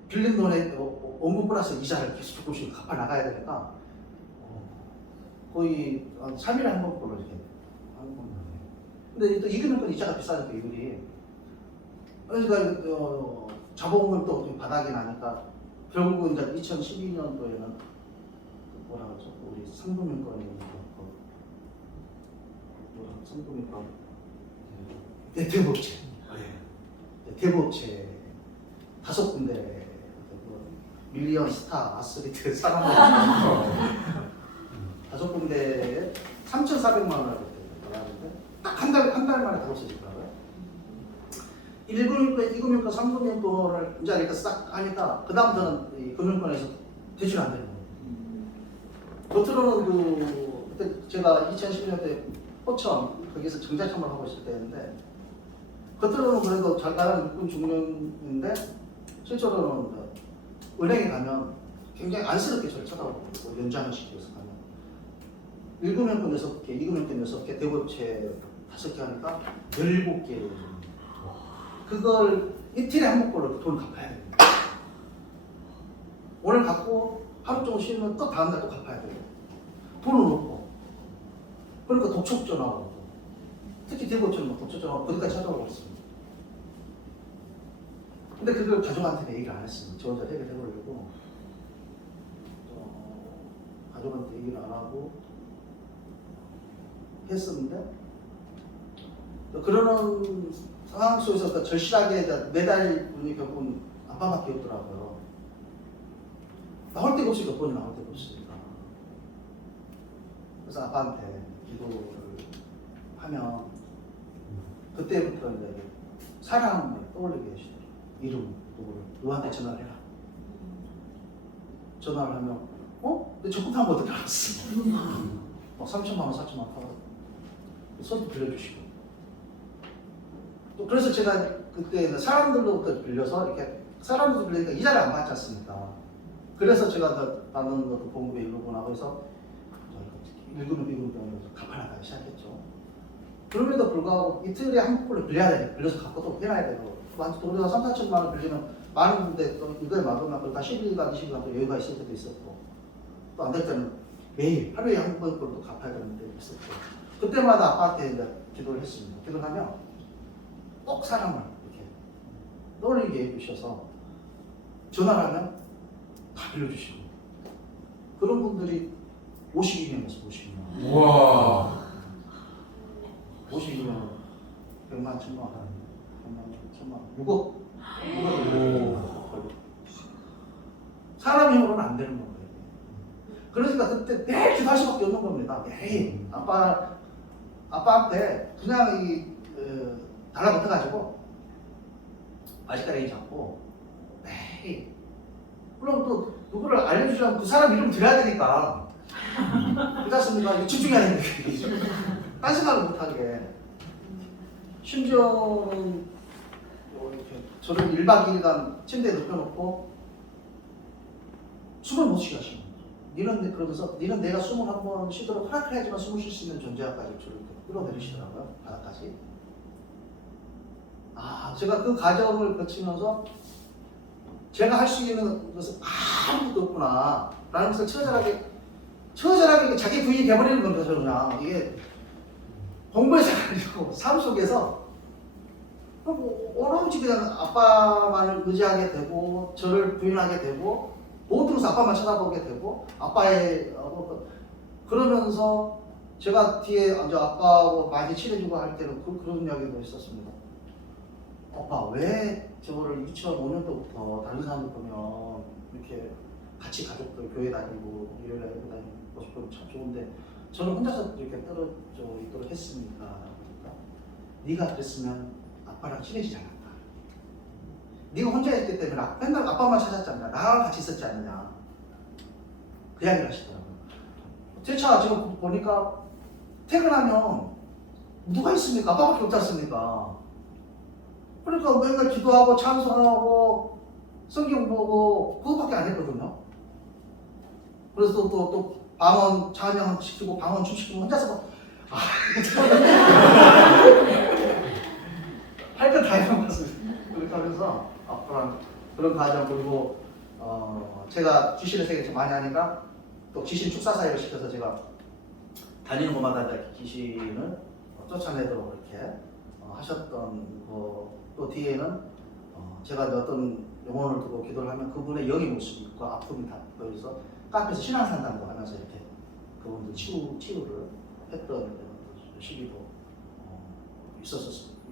빌린 돈에 원금 플러스 이자를 계속 조금씩 갚아 나가야 되니까 거의 3일에 한 번꼴로 이렇게 하는 겁니다. 근데 또 2구명권 이자가 비싸니까 이율이 그러니까 자본금 또 바닥이 나니까 결국은 이제 2012년도에는 뭐라 그러죠? 우리 3구명권이 상품이니까 대부업체, 대부업체 5군데 밀리언 스타 아스리트 사람들 5군데에 3,400만 원을 나왔는데 딱 한 달 만에 다 없어지더라고요. 1금융권, 2금융권, 3금융권을 이제 이렇게 싹 하니까 그 다음부터는 이 금융권에서 대출 안 되는 거예요. 겉으로는 그때 제가 2012년도에 포천 거기서 정자참을 하고 있을 때였는데 겉으로는 그래도 잘 나가는 육군 중령인데 실제로는 은행에 가면 굉장히 안쓰럽게 저를 쳐다보고 연장을 시켜서 가면 1금융권 6개, 2금융권 6개, 대부업체 5개 하니까 17개. 그걸 이틀에 한 번꼴로 돈 갚아야 됩니다. 오늘 갚고 하루 종일 쉬면 또 다음날 또 갚아야 돼요. 돈은 없고. 그러니까 독촉 전화가 오고. 특히 대부업체는 독촉 전화가 거기까지 찾아오고 있습니다. 근데 그걸 가족한테는 얘기를 안 했습니다. 저 혼자 해결해보려고. 가족한테 얘기를 안 하고 했었는데 그러는 상황 속에서 절실하게 매달 분이 결국은 아빠밖에 없더라고요. 나올 데가 없으니까 돈이 나올 데가 없으니까. 그래서 아빠한테 기도를 하면 그때부터 이제 사람을 떠올리게 해주더라고요. 이름 누구한테 전화를 해라. 전화를 하면 근데 적금하면 어떻게 알았어? 막 3천만 원, 4천만 원 타고 손도 빌려주시고. 또 그래서 제가 그때 사람들로부터 빌려서 이렇게 사람들도 빌리니까 이자를 안 받지 않습니까? 그래서 제가 받는 것도 보험금에 일부분하고 해서 1금융, 2금융 갚아나가기 시작했죠. 그럼에도 불구하고 이틀에 한 콜을 빌려야 돼. 빌려서 갖고 또 해놔야 되고. 우리가 3, 4천만 원 빌리면 많은데 또 이거에 막으면 다 10일간, 20일간 또 여유가 있을 때도 있었고 또 안 될 때는 매일 하루에 한 번 꼴도 갚아야 되는 때도 있었고 그때마다 아빠한테 이제 기도를 했습니다. 기도를 하면 꼭 사람을 이렇게 떠올리게 해주셔서 전화를 하면 다 빌려주시고 그런 분들이 52명이었어요. 52명. 우와. 52명 100만, 1000만, 100만, 1000만, 6억 6억 사람 힘으로는 안 되는 거예요. 그러니까 그때 매일 기도할 수밖에 없는 겁니다. 매일 아빠한테 그냥 달라붙어가지고 아직까지 잡고 매일 그럼 또 누구를 알려주려면 그 사람 이름 드려야 되니까 그렇지 않습니까? 집중해야 되는 얘기죠. 딴 생각을 못하게 심지어는 이렇게 저를 1박 2일간 침대에 눕혀놓고 숨을 못 쉬게 하시는 거죠. 그러면서 니는 내가 숨을 한번 쉬도록 허락해야지만 숨을 쉴 수 있는 존재까지 저를 끌어내리시더라고요. 바닥까지. 제가 그 과정을 거치면서 제가 할 수 있는 것은 아무것도 없구나 라는 것을 처절하게 자기 부인이 돼버리는 겁니다. 저는 그냥 이게 공부해서 아니고 삶 속에서 오로지 그냥 아빠만을 의지하게 되고 저를 부인하게 되고 모든 것을 아빠만 쳐다보게 되고 아빠의 그러면서 제가 뒤에 이제 아빠하고 많이 친해지고 할 때는 그런 이야기도 있었습니다. 아빠 왜 저거를 2005년도부터 다른 사람들 보면 이렇게 같이 가족들 교회 다니고 일요일에 다니고 싶으면 참 좋은데 저는 혼자서 이렇게 떨어져 있도록 했습니까? 그러니까 네가 그랬으면 아빠랑 친해지지 않았다. 네가 혼자 있기 때문에 맨날 아빠만 찾았잖아. 나랑 같이 있었지 않느냐. 그 이야기를 하시더라고요. 제 차 지금 보니까 퇴근하면 누가 있습니까? 아빠밖에 없지 않습니까? 그러니까 맨날 기도하고 찬송하고 성경 보고 그것밖에 안 했거든요. 그래서 또 방언 찬양 시키고 방언 춤 시키고 혼자서 할 건 다 해먹었어요. 그렇게 하면서 앞으로 그런 과정 그리고 제가 귀신의 세계에서 많이 하니까 또 귀신 축사 사역을 시켜서 제가 다니는 곳마다 귀신을 쫓아내도록 이렇게 하셨던 또 뒤에는 제가 어떤 영혼을 두고 기도를 하면 그분의 영의 모습과 아픔이 다 보여서 카페에서 신앙상담도 하면서 이렇게 그분들 치유를 했던 시기도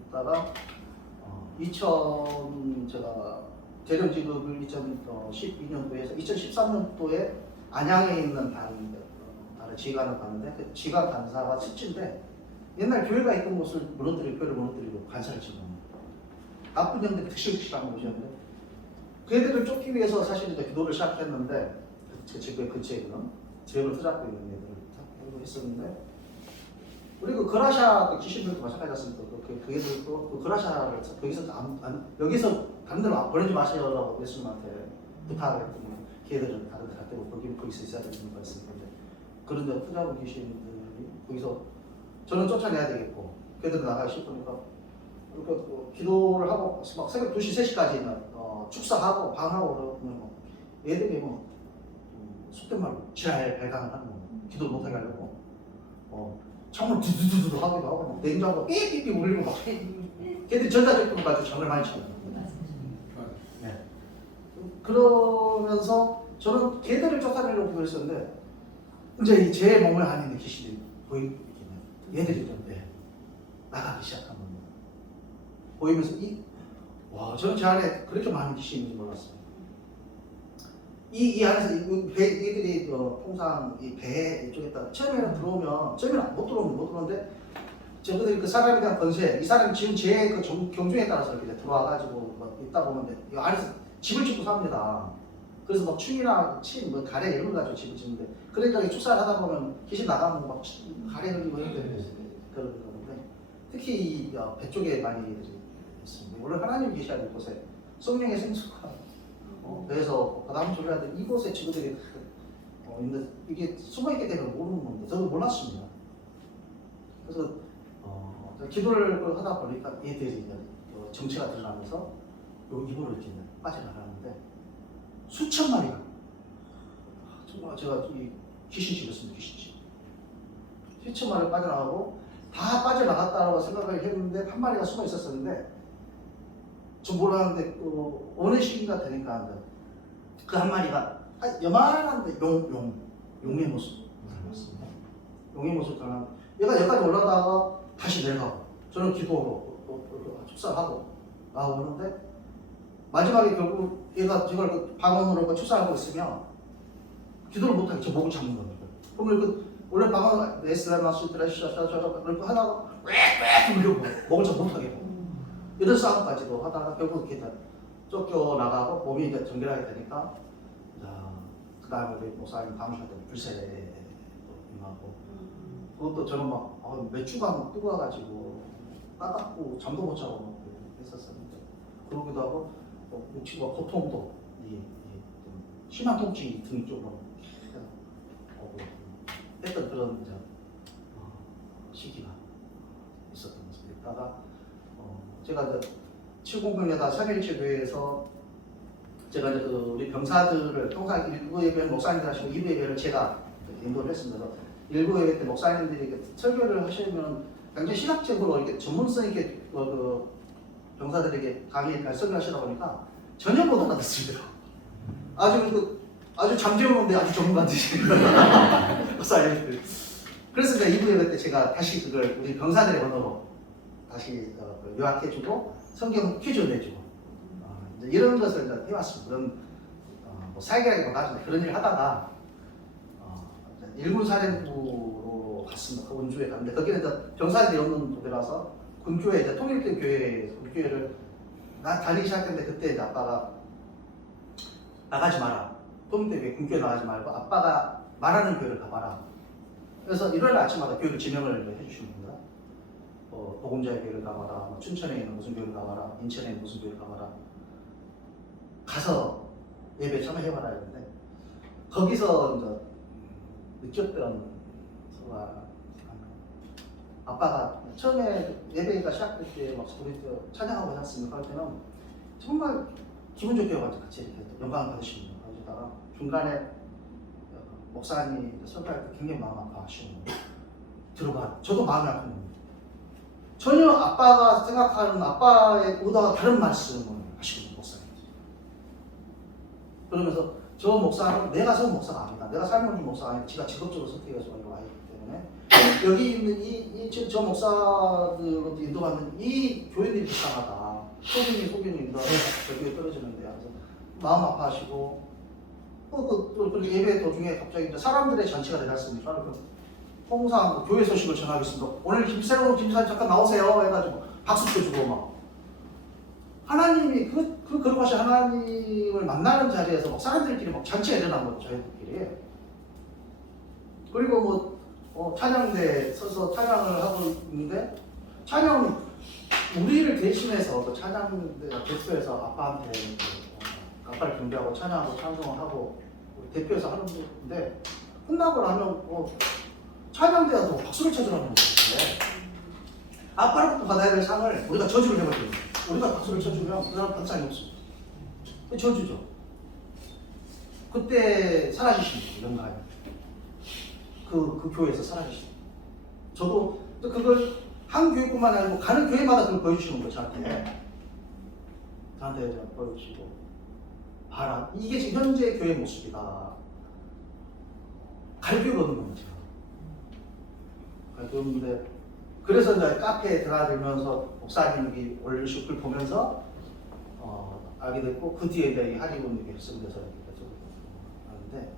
있다가 2000 제가 재령지급을 2012년도에서 2013년도에 안양에 있는 다른 지휘관을 봤는데 그 지휘관 간사가 습지인데 옛날 교회가 있던 곳을 교회를 무너뜨리고 간사를 찍는 나쁜 영들이 득실득실한 곳이었는데 그 애들을 쫓기 위해서 사실 이제 기도를 시작했는데 그 집의 근처에 있는 죄를 트잡고 있는 애들을 하고 했었는데 우리 그 그라샤 귀신들도 마찬가지였습니다. 그 애들도 그 그라샤를 여기서 다른 데로 보내지 마세요라고 예수님한테 부탁을 했더니 걔들은 다른 데 갈 때고 거기서 있어야 되는 거였습니다. 그런데 트잡은 귀신들이 거기서 저는 쫓아내야 되겠고 걔들은 나가기 싶으니까 이렇게 기도를 하고 막 새벽 2시, 3시까지 축사하고 방하고 그러면 애들이 속된 말로 지랄 발광을 하는 거예요. 기도를 못하게 하려고 창문 두두두두 하기도 하고 냉장고 삐삐삐 울리고 막 걔들이 전자제품을 가지고 장을 많이 쳐요. 네. 그러면서 저는 걔들을 쫓아내려고 했었는데 이제 제 몸을 아는 귀신이 보이긴 해요. 얘들이 좀 나가기 시작한 겁니다. 보이면서 저는 제 안에 그렇게 많은 귀신이 있는지 몰랐어요. 이 안에서 얘들이 통상 이 배 이쪽에다 처음에는 처음에는 못 들어오는데 저들이 그 사람에 대한 건세, 이 사람이 지금 제 그 경중에 따라서 이렇게 들어와가지고 있다 보면 이 안에서 집을 짓고 삽니다. 그래서 막 충이나 침, 가래 이런 거 가지고 집을 짓는데 그러니까 축사를 하다 보면 귀신 나가면 막 가래 흘리고 이렇게 그런 건데 특히 이 배 쪽에 많이 애들이 있습니다. 원래 하나님 계시는 곳에 성령의 생수가 그래서 다음 주에 하는데 이곳에 친구들이 있는데 이게 숨어있게 되면 모르는 건데 저도 몰랐습니다. 그래서 기도를 하다 보니까 얘들이 정체가 드러나면서 입으로 이렇게 빠져나가는데 수천 마리가 정말 제가 이 귀신집이었습니다. 귀신집 수천 마리가 빠져나가고 다 빠져나갔다고 생각을 했는데 한 마리가 숨어 있었었는데 저 몰랐는데 어느 시기가 되니까 그 한 마리가 요만한데 용의 모습 닮았습니다. 용의 모습 닮았 얘가 여기까지 올라다가 다시 내려가고 저는 기도로 축사하고 나오는데 마지막에 결국 얘가 이걸 방언으로 축사하고 있으면 기도를 못하게 저 목을 잡는 겁니다. 그러면 원래 방언 에스라마스트라시샤샤샤 이렇게 하다가 왜 이러고 목을 잘 못하게 이런 싸움까지도 하다가 결국 이렇게 쫓겨나가고 몸이 이제 정결하게 되니까 그 다음에 우리 목사님 감사했던 불새도 임하고 그것도 저는 막 몇 주간 막 뜨거워가지고 따갑고 잠도 못 자고 막 했었었는데 그러기도 하고 친구가 고통도 심한 통증이 등 쪽으로 오고 했던 그런 이제 시기가 있었던 것입니다. 제가 이제 7공평에다 3.1절 교회에서 제가 이제 그 우리 병사들을 항상 1부 예배 목사님들 하시고 2부 예배를 제가 인도를 했습니다. 1부 예배 때 목사님들이 이렇게 설교를 하시면 굉장히 시각적으로 이렇게 전문성 있게 그 병사들에게 강의 발설을 하시다 보니까 전혀 못 알아듣습니다. 아주 잠재우는데 아주 전문가듯이 목사님들. 그래서 이제 2부 예배 때 제가 다시 그걸 우리 병사들의 언어로 다시 요약해주고 성경 퀴즈 내주고 이제 이런 것을 이제 해왔습니다. 그런 뭐 사회학이라고 그런 일을 하다가 일군 사령부로 갔습니다. 그 원주에 갔는데 거기는 이제 병사들이 없는 부대라서 군교회 이제 통일대 군교회를 다니기 시작했는데 그때 이제 아빠가 나가지 마라. 통일대 군교회 나가지 말고 아빠가 말하는 교회를 가봐라. 그래서 일요일 아침마다 교회를 지명을 해주시는 겁니다. 보금자의 교회를 가봐라, 뭐 춘천에 있는 무슨 교회를 가봐라, 인천에 있는 무슨 교회를 가봐라. 가서 예배 참여해봐라 했는데 거기서 이제 느꼈던 소가 아빠가 처음에 예배가 시작될 때 막 우리 찬양하고 하셨습니까? 할 때는 정말 기분 좋게 와가지고 같이 이렇게 영광을 받으시는 거예요. 그러다가 중간에 목사님이 설교할 때 굉장히 마음 아파하시는 거예요. 들어봐. 저도 마음이 아픈 겁니다. 전혀 아빠가 생각하는 아빠의 의도와 다른 말씀을 하시는 목사님. 그러면서 저 목사는 내가 선 목사가 아니다. 내가 삶은 목사가 아니라 지가 직업적으로 선택해서 와 있기 때문에 여기 있는 저 목사들로부터 인도받는 이 교인들이 이상하다. 소경이 인도하고 저기에 떨어지는데 그래서 마음 아파하시고 또 예배 도중에 갑자기 사람들의 잔치가 되지 않습니까? 홍상 교회 소식을 전하겠습니다. 오늘 김세롱 김사님 잠깐 나오세요 해가지고 박수 쳐주고 막 하나님이 그런 것이 하나님을 만나는 자리에서 막 사람들끼리 막 잔치가 일어난 거죠. 저희들끼리. 그리고 찬양대 서서 찬양을 하고 있는데 찬양 우리를 대신해서 그 찬양대가 대표해서 아빠한테 아빠를 경배하고 찬양하고 찬송을 하고 대표해서 하는 건데 끝나고 나면 찬양대가 박수를 쳐주라는 거예요. 아빠로부터 받아야 될 상을 우리가 저주를 해버려요. 우리가 박수를 쳐주면 그 사람 박상이 없습니다. 저주죠. 그때 사라지십니다. 영광이. 그 교회에서 사라지십니다. 저도 그걸 한 교회뿐만 아니고 가는 교회마다 그걸 보여주시는 거예요. 저한테 보여주시고 봐라. 이게 지금 현재 교회 모습이다. 갈 교회가 없는 겁니다. 갈 교회 없는데 그래서 이제 카페에 들어가면서 목사님이 올리신 글 보면서 알게 됐고 그 뒤에 이제 하리군이 결성돼서 하는데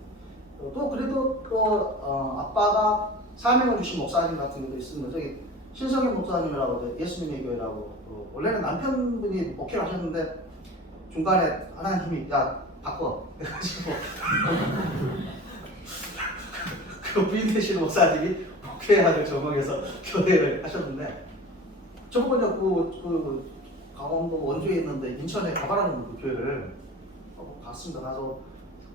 또 그래도 또 아빠가 사명을 주신 목사님 같은 것도 있습니다. 저기 신성현 목사님이라고 예수님의 교회라고 원래는 남편분이 목회를 하셨는데 중간에 하나님이 야 바꿔 해가지고 그 부인 되시는 목사님이 목회학을 전공해서 교회를 하셨는데 저번에 그 강원도 원주에 있는데 인천에 가봐라는 그 교회를 갔습니다. 가서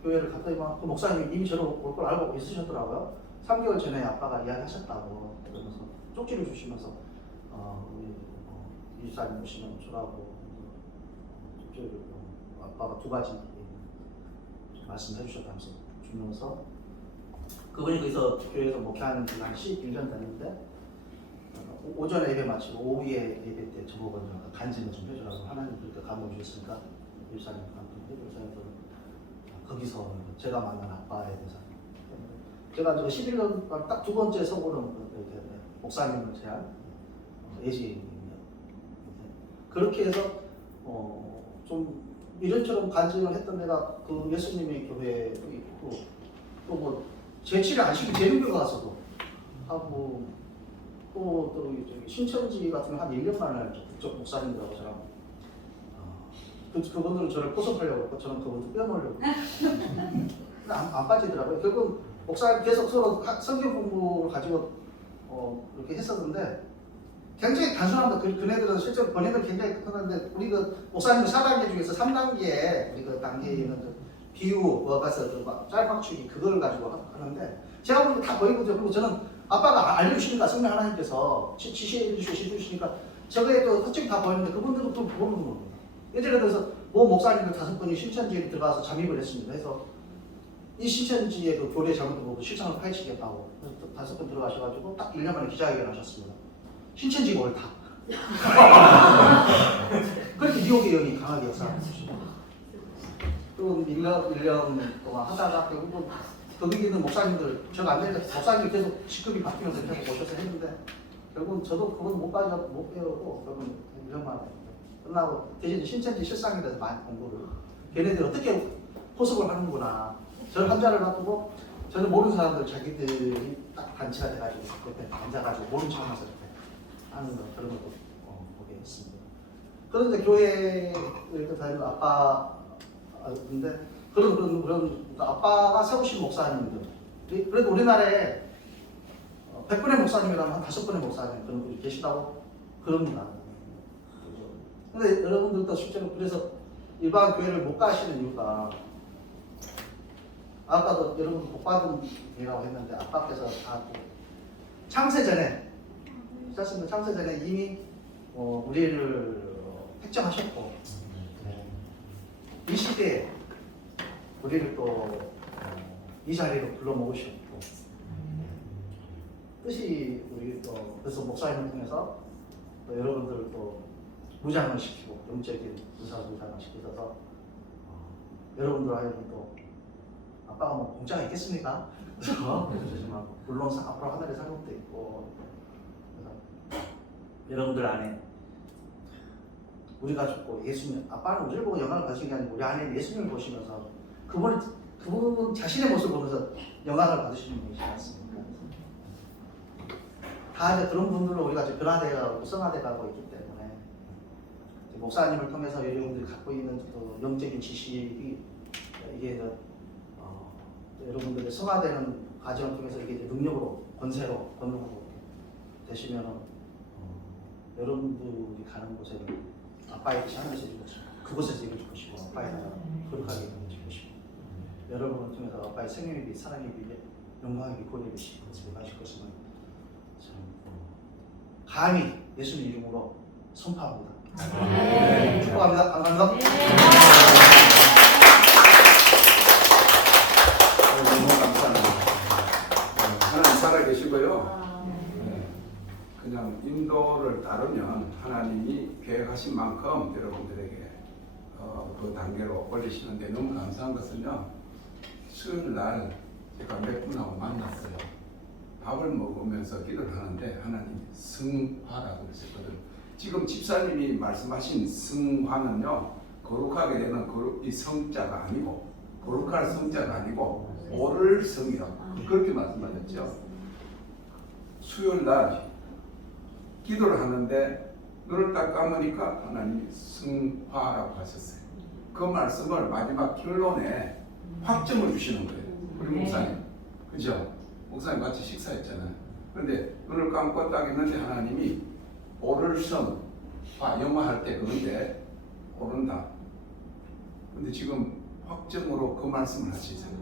교회를 갔더니만 그 목사님이 이미 저를 올 걸 알고 있으셨더라고요. 3개월 전에 아빠가 이야기하셨다고 그러면서 쪽지를 주시면서 우리 이주사님 오시면 주라고 쪽지를 아빠가 2가지 말씀해 주셨다면서 주면서 그분이 거기서 교회에서 목회하는 지 한 11년 됐는데 오전에 예배 마치고 오후에 예배 때 저보고 간증을 좀 해주라고 하나님 그렇게 감동 주셨으니까 일사님 감동 해주셔서 거기서 제가 만난 아빠에 대해서 제가 11년 딱 2번째 서보는 목사님을 제한 예지님이요. 그렇게 해서 좀 이런저런 간증을 했던 데가 그 예수님의 교회도 있고 또 뭐 제치를 안 시키고 대륙교 가서도 하고 또 신천지 같은 거 한 1년 만에 그쪽 목사님들하고 저랑 그분들은 저를 포섭하려고 했고 저는 그분들 빼놓으려고 안 빠지더라고요. 결국 목사님 계속 서로 성경 공부를 가지고 그렇게 했었는데 굉장히 단순합니다. 그네들은 실제로 번역을 굉장히 하는데 우리 그 목사님 4단계 중에서 3단계에 우리 그 단계에 있는 그 비유 가서 짤막추기 그걸 가지고 하는데 제가 보면 다 보이거든요. 그리고 저는 아빠가 알려주시니까 성령 하나님께서 지시해 주시니까 저거에 또 특징이 다 보이는데 그분들은 또 모르는 겁니다. 예를 들어서 모 목사님들 5분이 신천지에 들어가서 잠입을 했습니다. 해서 이 신천지의 그 교례 잘못된 거 실상을 파헤치겠다고 5분 들어가셔가지고 딱 1년 만에 기자회견 하셨습니다. 신천지가 옳다. 그렇게 유혹의 영이 강하게 역사하고 있습니다. 또 1년 동안 하다가 결국은 거기 있는 목사님들 제가 안 되니까 목사님이 계속 직급이 바뀌면서 계속 오셔서 했는데 결국은 저도 그건 못 배우고 결국은 1년 만에 끝나고 대신 신천지 실상에 대해서 많이 공부를 걔네들이 어떻게 포석을 하는구나. 저는 한자를 놔두고 저는 모르는 사람들 자기들이 딱 단체가 돼가지고 옆에 앉아가지고 모른 척하면서 이렇게 하는 거 그런 것도 보게 했습니다. 그런데 교회에 다니는 아빠인데 그런 아빠가 세우신 목사님들 그래도 우리나라에 100분의 목사님이라면 한 5분의 목사님 그런 분이 계시다고 그럽니다. 근데 여러분들도 실제로 그래서 일반 교회를 못 가시는 이유가 아까도 여러분 복받은 예라고 했는데 아빠께서 다 창세 전에 이미 우리를 택정하셨고 이 시대에 우리를 또 이 자리로 불러 모으셨고 뜻이 우리 또 그래서 목사님을 통해서 또 여러분들을 또 무장을 시키고 영적인 의사 무장을 시키셔서 여러분들 하여금 또 아빠가 뭐 공짜가 있겠습니까? 그래서 물론 앞으로 하늘의 상급도 있고 그래서 여러분들 안에 우리가 죽고 예수님 아빠는 우리를 보고 영광을 받으신 게 아니고 우리 안에 예수님을 보시면서 그분 자신의 모습을 보면서 영광을 받으시는 분이지 않습니까? 다 이제 그런 분들로 우리가 이제 변화되어 성화돼가고 있기 때문에 목사님을 통해서 여러분들이 갖고 있는 그 영적인 지식이 이게 여러분들의 성화되는 과정을 통해서 이게 능력으로 권세로 권능으로 되시면 여러분들이 가는 곳에는 아빠의 뜻이 하늘에서 이루어지고 그곳에서 이루어질 것이고 아빠의 나라가 거룩하게 이루어질 것이고 여러분을 통해서 아빠의 생명의 빛, 사랑의 빛, 영광의 빛, 권위의 빛이 그것을 가실 것임을 감히 예수님 이름으로 선포합니다. 축복합니다. 감사합니다. 너무 감사합니다. 하나님 살아계시고요. 그냥 인도를 따르면 하나님이 계획하신 만큼 여러분들에게 그 단계로 올리시는데 너무 감사한 것은요. 수요일 날 제가 몇 분하고 만났어요. 밥을 먹으면서 기도를 하는데 하나님이 승화라고 그랬거든. 지금 집사님이 말씀하신 승화는요. 거룩하게 되는 이 성자가 아니고 거룩할 성자가 아니고 오를 성이라고 그렇게 말씀하셨죠. 수요일 날 기도를 하는데 눈을 딱 감으니까 하나님이 승화라고 하셨어요. 그 말씀을 마지막 결론에 확정을 주시는 거예요. 우리 목사님, 그죠? 목사님 같이 식사했잖아요. 그런데 눈을 감고 딱 있는데 하나님이 오를 성, 영화할 때 그런데 오른다. 근데 지금 확정으로 그 말씀을 하시잖아요.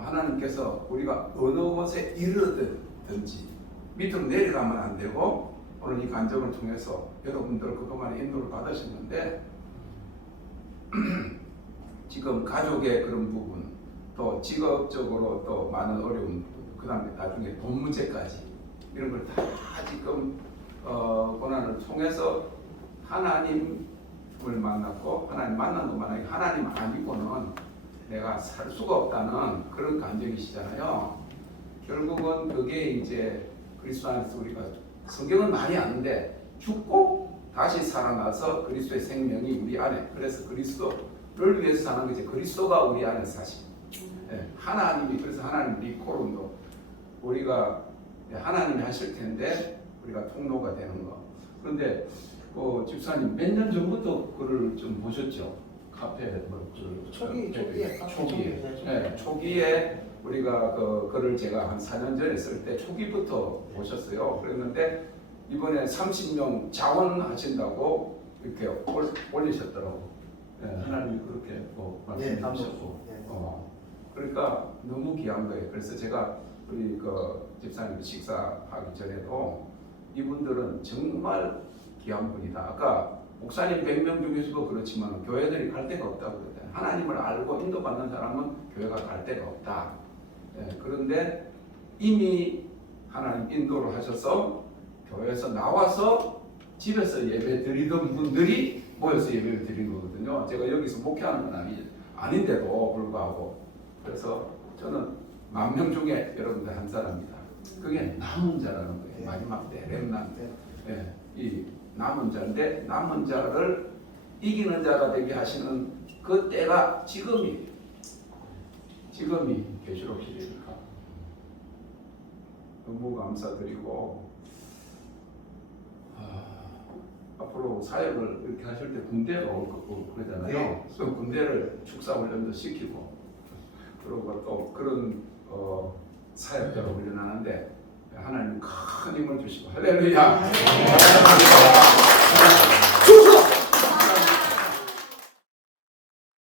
하나님께서 우리가 어느 곳에 이르든지 밑으로 내려가면 안 되고 오늘 이 간증을 통해서 여러분들 그동안에 인도를 받으셨는데 지금 가족의 그런 부분 또 직업적으로 또 많은 어려운 부분 그 다음에 나중에 돈 문제까지 이런 걸 다 지금 고난을 통해서 하나님을 만났고 하나님 만난 것만 아니고 하나님 아니고는 내가 살 수가 없다는 그런 감정이시잖아요. 결국은 그게 이제 그리스도 안에서 우리가 성경은 많이 아는데 죽고 다시 살아나서 그리스도의 생명이 우리 안에 그래서 그리스도를 위해서 사는 거지 그리스도가 우리 안에 사시. 네, 하나님이 그래서 하나님 리코론도 우리가 하나님이 하실 텐데 우리가 통로가 되는 거. 그런데 집사님 몇 년 전부터 그를 좀 보셨죠? 카페 초기에 우리가 그를 제가 한 4년 전에 쓸 때 초기부터 보셨어요. 그랬는데 이번에 30명 자원하신다고 이렇게 올리셨더라고. 하나님이 그렇게 말씀해 주셨고. 그러니까 너무 귀한 거예요. 그래서 제가 우리 집사님 식사하기 전에도 이분들은 정말 귀한 분이다. 아까 목사님 100명 중에서도 그렇지만 교회들이 갈 데가 없다고 그랬잖아요. 하나님을 알고 인도받는 사람은 교회가 갈 데가 없다. 그런데 이미 하나님 인도를 하셔서 교회에서 나와서 집에서 예배 드리던 분들이 모여서 예배를 드린 거거든요. 제가 여기서 목회하는 건 아닌데도 불구하고. 그래서 저는 10,000명 중에 여러분들 한 사람입니다. 그게 남은 자라는 거예요. 마지막 때 렘넌트. 이 남은 자인데 남은 자를 이기는 자가 되게 하시는 그 때가 지금이 계시록시대니까 너무 감사드리고 앞으로 사역을 이렇게 하실 때 군대가 올 거고 그러잖아요. 네. 그래서 군대를 축사훈련도 시키고 그리고 또 그런 사역자로 훈련하는데 하나님 큰 힘을 주시고 할렐루야.